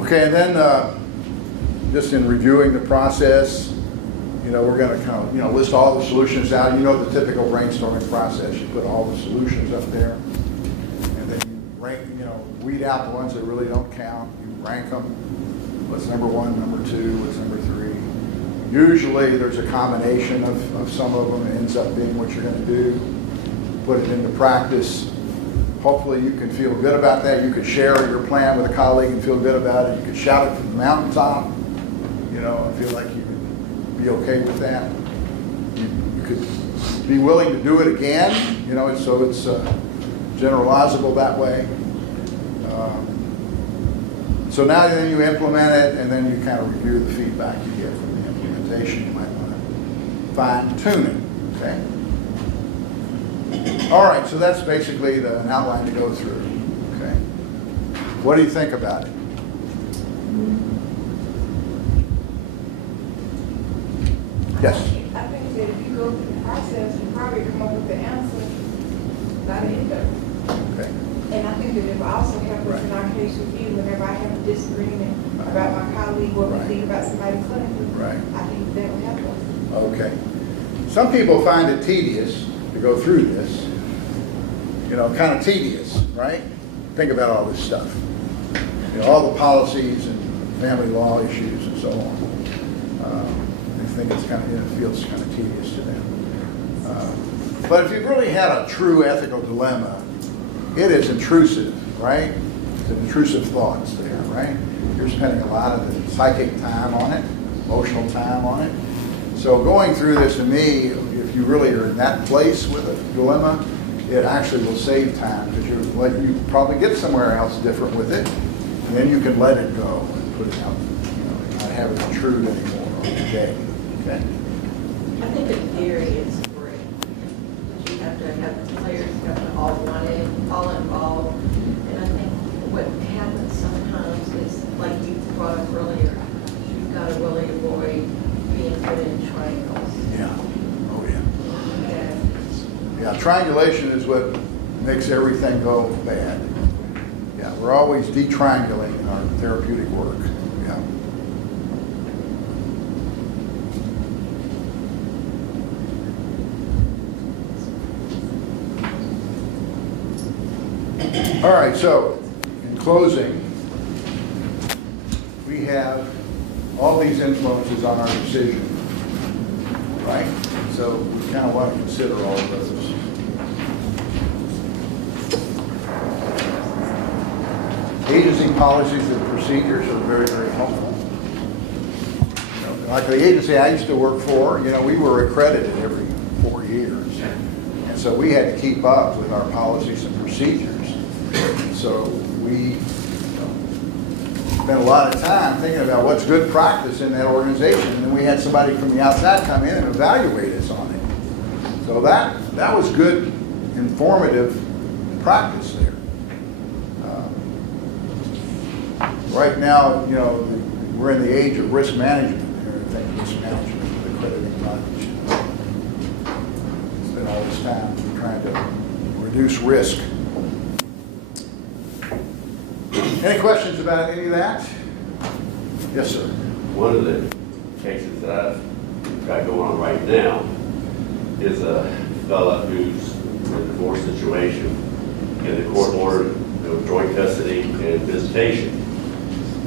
Okay, and then just in reviewing the process, you know, we're going to kind of, you know, list all the solutions out. You know the typical brainstorming process. You put all the solutions up there, and then you rank, you know, weed out the ones that really don't count. You rank them. What's number one, number two, what's number three? Usually there's a combination of some of them. It ends up being what you're going to do. Put it into practice. Hopefully you can feel good about that. You could share your plan with a colleague and feel good about it. You could shout it from the mountaintop. You know, I feel like you could be okay with that. You could be willing to do it again. You know, so it's generalizable that way. So now then you implement it, and then you kind of review the feedback you get from the implementation. You might want to fine tune it. Okay. All right, so that's basically an outline to go through. Okay. What do you think about it? Yes? I think that if you go through the process, you probably come up with the answer by the end of it. Okay. And I think that it will also help us in our case with you, whenever I have a disagreement about my colleague, what we think about somebody clinically. Right. I think that will help us. Okay. Some people find it tedious to go through this. You know, kind of tedious, right? Think about all this stuff. You know, all the policies and family law issues and so on. I think it's kind of, it feels kind of tedious to them. But if you've really had a true ethical dilemma, it is intrusive, right? It's intrusive thoughts there, right? You're spending a lot of the psychic time on it, emotional time on it. So going through this, to me, if you really are in that place with a dilemma, it actually will save time because you probably get somewhere else different with it, and then you can let it go and put it out, you know, not have it intrude anymore on your day. Okay? I think in theory it's great. But you have to have the players have to all want it, all involved. And I think what happens sometimes is, like you brought up earlier, you've got to really avoid being put in triangles. Yeah. Oh, yeah. And Yeah, triangulation is what makes everything go bad. Yeah, we're always detriangulating in our therapeutic work. Yeah. All right, so in closing, we have all these influences on our decision. right? So we kind of want to consider all of those. Agency policies and procedures are very, very helpful. Like the agency I used to work for, we were accredited every 4 years. And so we had to keep up with our policies and procedures. So we spent a lot of time thinking about what's good practice in that organization. And then we had somebody from the outside come in and evaluate us on it. So that was good, informative practice there. Right now, we're in the age of risk management. Risk management with accrediting bodies. Spend all this time trying to reduce risk. Any questions about any of that? Yes, sir. One of the cases that I've got going on right now is a fella who's in a divorce situation, in the court order, joint custody and visitation.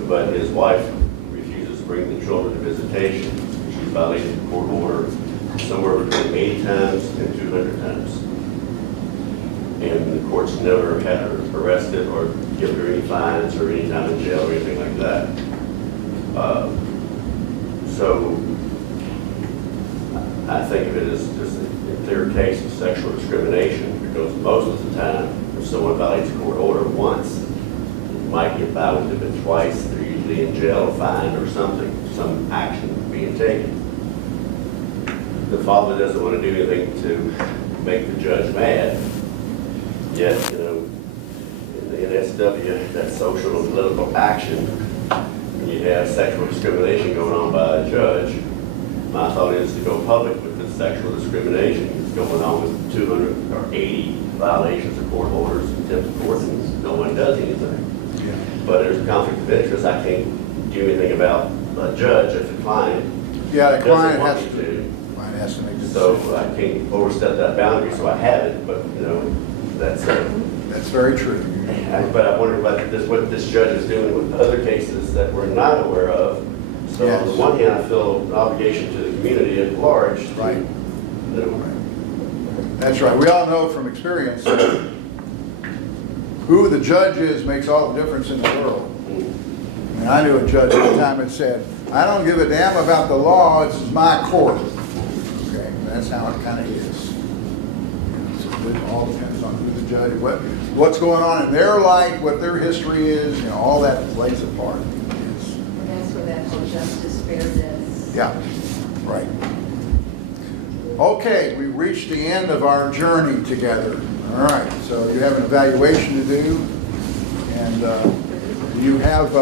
But his wife refuses to bring the children to visitation. She's violated the court order somewhere between 80 times and 200 times. And the court's never had her arrested or given her any fines or any time in jail or anything like that. So I think of it as just a clear case of sexual discrimination, because most of the time, if someone violates a court order once, you might get by with it twice. They're usually in jail, fined or something, some action being taken. The father doesn't want to do anything to make the judge mad. Yet, in the NSW, that social and political action, when you have sexual discrimination going on by a judge, my thought is to go public with this sexual discrimination that's going on with 200 or 80 violations of court orders, contempt of court, and no one does anything. Yeah. But there's a conflict of interest. I can't do anything about a judge if the client Yeah, the client doesn't want has me to make the So decision. I can't overstep that boundary, so I haven't, but, that's, That's very true. but I wonder what this judge is doing with other cases that we're not aware of. So on the Yes. one hand, I feel an obligation to the community at large. to, Right. you That's right. We all know from experience that who the judge is makes all the difference in the world. And I knew a judge at the time that said, I don't give a damn about the law, this is my court. Okay, and that's how it kind of is. So it all depends on who the judge, what's going on in their life, what their history is, all that plays a part. Yes. And that's where that whole justice fairness. Yeah, right. Okay, we reached the end of our journey together. All right, so you have an evaluation to do, and you have